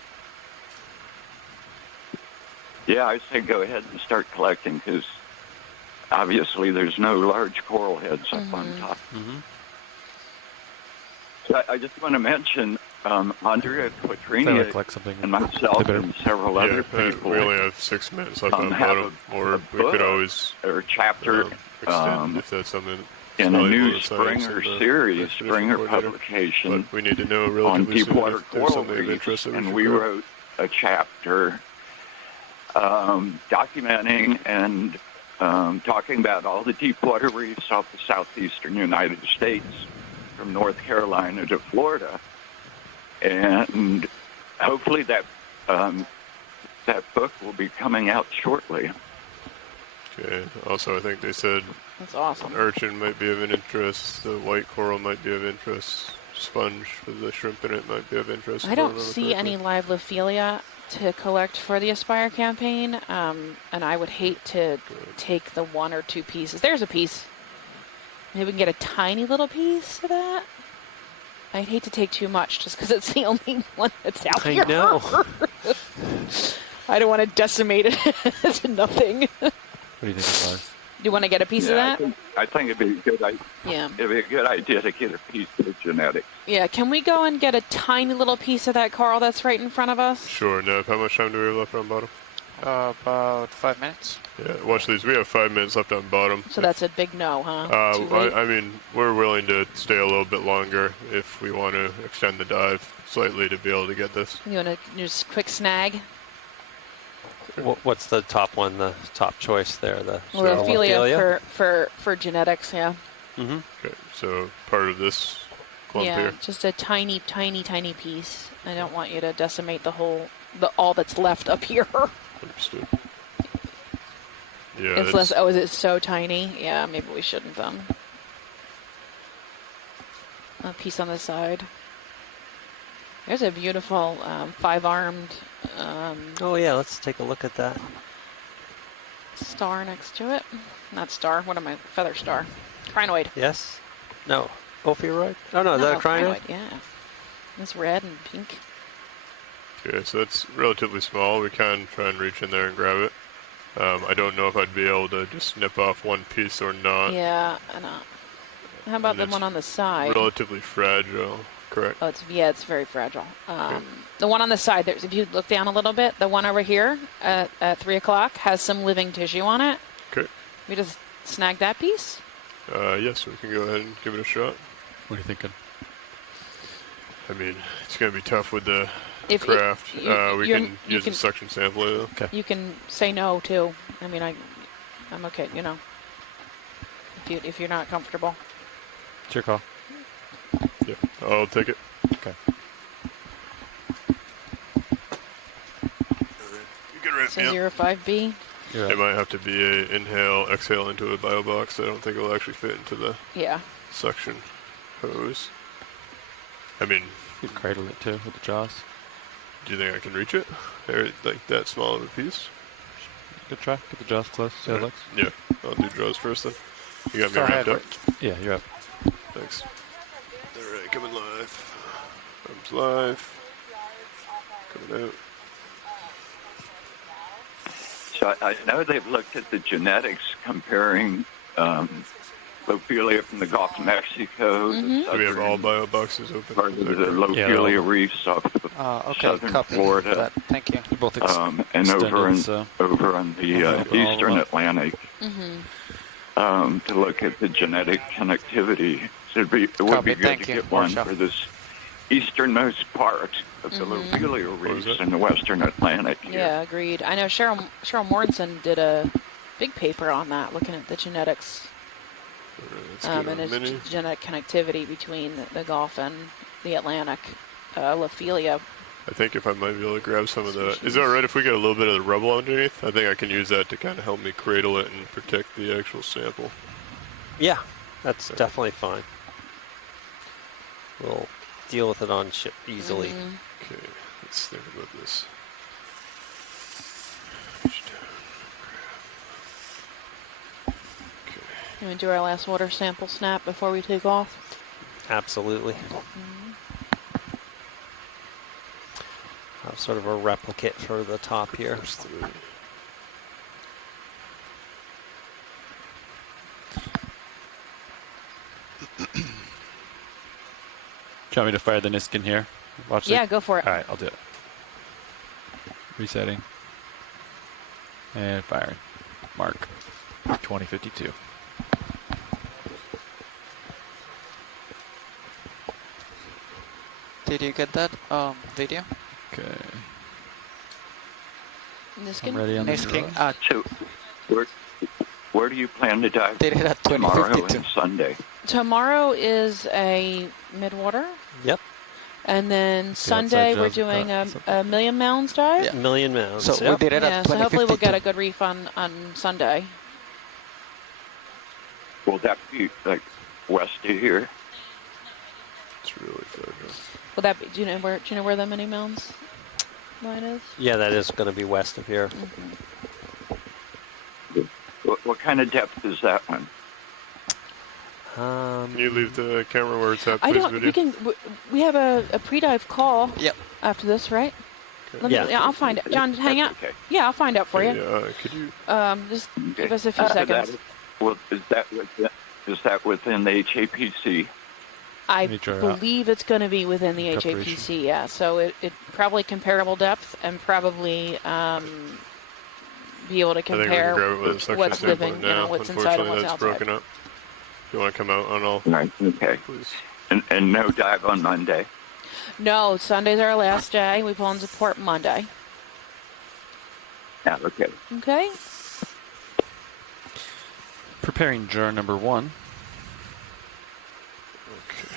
Yeah, I say go ahead and start collecting, because obviously there's no large coral heads up on top. So I just want to mention Andrea Quattrini collect something. and myself and several other people. We only have 6 minutes left on the have bottom, or we could always or chapter extend if that's something. in a valuable new to science Springer and the series, expedition Springer coordinator. publication But we need to know on relatively soon Deepwater if there's coral something of reefs, interest that and should we go. wrote a chapter documenting and talking about all the deepwater reefs off the southeastern United States, from North Carolina to Florida, and hopefully that book will be coming out shortly. Okay. Also, I think they said That's awesome. urchin might be of an interest. The white coral might be of interest. Sponge with the shrimp in it might be of interest. I don't see any live Lophelia to collect for the Aspire campaign, and I would hate to take the 1 or 2 pieces. There's a piece. Maybe we can get a tiny little piece of that. I'd hate to take too much just because it's the only one that's out here. I know. I don't want to decimate it to nothing. What do you think, Lars? Do you want to get a piece of that? I think it'd be a good idea. Yeah. It'd be a good idea to get a piece of the genetics. Yeah, can we go and get a tiny little piece of that coral that's right in front of us? Sure. Nev, how much time do we have left on bottom? About 5 minutes. Yeah, watch these. We have 5 minutes left on bottom. So that's a big no, huh? Too late? I mean, we're willing to stay a little bit longer if we want to extend the dive slightly to be able to get this. You want to just quick snag? What's the top one, the top choice there? The Lophelia for genetics, yeah. Okay, so part of this clump yeah, here. just a tiny, tiny, tiny piece. I don't want you to decimate the whole, all that's left up here. Understood. Yeah, It's less. Oh, is it so tiny? Yeah, maybe we shouldn't then. A piece on the side. There's a beautiful 5-armed. Oh yeah, let's take a look at that. Star next to it. Not star. What am I? Feather star. Crinoid. Yes? No. Ophiuroid? Oh no, is that a crinoid? Yeah. It's red and pink. Okay, so that's relatively small. We can try and reach in there and grab it. I don't know if I'd be able to just snip off one piece or not. Yeah, I know. How about And the it's one on the side? Relatively fragile, correct? Oh, it's very fragile. The one on the side, if you look down a little bit, the one over here at 3 o'clock has some living tissue on it. Okay. We just snag that piece. Yes, we can go ahead and give it a shot. What are you thinking? I mean, it's going to be tough with the If craft. We can you use can- a suction sampler though. Okay. You can say no too. I mean, I'm okay. You know, if you're not comfortable. It's your call. Yeah, I'll take it. Okay. You can wrap So me up. 05B. It might have to be a inhale, exhale into a bio box. I don't think it'll actually fit into the Yeah. suction hose. I mean, You can cradle it too with the jaws. do you think I can reach it? Or like that small of a piece? Good try. Get the jaws close. See how it looks. Yeah, I'll do draws first then. You got me Go wrapped ahead. up? Yeah, you're up. Thanks. Alright, coming live. Arms live. Coming out. So I know they've looked at the genetics comparing Lopelia from the Gulf of Mexico. Mm-hmm. Do we have all bio boxes open? Part of the Lopelia reefs off of Okay, southern copy Florida. that. Thank you. They're both And over in so over on the I'll open all of eastern them. Atlantic Mm-hmm. to look at the genetic connectivity. So it would be Copy, good thank to you. get one Workshop. for this easternmost part of the Lopelia reefs in the western Atlantic. Yeah, agreed. I know Cheryl Mortensen did a big paper on that, looking at the genetics and its genetic connectivity between the Gulf and the Atlantic. Lophelia. I think if I might be able to grab some of the... Is that alright if we get a little bit of the rubble underneath? I think I can use that to kind of help me cradle it and protect the actual sample. Yeah, that's definitely fine. We'll deal with it on ship easily. Okay, let's think about this. You want to do our last water sample snap before we take off? Absolutely. Have sort of a replicate for the top here. Do you want me to fire the Niskin here? Watch Yeah, it? go for it. All right, I'll do it. Resetting. And firing. Mark. 2052. Did you get that video? Okay. Niskin? I'm ready on the Niskin, draw. So where do you plan to dive Did it at tomorrow 2052. and Sunday? Tomorrow is a midwater. Yep. And then Sunday we're doing a million mounds dive. Yeah. Million mounds. So we did it Yeah, at 2052. so hopefully we'll get a good reef on Sunday. Will that be like west of here? It's really fragile. Will that be? Do you know where the mini mounds line is? Yeah, that is going to be west of here. What kind of depth is that one? Can you leave the camera where it's at, I please, don't. video? We have a pre-dive call. Yep. After this, right? Okay. Yeah, I'll find it. John, hang out. Okay. Yeah, I'll find out for you. Could you... Just give us a few seconds. Is that within the HAPC? I Let me try it out. believe it's going to be within the Preparation. HAPC. Yeah, so it probably comparable depth and probably be able to I think we compare can grab it with a suction what's sample living, now. what's inside and Unfortunately, what's that's outside. broken up. If you want to come out on all, Right. Okay. please. And no dive on Monday. No, Sunday's our last day. We pull into port Monday. Yeah. Okay. Okay. Preparing jar number 1. Okay.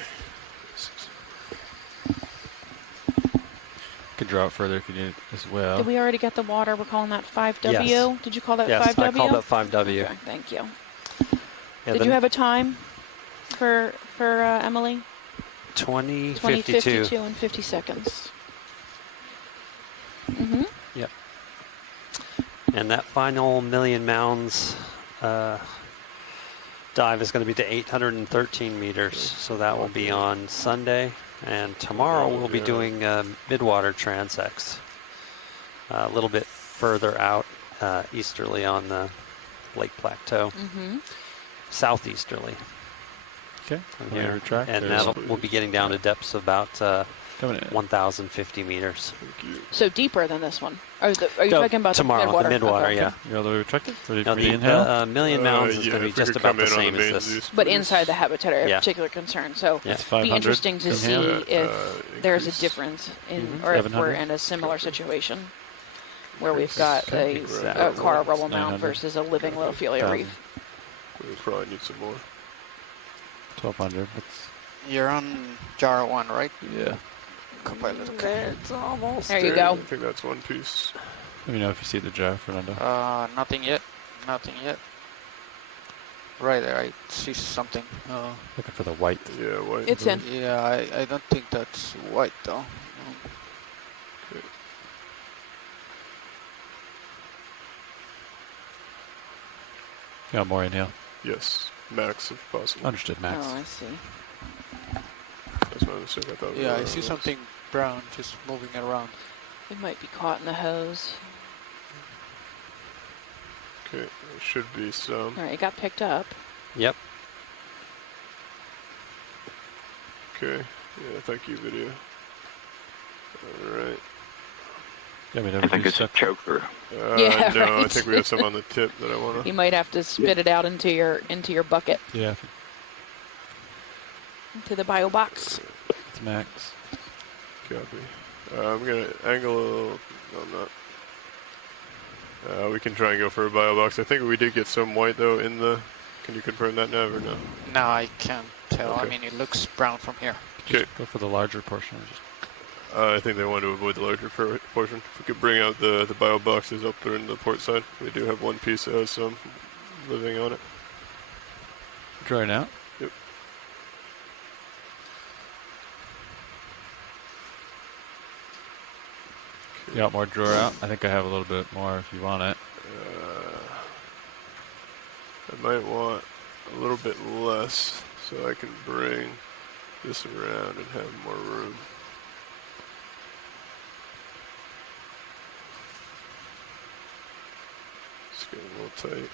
could draw it further if you need it as well. Did we already get the water? We're calling that 5W? Yes. Did you call that Yes, 5W? I called that 5W. Okay, thank you. Yeah, Did you have a time for Emily? 20:52. 20:52 and 50 seconds. Mm-hmm. Yep. And that final million mounds dive is going to be to 813 meters. So that will be on Sunday. And tomorrow we'll be doing midwater transects. A little bit further out easterly on the Lake Plateau. Mm-hmm. Southeasterly. Okay. From here. And we'll be getting down to depths of about 1,050 meters. So deeper than this one. Are you No, talking about tomorrow, the midwater? Okay. Yeah. You're all the way retracted? Ready No, for the inhale? the million mounds is going to be just about the same as this. But inside the habitat area Yeah. of particular concern. So Yeah. it'd be interesting to see if there's a difference in, or if we're 700. in a similar situation where we've got a coral rubble mound 900. versus a living Lophelia reef. We probably need some more. 1,200. You're on jar 1, right? Yeah. Copilot, okay. It's almost there. You go. I think that's one piece. Let me know if you see the jar, Fernando. Nothing yet. Nothing yet. Right there, I see something. Looking for the white. Yeah, white. It's in. Yeah, I don't think that's white though. Okay. You got more inhale? Yes, max if possible. Understood, Max. Oh, I see. That's my mistake. I thought. Yeah, I see something brown just moving around. It might be caught in the hose. Okay, there should be some. All right, it got picked up. Yep. Okay. Yeah, thank you, video. All right. I think it's a choker. Yeah, no, I right. think we have some on the tip that I want to. You might have to spit it out into your bucket. Yeah. Into the bio box. It's Max. Copy. I'm going to angle a little. No, I'm not. We can try and go for a bio box. I think we did get some white, though, in the... Can you confirm that, Nav, or no? No, I can't tell. Okay. I mean, it looks brown from here. Okay. Go for the larger portion. I think they want to avoid the larger portion. If we could bring out the bio boxes up there in the port side. We do have one piece that has some living on it. Drawing out? Yep. You got more drawer out? I think I have a little bit more if you want it. I might want a little bit less so I can bring this around and have more room. It's getting a little tight.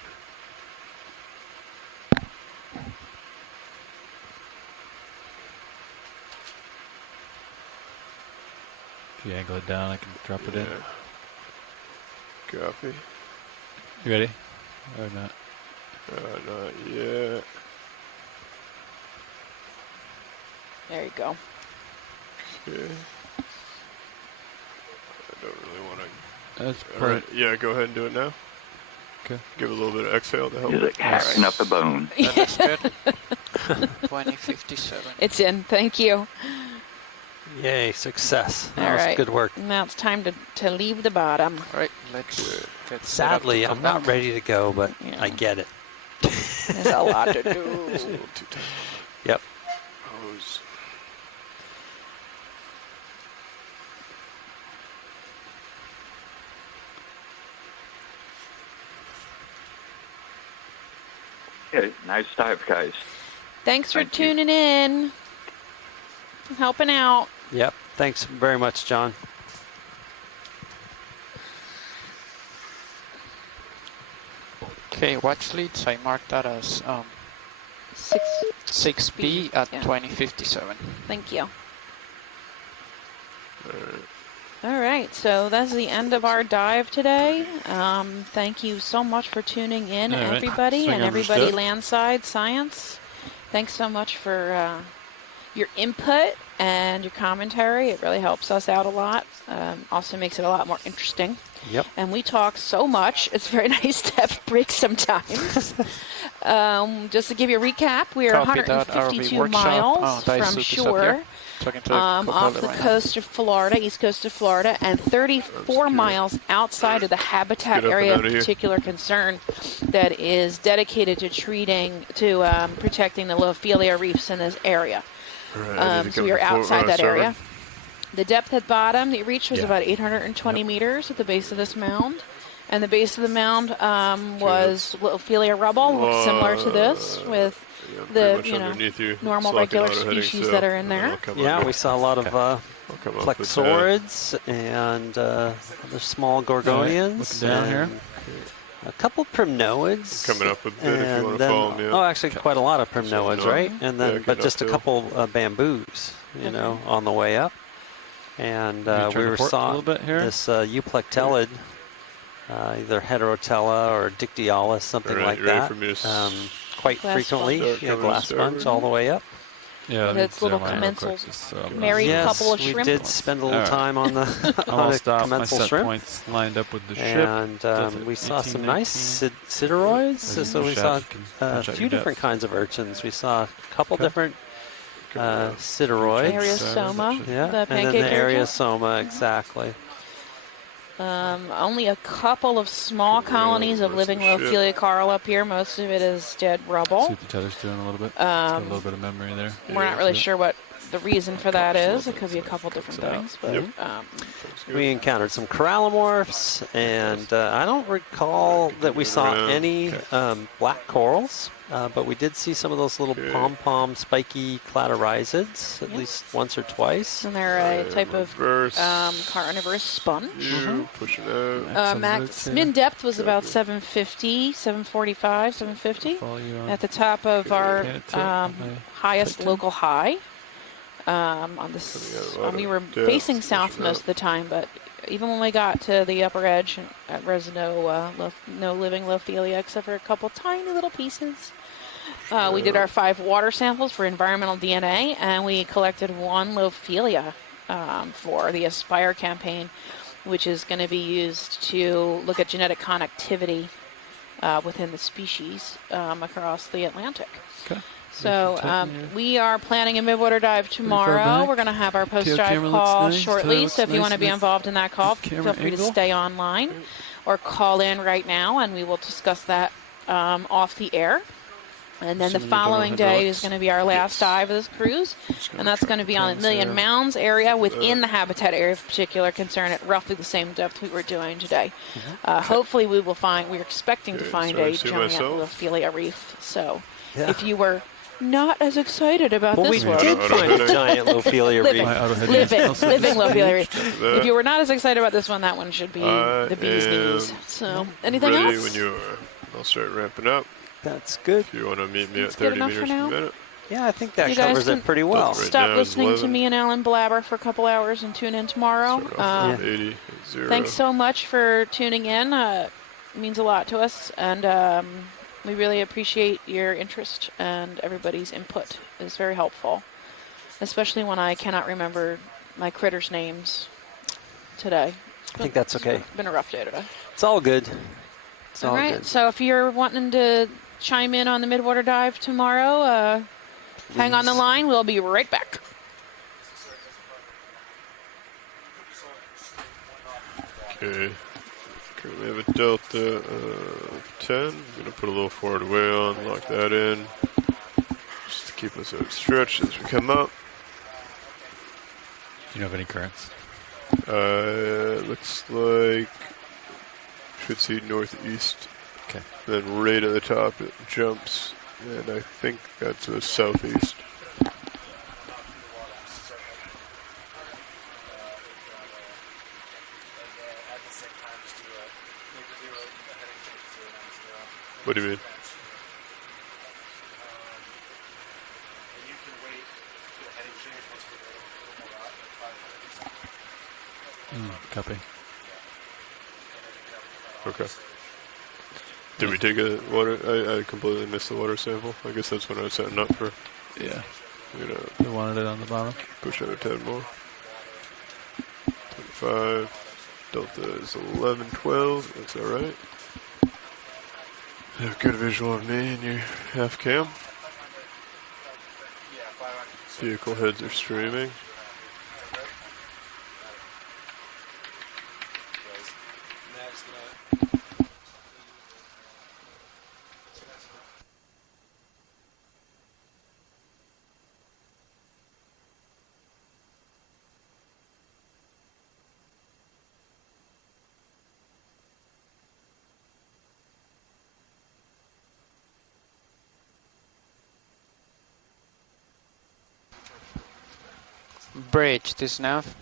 If you angle it down, I can drop it in. Copy. You ready? Or not? Not yet. There you go. Okay. I don't really want to. That's All right. Yeah, go ahead and do it now. Okay. Give it a little bit of exhale to help. Is it carrying up the bone? That's good. 2057. It's in. Thank you. Yay, success. All That was right. good work. Now it's time to leave the bottom. All right, let's get Sadly, I'm not ready to go, but Yeah. I get it. There's a lot to do. It's a little too tight. Yep. Hose. Okay, nice dive, guys. Thanks for Thank you. tuning in. Helping out. Yep. Thanks very much, John. Okay, watch leads. I marked that as 6B at yeah. 2057. Thank you. All right, so that's the end of our dive today. Thank you so much for tuning in, All right. everybody, Swing and over everybody step. landside science. Thanks so much for your input and your commentary. It really helps us out a lot. Also makes it a lot more interesting. Yep. And we talk so much, it's very nice to have breaks sometimes. Just to give you a recap, we are Copy that, 152 ROV miles workshop. Dice from Soup is up shore, here. Talking to off the right coast of Florida, east coast of Florida, and 34 miles outside of the habitat Get up and area of outta here. particular concern that is dedicated to protecting the Lophelia reefs in this area. So we are outside that area. The depth at bottom that you reached was about 820 meters at the base of this mound. And the base of the mound was Lophelia rubble, similar to this, with the normal regular species that are in there. Yeah, we saw a lot of plexaurids and other small gorgonians. Looking down here. A couple primnoids. Coming up a bit if you want to follow me up. Oh, actually, quite a lot of primnoids, So, right? And then, but just a uphill. couple bamboos, on the way up. And we saw this euplectellid, either heterotella or dictyalis, something like that, quite frequently. Glass sponge all the way up. Yeah, and its little commensal married couple of shrimp. We did spend a little time on the on a commensal shrimp. Points lined up with the ship. And we saw some nice sideroids. So we saw a few different kinds of urchins. We saw a couple different sideroids. Ariosoma, yeah, the and then pancake the urchin. Ariosoma, exactly. Only a couple of small colonies of living Lophelia coral up here. Most of it is dead rubble. See what the tether's doing a little bit. It's got a little bit of memory there. We're not really sure what the reason for that is. It could be a couple different things. But we encountered some corallomorphs, and I don't recall that we saw any black corals, but we did see some of those little pom-pom spiky cladorhizids at least once or twice. And they're a type of carnivorous sponge. Pushing out. Max min depth was about 750, 745, 750 at the top of our highest local high. On this, we were facing south most of the time, but even when we got to the upper edge, there was no living Lophelia except for a couple tiny little pieces. We did our 5 water samples for environmental DNA, and we collected 1 Lophelia for the Aspire campaign, which is going to be used to look at genetic connectivity within the species across the Atlantic. Okay. So we are planning a midwater dive tomorrow. We're going to have our post-dive call shortly. So if you want to be involved in that call, feel free to stay online or call in right now, and we will discuss that off the air. And then the following day is going to be our last dive of this cruise, and that's going to be on the Million Mounds area within the habitat area of particular concern at roughly the same depth we were doing today. Hopefully we will find, we're expecting to find a giant Lophelia reef. So if you were not as excited about this one. We did find a giant Lophelia reef. Living Lophelia reef. If you were not as excited about this one, that one should be the bee's knees. So, anything ready else? When you are. I'll start ramping up. That's good. If you want to meet me at That's good 30 enough meters for now? per minute. Yeah, I think that You guys covers it pretty well. Right Stop now listening it's to 11. me and Alan blabber for a couple hours and tune in tomorrow. 80 at 0. Thanks so much for tuning in. It means a lot to us, and we really appreciate your interest, and everybody's input is very helpful, especially when I cannot remember my critters' names today. I think that's okay. It's been a rough day today. It's all good. It's all right, good. so if you're wanting to chime in on the midwater dive tomorrow, hang on the line. We'll be right back. Okay. Currently have a delta of 10. I'm going to put a little forward away on, lock that in, just to keep us out stretched as we come up. Do you know of any currents? Looks like should see northeast. Okay. Then right at the top it jumps, and I think that's a southeast. What do you mean? Copy. Okay. Did we take a water? I completely missed the water sample. I guess that's when I was setting up for. Yeah. You know. We wanted it on the bottom. Push out a 10 more. 25, Delta is 1112. That's all right. Have a good visual of me in your half cam. Vehicle heads are streaming. Bridge to nav.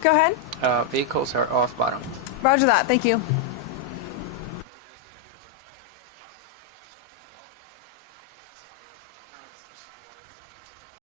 Go ahead. Vehicles are off bottom. Roger that. Thank you.